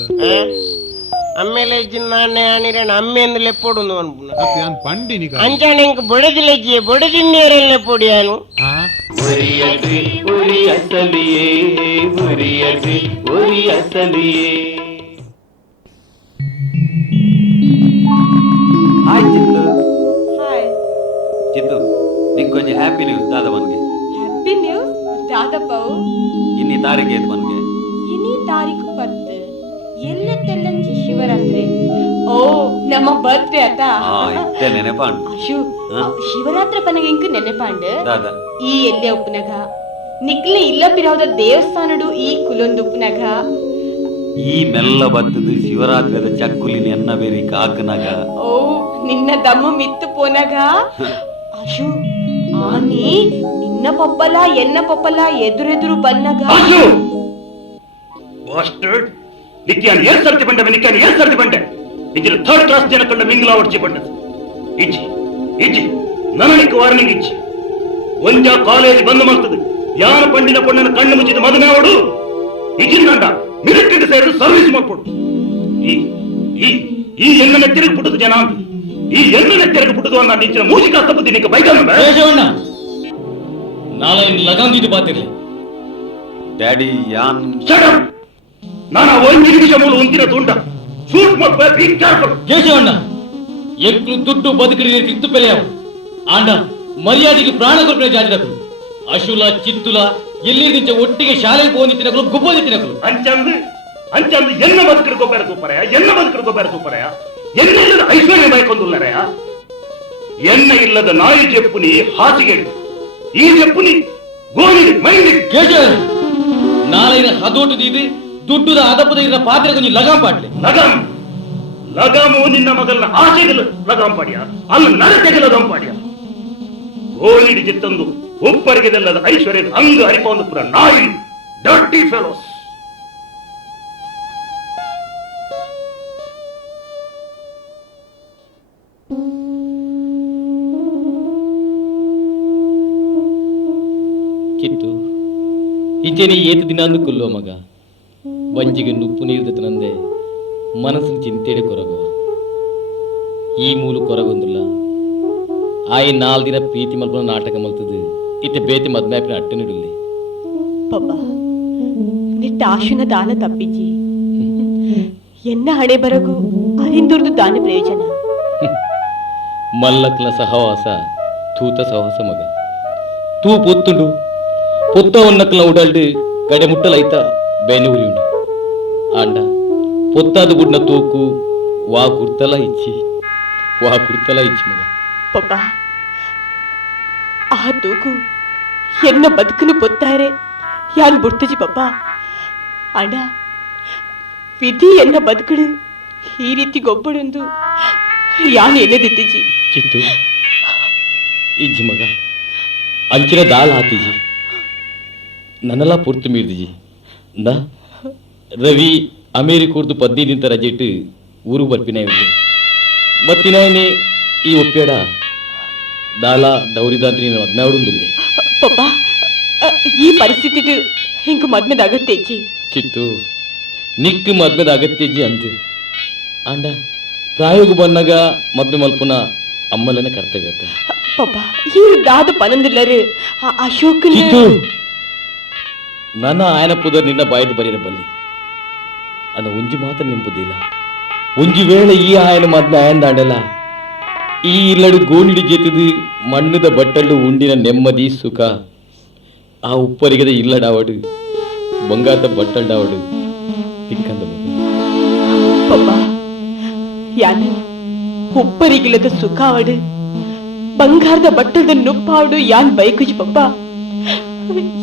ಅಮ್ಮೆಲೆಜ್ಜಿ ನಾನೇ ಯಾನಿರೇನ್ ಅಮ್ಮೆ ಎಂದು ಲೆಪ್ಪೋಡು ಅನ್ಪುನ ಯಾನ್ ಪಂಡಿ ನಿಕ ಅಂಚಾನೆ ಇಂಕ ಬೊಡೆದಿಲೆಜ್ಜಿ ಬೊಡೆದಿನ್ನೇರೆನ್ ಲೆಪ್ಪೋಡು ಯಾನು ಒರಿಯದು ಒರಿ ಅಸಲಿಯೇ ಒರಿಯದು ಒರಿ ಅಸಲಿಯೇ. ಹಾಯ್ ಚಿತ್ತು. ಹಾಯ್ ಚಿತ್ತು, ನಿಂಗೆ ಕೊಂಚ ಹ್ಯಾಪಿ ನ್ಯೂಸ್ ದಾದ ಮನ್ಗೆ. ಹ್ಯಾಪಿ ನ್ಯೂಸ್ ದಾದಪ್ಪವು ಇನ್ನಿ ತಾರೀಕು ಏತ್ ಮನ್ಗೆ. ಇನ್ನಿ ತಾರೀಕು 10 ಎಲ್ಲ ತೆಲ್ಲಂಜಿ ಶಿವರಾತ್ರಿ. ಓ ನಮ್ಮ ಬರ್ತ್ಡೇ ಆತ ಇತ್ತೆ ನೆನಪಾಂಡು ಅಶು ಶಿವರಾತ್ರಿ ಪನಗ ಇಂಕ ನೆನಪಾಂಡು ದಾದ ಈ ಎಲ್ಲೆ ಉಪ್ಪುನಗ ನಿಕ್ಲೆ ಇಲ್ಲ ಪಿರಾವದ ದೇವಸ್ಥಾನಡು ಈ ಕುಲೊಂದು ಉಪ್ಪುನಗ ಈ ಮೆಲ್ಲ ಬತ್ತದು ಶಿವರಾತ್ರಿದ ಚಕ್ಕುಲಿನ ಎನ್ನ ಬೇರಿ ಕಾಕನಗ. ಓ ನಿನ್ನ ದಮ್ಮ ಮಿತ್ತು ಪೋನಗ ಅಶು ಆನಿ ನಿನ್ನ ಪಪ್ಪಲ ಎನ್ನ ಪಪ್ಪಲ ಎದುರೆದುರು ಬನ್ನಗ ಬಾಸ್ಟರ್ಡ್ ನಿಕ್ಕಿಯಾನ್ ಏನ್ ಸರ್ತಿ ಬಂಡವೆ ನಿಕ್ಕಿಯಾನ್ ಏನ್ ಸರ್ತಿ ಬಂಡೆ ಇಂಜಿನ 3rd ಕ್ಲಾಸ್ ಜನ ಕಂಡ ಮಿಂಗ್ಲಾ ಹೊಡ್ಚಿ ಬಂಡದು ಇಜ್ಜಿ ಇಜ್ಜಿ ನನನಿಕ್ಕೆ ವಾರ್ನಿಂಗ್ ಇಜ್ಜಿ ಒಂಜ ಕಾಲೇಜ್ ಬಂದ್ ಮಾಡ್ತದೆ ಯಾನ ಪಂಡಿನ ಪೊಣ್ಣನ ಕಣ್ಣು ಮುಚ್ಚಿದ ಮದುವೆ ಅವಡು ಇಜಿಂದ ಮಿಲಿಟರಿ ಸೇರಿ ಸರ್ವಿಸ್ ಮಾಡ್ಕೊಡು ಈ ಈ ಈ ಎಣ್ಣೆ ತಿರುಗಿ ಬಿಟ್ಟದು ಜನ ಈ ಎಣ್ಣೆ ತಿರುಗಿ ಬಿಟ್ಟದು ಅನ್ನ ನಿಂಚಿನ ಮೂಸಿಕ ತಪ್ಪದಿ ನಿಕ್ಕ ಬೈಕನ್ನ ನಾಳೆ ಲಗಾನ್ ದೀದಿ ಬಾತಿರ್ಲಿ ಡ್ಯಾಡಿ ಯಾನ್ ನಾನು ಒಂದು ನಿಮಿಷ ಮೂಲ ಒಂದಿನ ತುಂಡ ಶೂಟ್ ಮಾಡ್ಬೇಕು ಬಿ ಕೇರ್ಫುಲ್ ಕೇಶವಣ್ಣ ಎಕ್ಲು ದುಡ್ಡು ಬದುಕರಿ ತಿತ್ತು ಪೆರೆಯವು ಆಂಡ ಮರ್ಯಾದೆಗೆ ಪ್ರಾಣ ಕೊರ್ಪಣೆ ಜಾತಿದಕಲು ಅಶುಲ ಚಿತ್ತುಲ ಎಲ್ಲಿ ನಿಂಚ ಒಟ್ಟಿಗೆ ಶಾಲೆಗೆ ಹೋಗಿ ತಿನ್ನಕಲು ಗುಬ್ಬೋದಿ ತಿನ್ನಕಲು ಅಂಚಂದು ಎನ್ನ ಬದುಕಿಡ್ಕೋಬೇಡ ತೂಪರೆಯ ಎನ್ನ ಬದುಕಿಡ್ಕೋಬೇಡ ತೂಪರೆಯ ಎನ್ನ ಇಲ್ಲದ ಐಶ್ವರ್ಯ ಬಯಕೊಂದುಲ್ಲರೆಯ ಎನ್ನ ಇಲ್ಲದ ನಾಯಿ ಜೆಪ್ಪುನಿ ಹಾಸಿಗೆ ಈ ಜೆಪ್ಪುನಿ ಗೋಣಿ ಮೈಂಡಿ ಕೇಶವ ನಾಳೆ ಹದೋಟು ದೀದಿ ದುಡ್ಡುದ ಅದಪದ ಇರ ಪಾತ್ರೆ ಕೊಂಚ ಲಗಾಂ ಪಾಡ್ಲಿ ಲಗಾಮು ನಿನ್ನ ಮಗನ ಆಸೆಗಳು ಲಗಾಂ ಪಾಡ್ಯ ಅಲ್ಲ ನರತೆಗೆ ಲಗಾಂ ಪಾಡ್ಯ ಗೋಳಿಡಿ ಜಿತ್ತಂದು ಒಬ್ಬರಿಗೆದಲ್ಲದ ಐಶ್ವರ್ಯದ ಅಂಗ ಅರಿಪೊಂದು ಪುರ ನಾಯಿ ಡರ್ಟಿ ಫೆಲೋಸ್. ಇಚೆನಿ ಏತು ದಿನಾಂದು ಕೊಲ್ಲೋ ಮಗ ಬಂಜಿಗೆ ನುಪ್ಪು ನೀರು ನಂದೆ ಮನಸ್ಸಿನ ಚಿಂತೆಡೆ ಕೊರಗುವ ಈ ಮೂಲು ಕೊರಗೊಂದಿಲ್ಲ ಆಯಿ 4 ದಿನ ಪ್ರೀತಿ ಮಲ್ಪನ ನಾಟಕ ಮಲ್ತದು ಇತ್ತೆ ಬೇತಿ ಮದ್ಮ್ಯಾಪಿನ ಅಟ್ಟೆ ನಿಡುಲ್ಲಿ ಪಪ್ಪ ನಿಟ್ಟ ಆಶುನ ದಾನ ತಪ್ಪಿಜಿ ಎನ್ನ ಹಣೆ ಬರಗು ಅರಿಂದುರ್ದು ದಾನ ಪ್ರಯೋಜನ ಮಲ್ಲಕ್ಲ ಸಹವಾಸ ತೂತ ಸಹವಾಸ ಮಗ ತೂ ಪೊತ್ತುಂಡು ಪೊತ್ತ ಒನ್ನಕ್ಲ ಉಡಲ್ಡು ಗಡೆ ಮುಟ್ಟಲೈತ ಬೇನೆ ಉರಿಯುಂಡು ಆಂಡ ಪೊತ್ತಾದ ಬುಡ್ನ ತೂಕು ವಾ ಕುರ್ತಲ ಇಚ್ಚಿ ಮಗ ಪಪ್ಪ ಆ ತೂಕು ಎನ್ನ ಬದುಕನು ಪೊತ್ತಾರೆ ಯಾನ್ ಬುಡ್ತಜಿ ಪಪ್ಪ ಅಣ್ಣ ವಿಧಿ ಎನ್ನ ಬದುಕಡು ಈ ರೀತಿ ಗೊಬ್ಬಡೊಂದು ಯಾನ್ ಎನ್ನದಿತ್ತಿಜಿ ಕಿತ್ತು ಇಜ್ಜಿ ಮಗ ಅಂಚಿನ ದಾಲ್ ಹಾತಿಜಿ ನನ್ನೆಲ್ಲ ಪೂರ್ತಿ ಮೀರ್ದಿಜಿ ನಾ ರವಿ ಅಮೇರಿಕೂರ್ದು 15 ದಿನ ರಜೆ ಇಟ್ಟು ಊರಿಗೆ ಬರ್ಪಿನ ಇವ್ರಿಗೆ ಮತ್ತಿನೇ ಈ ಒಪ್ಪೇಡ ದಾಲ ದೌರಿದಾಂತ ನೀನು 14 ಪಪ್ಪ ಈ ಪರಿಸ್ಥಿತಿಗೆ ಹಿಂಗ ಮದ್ಮೆದ ಅಗತ್ಯ ಇಜ್ಜಿ ಕಿತ್ತು ನಿಕ್ಕು ಮದ್ಮೆದ ಅಗತ್ಯ ಇಜ್ಜಿ ಅಂತೆ ಆಂಡ ಪ್ರಾಯೋಗ ಬಂದಾಗ ಮದ್ವೆ ಮಲ್ಪುನ ಅಮ್ಮಲನೆ ಕರ್ತವ್ಯ ಪಪ್ಪ ಇವ್ರು ದಾದ ಪನಂದಿಲ್ಲರು ಅಶೋಕ್ ನನ್ನ ಆಯನ ಪುದರ್ ನಿನ್ನ ಬಾಯ್ದು ಬರೀರ ಬಲ್ಲಿ ಅನ್ನ ಒಂಜಿ ಮಾತ್ರ ನಿಂಪುದಿಲ್ಲ ಒಂಜಿ ವೇಳೆ ಈ ಆಯನ ಮದ್ನ ಆಯನ್ ದಾಂಡಲ್ಲ ಈ ಇಲ್ಲಡು ಗೋಣಿಡಿ ಜೇತದು ಮಣ್ಣದ ಬಟ್ಟಲು ಉಂಡಿನ ನೆಮ್ಮದಿ ಸುಖ ಆ ಉಪ್ಪರಿಗದ ಇಲ್ಲಡಾವಡು ಬಂಗಾರದ ಬಟ್ಟಲ್ಡಾವಡು ತಿಕ್ಕಂದ ಪಪ್ಪ ಯಾನ ಉಪ್ಪರಿಗಿಲ್ಲದ ಸುಖ ಅವಡು ಬಂಗಾರದ ಬಟ್ಟದ ನುಪ್ಪಾವಡು ಯಾನ್ ಬೈಕುಜಿ ಪಪ್ಪ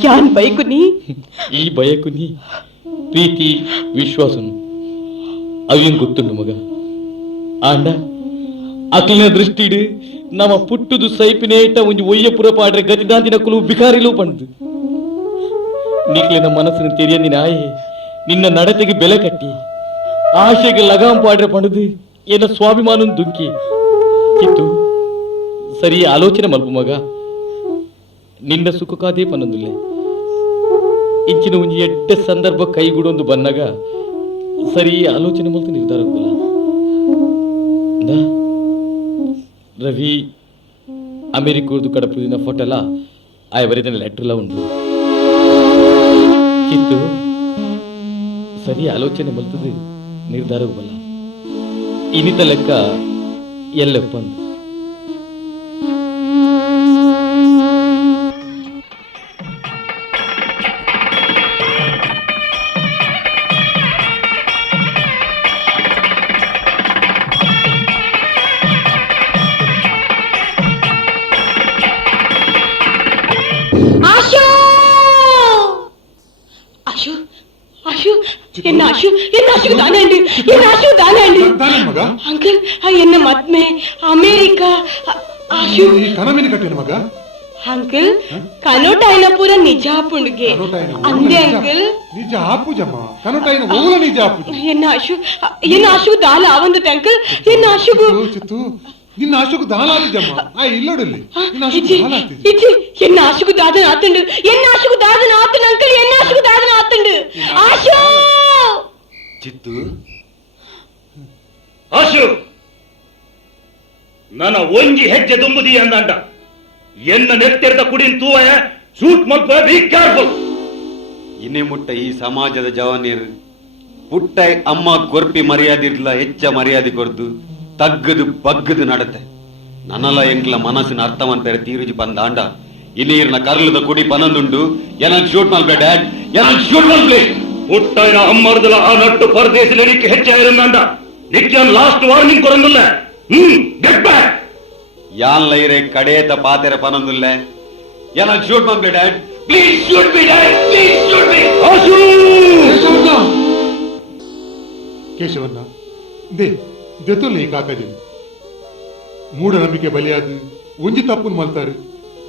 ಯಾನ್ ಬೈಕು ನೀ ಈ ಬಯಕು ನೀ ಪ್ರೀತಿ ವಿಶ್ವಾಸನು ಅವೇನು ಗೊತ್ತುಂಡು ಮಗ ಆಂಡ ಅಕ್ಲಿನ ದೃಷ್ಟಿಡು ನಮ್ಮ ಪುಟ್ಟುದು ಸೈಪಿನೇಟ ಒಂಜಿ ಒಯ್ಯಪುರ ಪಾಡ್ರೆ ಗತಿದಾಂತಿನ ಕುಲು ಬಿಕಾರಿಲೂ ಪಂಡು ನಿಕ್ಲಿನ ಮನಸ್ಸಿನ ತೆರಿಯಂದಿನ ಆಯೆ ನಿನ್ನ ನಡತೆಗೆ ಬೆಲೆ ಕಟ್ಟಿ ಆಶೆಗೆ ಲಗಾಂ ಪಾಡ್ರೆ ಪಣದು ಏನ ಸ್ವಾಭಿಮಾನ ದುಂಕಿ ಕಿತ್ತು ಸರಿ ಆಲೋಚನೆ ಮಲ್ಪು ಮಗ ನಿನ್ನ ಸುಖಕಾದೇ ಪನ್ನೊಂದುಲ್ಲೆ ಇಂಚಿನ ಒಂಜಿ ಎಡ್ಡೆ ಸಂದರ್ಭ ಕೈಗೂಡೊಂದು ಬನ್ನಾಗ ಸರಿ ಆಲೋಚನೆ ಮಲ್ತು ನಿರ್ಧಾರ ರವಿ ಅಮೆರಿಕೂರ್ದು ಕಡಪುದಿನ ಫೋಟೋಲ ಆಯ ಬರೀತಾನೆ ಲೆಟ್ರೆಲ್ಲ ಉಂಟು ಕಿತ್ತು ಸರಿ ಆಲೋಚನೆ ಮಲ್ತದು ನಿರ್ಧಾರ ಬಲ್ಲ ಇನ್ನಿತ ಲೆಕ್ಕ ಎಲ್ಲಪ್ಪ ಅಂತ ಅಂಕಲ್ ಎನ್ನ ಮದ್ಮೆ ಅಮೇರಿಕಾ ಅಂಕಲ್ ಕನೋಟ అయిన ಪೂರ ನಿಜ ಆಪುಂಡುಗೆ ಅಂದೆ ಅಂಕಲ್ ನಿಜ ಆಪುಜಮ್ಮ ಕನೋಟೈನ ಓಲ ನಿಜ ಆಪುಜ ಎನ್ನ ಆಶು ದಾಲ ಆವಂದತೆ ಅಂಕಲ್ ಎನ್ನ ಆಶುಗು ಚಿತ್ತು ನಿನ್ನ ಆಶುಗು ದಾಲ ಆತಿಜಮ್ಮ ಆ ಇಲ್ಲೋಡಲ್ಲಿ ನಿನ್ನ ಆಶುಗು ದಾಲ ಆತಿಜ ಇಜ್ಜಿ ಎನ್ನ ಆಶುಗು ದಾದನ ಆತುಂಡು ಎನ್ನ ಆಶುಗು ದಾದನ ಆತುಂಡು ಅಂಕಲ್ ಎನ್ನ ಆಶುಗು ದಾದನ ಆತುಂಡು ಆಶು ಚಿತ್ತು ಆಶು ನನ್ನ ಒಂಜಿ ಹೆಜ್ಜೆ ದುಂಬುದಿ ಅಂದಂಡ ಎನ್ನ ನೆತ್ತೆರೆದ ಕುಡಿನ್ ತೂವಯ ಶೂಟ್ ಮಲ್ಪ ಬಿ ಕೇರ್ಫುಲ್ ಇನ್ನೇ ಮುಟ್ಟ ಈ ಸಮಾಜದ ಜವಾನೀರು ಪುಟ್ಟ ಅಮ್ಮ ಕೊರ್ಪಿ ಮರ್ಯಾದಿರ್ಲ ಹೆಚ್ಚ ಮರ್ಯಾದೆ ಕೊರ್ದು ತಗ್ಗದು ಬಗ್ಗದು ನಡತೆ ನನ್ನಲ ಎಂಕ್ಲ ಮನಸ್ಸಿನ ಅರ್ಥವನ್ ಬೇರೆ ತೀರುಜಿ ಪಂದಾಂಡ ಇನ್ನೀರ್ನ ಕರ್ಲದ ಕುಡಿ ಪನಂದುಂಡು ಏನನ್ ಶೂಟ್ ಮಲ್ಪೆ ಡ್ಯಾಡ್ ಏನನ್ ಶೂಟ್ ಮಲ್ಪೆ ಪುಟ್ಟೈನ ಅಮ್ಮರ್ದಲ ಆ ನಟ್ಟು ಪರದೇಶಿಲ ನಿಕ್ಕೆ ಹೆಚ್ಚಾயிருಂದಂಡ ನಿಕ್ಯಾನ್ ಲಾಸ್ಟ್ ವಾರ್ನಿಂಗ್ ಕೊರಂದುಲ್ಲ ಗೆಟ್ ಬ್ಯಾಕ್ ಯಾನ್ ಲೈರೆ ಕಡೇತ ಪಾತೆರ ಪನಂದುಲ್ಲೆ ಏನನ್ ಶೂಟ್ ಮಲ್ಪೆ dad please shoot me dad please shoot me ಕೇಶವನ್ನ ದೇ ದೆತೊಲ್ಲ ಈ ಕಾಕಜಿ ಮೂಢನಂಬಿಕೆ ಬಲಿಯಾದ ಒಂಜಿ ತಪ್ಪನ್ ಮಲ್ತಾರೆ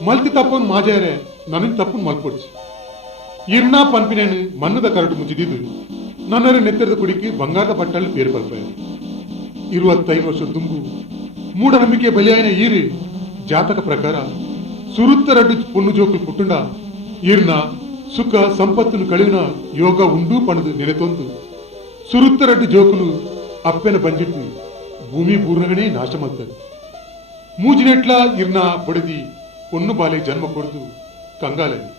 ಮಲ್ತಿ ತಪ್ಪನ್ ಮಾಜಾರೆ ನನಗೆ ತಪ್ಪನ್ ಮಲ್ಪೊಡ್ಚಿ ಇರ್ನಾ ಪನ್ಪಿನೇನು ಮನ್ನದ ಕರಟು ಮುಚ್ಚಿದಿದ್ದು ನನ್ನರ ನೆತ್ತರದ ಕುಡಿಕೆ ಬಂಗಾರದ ಬಟ್ಟಲು ಪೇರು ಪಲ್ಪಾಯ 25 ವರ್ಷ ದುಂಬು ಮೂಢನಂಬಿಕೆ ಬಲಿಯಾಯಿನ ಈರು ಜಾತಕ ಪ್ರಕಾರ ಸುರುತ್ತ ರಡ್ಡು ಪೊನ್ನು ಜೋಕುಲು ಪುಟ್ಟುಂಡ ಈರ್ನ ಸುಖ ಸಂಪತ್ತನ್ನು ಕಳಿವಿನ ಯೋಗ ಉಂಡು ಪಣದು ನೆನೆತೊಂದು ಸುರುತ್ತರಡ್ಡು ಜೋಕುಲು ಅಪ್ಪೆನ ಬಂಜಿಟ್ಟು ಭೂಮಿ ಪೂರ್ಣಗಣೇ ನಾಶ ಮಾಡ್ತಾರೆ ಮೂಜಿನೆಟ್ಲ ಇರ್ನ ಬಡದಿ ಒನ್ನು ಬಾಲೆ ಜನ್ಮ ಕೊಡ್ದು ಕಂಗಾಲನಿ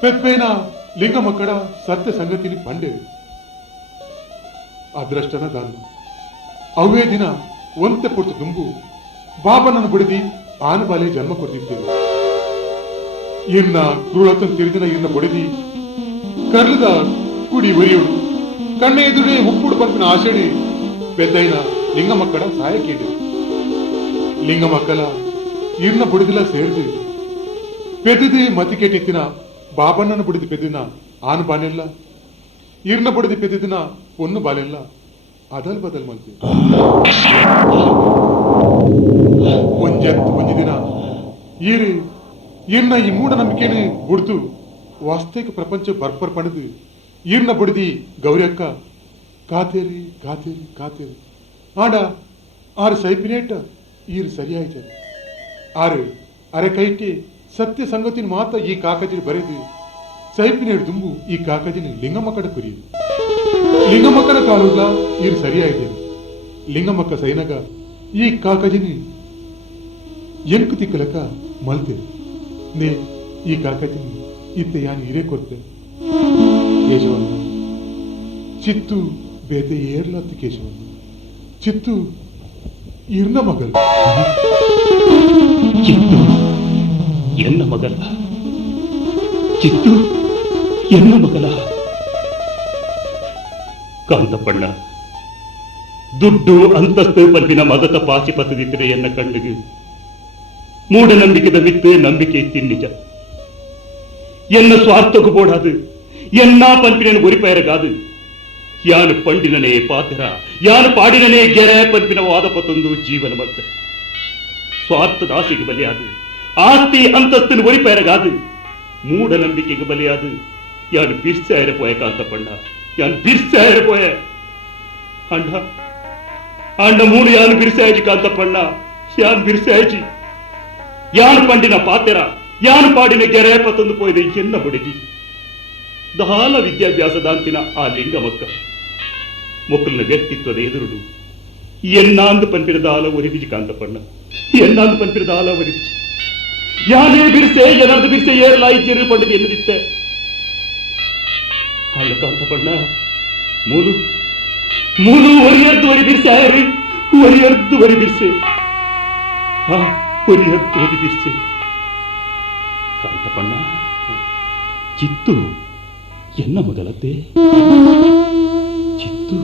ಪೆಪ್ಪೇನ ಲಿಂಗ ಮಕ್ಕಳ ಸತ್ಯ ಸಂಗತಿನಿ ಪಂಡೆ ಅದೃಷ್ಟನ ದಾನು ಅವೇ ದಿನ ಒಂತೆ ಪೊರ್ತು ದುಂಬು ಬಾಬನನ್ನು ಬಿಡದಿ ಆನ ಬಾಲೆ ಜನ್ಮ ಕೊಡ್ತಿದ್ದೇವೆ ಇರ್ನ ಕ್ರೂರತನ್ ತಿರುದಿನ ಇರ್ನ ಬಡದಿ ಕರ್ಲದ ಕುಡಿ ಒರಿಯೋಡು ಕಣ್ಣ ಎದುರೇ ಉಪ್ಪುಡು ಪಂಪಿನ ಆಷೇಡಿ ಪೆದ್ದೈನ ಲಿಂಗ ಮಕ್ಕಳ ಸಹಾಯ ಕೇಳಿ ಲಿಂಗ ಮಕ್ಕಳ ಇರ್ನ ಬುಡಿದಿಲ್ಲ ಸೇರಿದು ಪೆದ್ದದಿ ಮತಿ ಕೆಟ್ಟಿತ್ತಿನ ಬಾಬಣ್ಣನ ಬುಡಿದ ಪೆದ್ದಿನ ಆನ ಬಾನೆಲ್ಲ ಇರ್ನ ಬುಡಿದ ಪೆದ್ದಿನ ಒನ್ನು ಬಾಲೆಲ್ಲ ಅದಲ್ ಬದಲ್ ಮಲ್ತಿ ಒಂಜಿ ದಿನ ಈರ್ನ ಈ ಮೂಢನಂಬಿಕೆನ ಬುಡ್ದು ವಾಸ್ತವಿಕ ಪ್ರಪಂಚ ಬರ್ಪರ್ ಪಣದು ಈರ್ನ ಬುಡಿದಿ ಗೌರಿ ಅಕ್ಕ ಕಾತೇರಿ ಕಾತೇರಿ ಕಾತೇರಿ ಆಡ ಆರು ಸೈಪಿನೇಟ ಈರು ಸರಿಯಾಯ್ತು ಆರು ಅರೆ ಕೈಟಿ ಸತ್ಯ ಸಂಗತಿನ ಮಾತ ಈ ಕಾಕಜಿನ ಬರೆದು ಸೈಪಿನೇಡು ದುಂಬು ಈ ಕಾಕಜಿನ ಲಿಂಗಮ್ಮಕ್ಕಡ ಕುರಿಯು ಲಿಂಗಮ್ಮಕ್ಕನ ಕಾಲುಲ್ಲ ಈರು ಸರಿಯಾಯ್ತು ಲಿಂಗಮ್ಮಕ್ಕ ಸೈನಗ ಈ ಕಾಕಜಿನಿ ಎಂಕು ತಿಕ್ಕಲಕ ಮಲ್ತೆ ನೇ ಈ ಕಾಕಜಿನಿ ಇತ್ತೆ ಯಾನ್ ಹಿರೇ ಕೊರ್ತೆ ಕೇಶವನ್ನ ಚಿತ್ತು ಬೇತೆ ಏರ್ಲತ್ತು ಕೇಶವನ್ನ ಚಿತ್ತು ಇರ್ನ ಮಗಲ್ ಚಿತ್ತು ಎನ್ನ ಮಗಲ ಚಿತ್ತು ಎನ್ನ ಮಗಲ ಕಾಂತಪ್ಪಣ್ಣ ದುಡ್ಡು ಅಂತಸ್ತು ಪಲ್ಪಿನ ಮಗತ ಪಾಚಿ ಪತ್ತದಿದ್ದರೆ ಎನ್ನ ಕಣ್ಣಿಗೆ ಮೂಢನಂಬಿಕೆದ ವಿತ್ತು ನಂಬಿಕೆ ಇತ್ತಿ ನಿಜ ಎನ್ನ ಸ್ವಾರ್ಥಕ್ಕೂ ಬೋಡಾದು ಎನ್ನ ಪಂಪಿನ ಒರಿಪಯರಗಾದು ಯಾನು ಪಂಡಿನನೇ ಪಾತ್ರ ಯಾನು ಪಾಡಿನನೇ ಗೆರೆ ಪಂಪಿನ ವಾದಪತ್ತೊಂದು ಜೀವನ ಮತ್ತ ಸ್ವಾರ್ಥದ ಆಸೆಗೆ ಬಲಿಯಾದು ಆಸ್ತಿ ಅಂತಸ್ತಿನ ಒರಿಪಯರಗಾದು ಮೂಢನಂಬಿಕೆಗೆ ಬಲಿಯಾದು ಯಾನು ಬಿರ್ಸಾಯರಪೋಯ ಕಾಂತಪ್ಪಣ್ಣ ಯಾನು ಬಿರ್ಸಾಯರಪೋಯ ಅಂಡ ಅಂಡ ಮೂಡು ಯಾನು ಬಿರ್ಸಾಯಜಿ ಕಾಂತಪ್ಪಣ್ಣ ಯಾನು ಬಿರ್ಸಾಯಜಿ ಯಾನು ಪಂಡಿನ ಪಾತೆರ ಯಾನು ಪಾಡಿನ ಗೆರೆ ಪತ್ತೊಂದು ಪೋಯ್ದೆ ಎನ್ನ ಬುಡಿದಿ ದಾಲ ವಿದ್ಯಾಭ್ಯಾಸದ ಅಂತಿನ ಆ ಲಿಂಗ ಮಕ್ಕಳನ್ನ ವ್ಯಕ್ತಿತ್ವದ ಎದುರುಡು ಎನ್ನಾಂದು ಪಂಪಿನ ದಾಲ ಒರಿದಿಜಿ ಕಾಂತಪ್ಪಣ್ಣ ಎನ್ನಾಂದು ಪಂಪಿನ ದಾಲ ಒರಿದಿಜಿ ಯಾನೇ ಬಿರ್ಸೆ ಏನಾರ್ದು ಬಿರ್ಸೆ ಏರಲಾಯಿತು ಪಂಡದು ಎನ್ನದಿತ್ತೆ ಅಲ್ಲ ಕಾಂತಪ್ಪಣ್ಣ ಮೂಲು ಮೂಲು ಒರಿಯರ್ದು ಒರಿ ಬಿರ್ಸೆ ಆಯರು ಒರಿಯರ್ದು ಒರಿ ಬಿರ್ಸೆ ಒರಿಯರ್ದು ಒರಿ ಬಿರ್ಸೆ ಕಾಂತಪ್ಪಣ್ಣ ಚಿತ್ತು ಎನ್ನ ಮಗಳತ್ತೆ ಚಿತ್ತು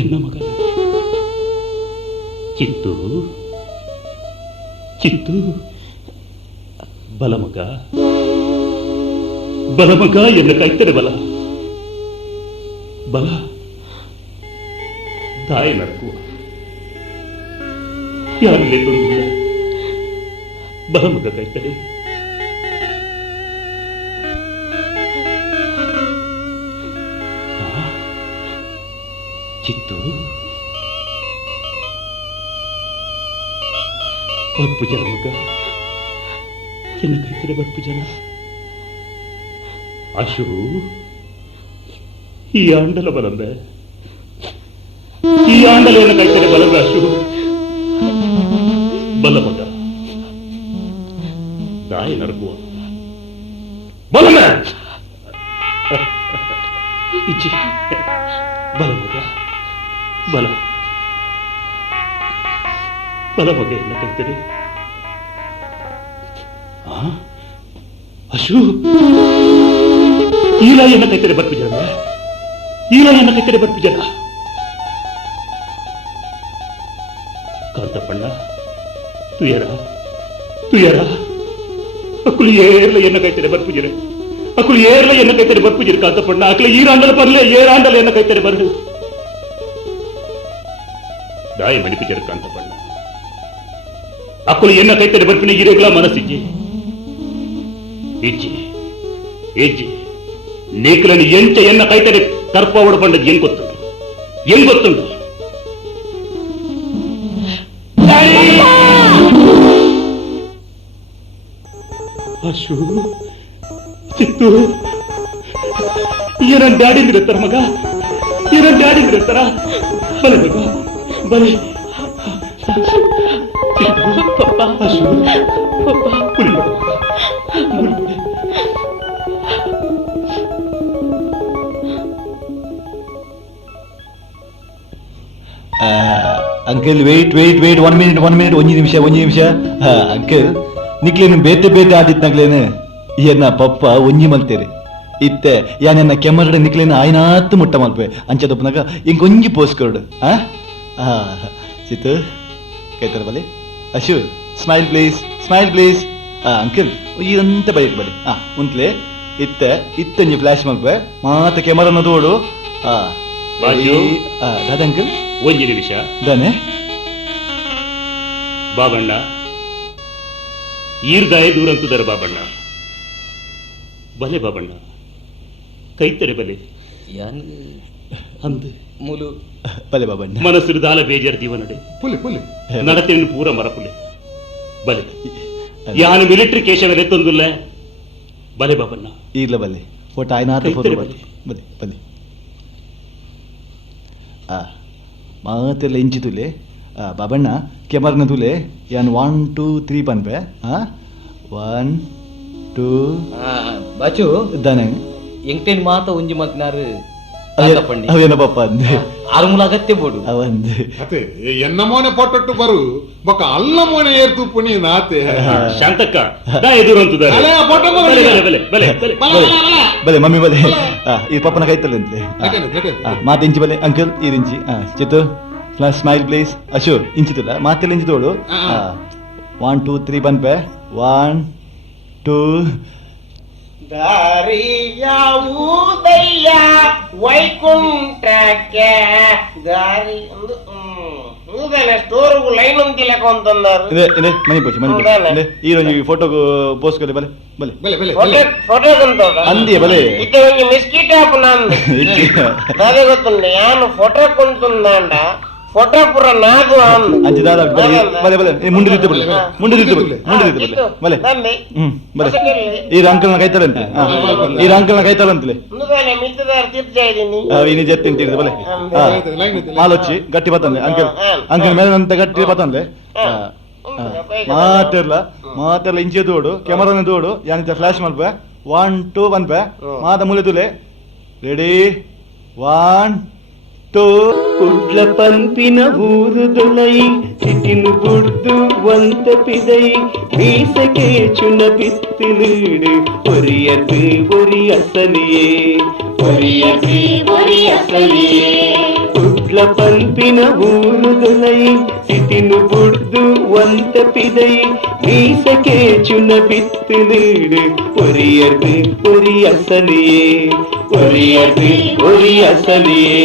ಎನ್ನ ಮಗಳ ಚಿತ್ತು ಚಿತ್ತು ಬಲಮಗ ಬಲಮಗ ಎನ್ನ ಕೈತರೆ ಬಲ ಬಲ ತಾಯಿ ನಡ್ಕುವ ಯಾರಿಲ್ಲೇ ತೊಂದಿಲ್ಲ ಬಲಮಗ ಕೈತರೆ ಚಿತ್ತು ಬರ್ಪು ಜನ ಮಗ ಎನ್ನ ಕೈತರೆ ಬರ್ಪು ಜನ ಆಶು ಈ ಆಂಡಲ ಬಲಂಬೆ ಈ ಆಂಡಲ ಎನ್ನ ಕೈತರೆ ಬಲಂಬೆ ಆಶು ಬಲ ಮಗ ದಾಯಿ ನರಗುವ ಬಲಂಬೆ ಇಜ್ಜಿ ಬಲ ಮಗ ಬಲ ಬಲ ಮಗ ಎನ್ನ ಕೈತರೆ ಅಶು ಈಲ ಎನ್ನ ಕೈತರೆ ಬರ್ಪು ಜನ ಈಲ ಎನ್ನ ಕೈತರೆ ಬರ್ಪು ಜನ ಕಾಂತಪ್ಪಣ್ಣ ತುಯರ ತುಯರ ಅಕ್ಕಳು ಏರ್ಲ ಎನ್ನ ಕೈತರೆ ಬರ್ಪು ಜನ ಅಕ್ಕಳು ಏರ್ಲ ಎನ್ನ ಕೈತರೆ ಬರ್ಪು ಜನ ಕಾಂತಪ್ಪಣ್ಣ ಅಕ್ಕಳು ಈರಾಂಡಲ ಬರ್ಲೆ ಏರಾಂಡಲ ಎನ್ನ ಕೈತರೆ ಬರ್ದು ದಾಯಿ ಮಡಿಪು ಜನ ಕಾಂತಪ್ಪಣ್ಣ ಅಕ್ಕಳು ಎನ್ನ ಕೈತರೆ ಬರ್ಪಿನ ಇರೇಗ್ಲ ಮನಸ್ಸಿಜ್ಜಿ ಇಜ್ಜಿ ಇಜ್ಜಿ ನೀಕಲನ್ನು ಎಂಚ ಎನ್ನ ಕೈತರೆ ಕರ್ಪ ಹೊಡಪಂಡದ್ದು ಹೆಂಗ್ ಗೊತ್ತುಂಟು ಅಶು ಸಿತ್ತು ಏನನ್ ಡ್ಯಾಡಿಂದಿರ್ತಾರ ಮಗ, ಏನನ್ ಡ್ಯಾಡಿಂದಿರ್ತಾರ. ಬಲೆ ಮಗ ಬಲೆ. Uncle wait wait wait 1 minute ಒಂಜಿ ನಿಮಿಷ. ಅಂಕಲ್ ನಿಕ್ಲೇನು ಬೇತೆ ಬೇತೆ ಆದಿತ್ನಾಗ್ಲೇನು ಏನ ಪಪ್ಪ ಒಂಜಿ ಮಲ್ತೇರಿ ಇತ್ತೆ ಯಾನೆನ್ನ ಕೆಮ್ಮರಡೆ ನಿಕ್ಲೇನು ಆಯ್ನಾತ್ ಮುಟ್ಟ ಮಲ್ಪೆ ಅಂಚದಪ್ಪನಾಗ ಇಂಕೊಂಜಿ ಪೋಸ್ಕೊರ್ಡು. ಸಿತ್ತು ಕೈತರ ಬಲೆ. Ashu smile please. ಅಂಕಲ್ ಇದಂತ ಬೈಕ್ ಬಲಿ. ಉಂತ್ಲೆ ಇತ್ತಂಜಿ ಫ್ಲಾಶ್ ಮಲ್ಪೆ ಮಾತ ಕೆಮರನ್ನ ತೋಡು. ದಾದ ಅಂಕಲ್ ಒಂಜಿ ನಿಮಿಷ ದಾನೆ ಬಾಬಣ್ಣ ಈರ್ಗಾಯ ದೂರಂತುದರ ಬಾಬಣ್ಣ. ಬಲೆ ಬಾಬಣ್ಣ ಕೈತರೆ ಬಲೆ ಅಂದು ಮೂಲು ಬಲೆ ಬಾಬಣ್ಣ ಮನಸ್ಸು ದಾಲ ಬೇಜಾರ್ ಜೀವನಡೆ ಪುಲಿ ನಡತೆಯನ್ನು ಪೂರ ಮರಪುಲೆ ಬಲೆ ಯಾನು ಮಿಲಿಟರಿ ಕೇಶವೇ ತೊಂದುಲ್ಲ. ಬಲೆ ಬಾಬಣ್ಣ ಈರ್ಲ ಬಲೆ ಫೋಟೋ ಆಯ್ನಾತ ಫೋಟೋ ಬಲೆ ಬಲೆ ಬಲೆ. ಮಾತೆಲ್ಲ ಇಂಚಿ ತುಲೆ ಬಾಬಣ್ಣ ಕೆಮರ್ನ ತುಲೆ ಯಾನ್ 1 2 3 ಪನ್ಪೆ. 1 2 ಬಾಚು ದನೆ ಎಂಟೇನ್ ಮಾತ ಒಂಜಿ ಮಲ್ತಿನಾರು ಅವೇನ ಪಪ್ಪ ಅಂದೆ ಆರುಮೂಲ ಅಗತ್ಯ ಬೋಡು ಅವಂದೆ ಅತೆ ಎನ್ನ ಮೋನೆ ಪೊಟ್ಟಟ್ಟು ಬರು ಬೊಕ್ಕ ಅಲ್ಲ ಮೋನೆ ಏರ್ತು ಪುನಿ ನಾತೆ ಶಾಂತಕ್ಕ ದಾ ಎದುರಂತುದ ಬಲೆ ಮಮ್ಮಿ ಬಲೆ ಈ ಪಪ್ಪನ ಕೈತಲ್ಲ ಅಂತಲೇ ಮಾತು ಇಂಚಿ ಬಲೆ ಅಂಕಲ್ ಇಂಚಿ ಚಿತ್ತು ಸ್ಮೈಲ್ ಪ್ಲೀಸ್. ಅಶು ಇಂಚಿತಲ್ಲ ಮಾತೆಲ್ಲ ಇಂಚಿತೋಳು. 1 2 3 ಪನ್ಪೆ. 1 2 ದಾರಿಯ ಊದಯ್ಯ ವೈಕುಂಠಕ್ಕೆ ದಾರಿ ಒಂದು ಸ್ಟೋರ್ಗು ಲೈನ್ ಅಂತಿಲ್ಲಕ ಅಂತಂದರು. ಇದೆ ಮನಿ ಪೋಚಿ ಈ ರಂಜಿ ಫೋಟೋಗು ಪೋಸ್ಟ್ ಕಲೆ ಬಲೆ ಬಲೆ ಫೋಟೋ ಅಂದಿ ಬಲೆ ಇತ್ತೆ ಒಂಜಿ ಮಿಸ್ಕಿಟ್ ಆಪ್ ನಂದು ಅದೇ ಗೊತ್ತುಂಡೆ ಯಾನು ಫೋಟೋ ಕೊಂತುಂದಾಂಡ ಫೋಟೋ ಪುರ ನಾದು ಅಂಚಿ ದಾದ ಬಲೆ ಬಲೆ ಮುಂದೆ ದಿತ್ತು ಬಲೆ ಬಲೆ ಬಲೆ ಈ ಅಂಕಲ್ನ ಕೈತಾಳಂತೆ ಈ ಅಂಕಲ್ನ ಕೈತಾಳಂತಲೇ ಮಿತ್ತದಾರ ತಿರ್ಚಾಯಿದೀನಿ ಇನಿ ಜೆತ್ ತಿಂತಿರ್ದು ಬಲೆ ಮಾಲೊಚ್ಚಿ ಗಟ್ಟಿ ಬತ್ತಂದೆ ಅಂಕಲ್ ಮೇಲೆ ಅಂತ ಗಟ್ಟಿ ಬತ್ತಂದೆ ಮಾತೆಲ್ಲ ಇಂಚೆ ತೋಡು ಕೆಮರಾನ ತೋಡು ಯಾನಿತ ಫ್ಲಾಶ್ ಮಲ್ಪೆ 1 2 ಪನ್ಪೆ ಮಾತ ಮುಲೆ ತುಲೆ ರೆಡಿ 1 2 ಕುಡ್ಲ ಪಂಪಿನ ಊರುದೊಳೈ ಚಿಟಿನು ಬುಡ್ದು ವಂತ ಪಿದೈ ಮೀಸಕೆ ಚುನ ಬಿತ್ತಿಲೀಡು ಒರಿಯದು ಒರಿ ಅಸಲಿಯೇ ಒರಿಯದು ಒರಿ ಅಸಲಿಯೇ. ಕುಡ್ಲ ಪಂಪಿನ ಊರುದೊಳೈ ಚಿಟಿನು ಬುಡ್ದು ವಂತ ಪಿದೈ ಮೀಸಕೆ ಚುನ ಬಿತ್ತಿಲೀಡು ಒರಿಯದು ಒರಿ ಅಸಲಿಯೇ ಒರಿಯದು ಒರಿ ಅಸಲಿಯೇ.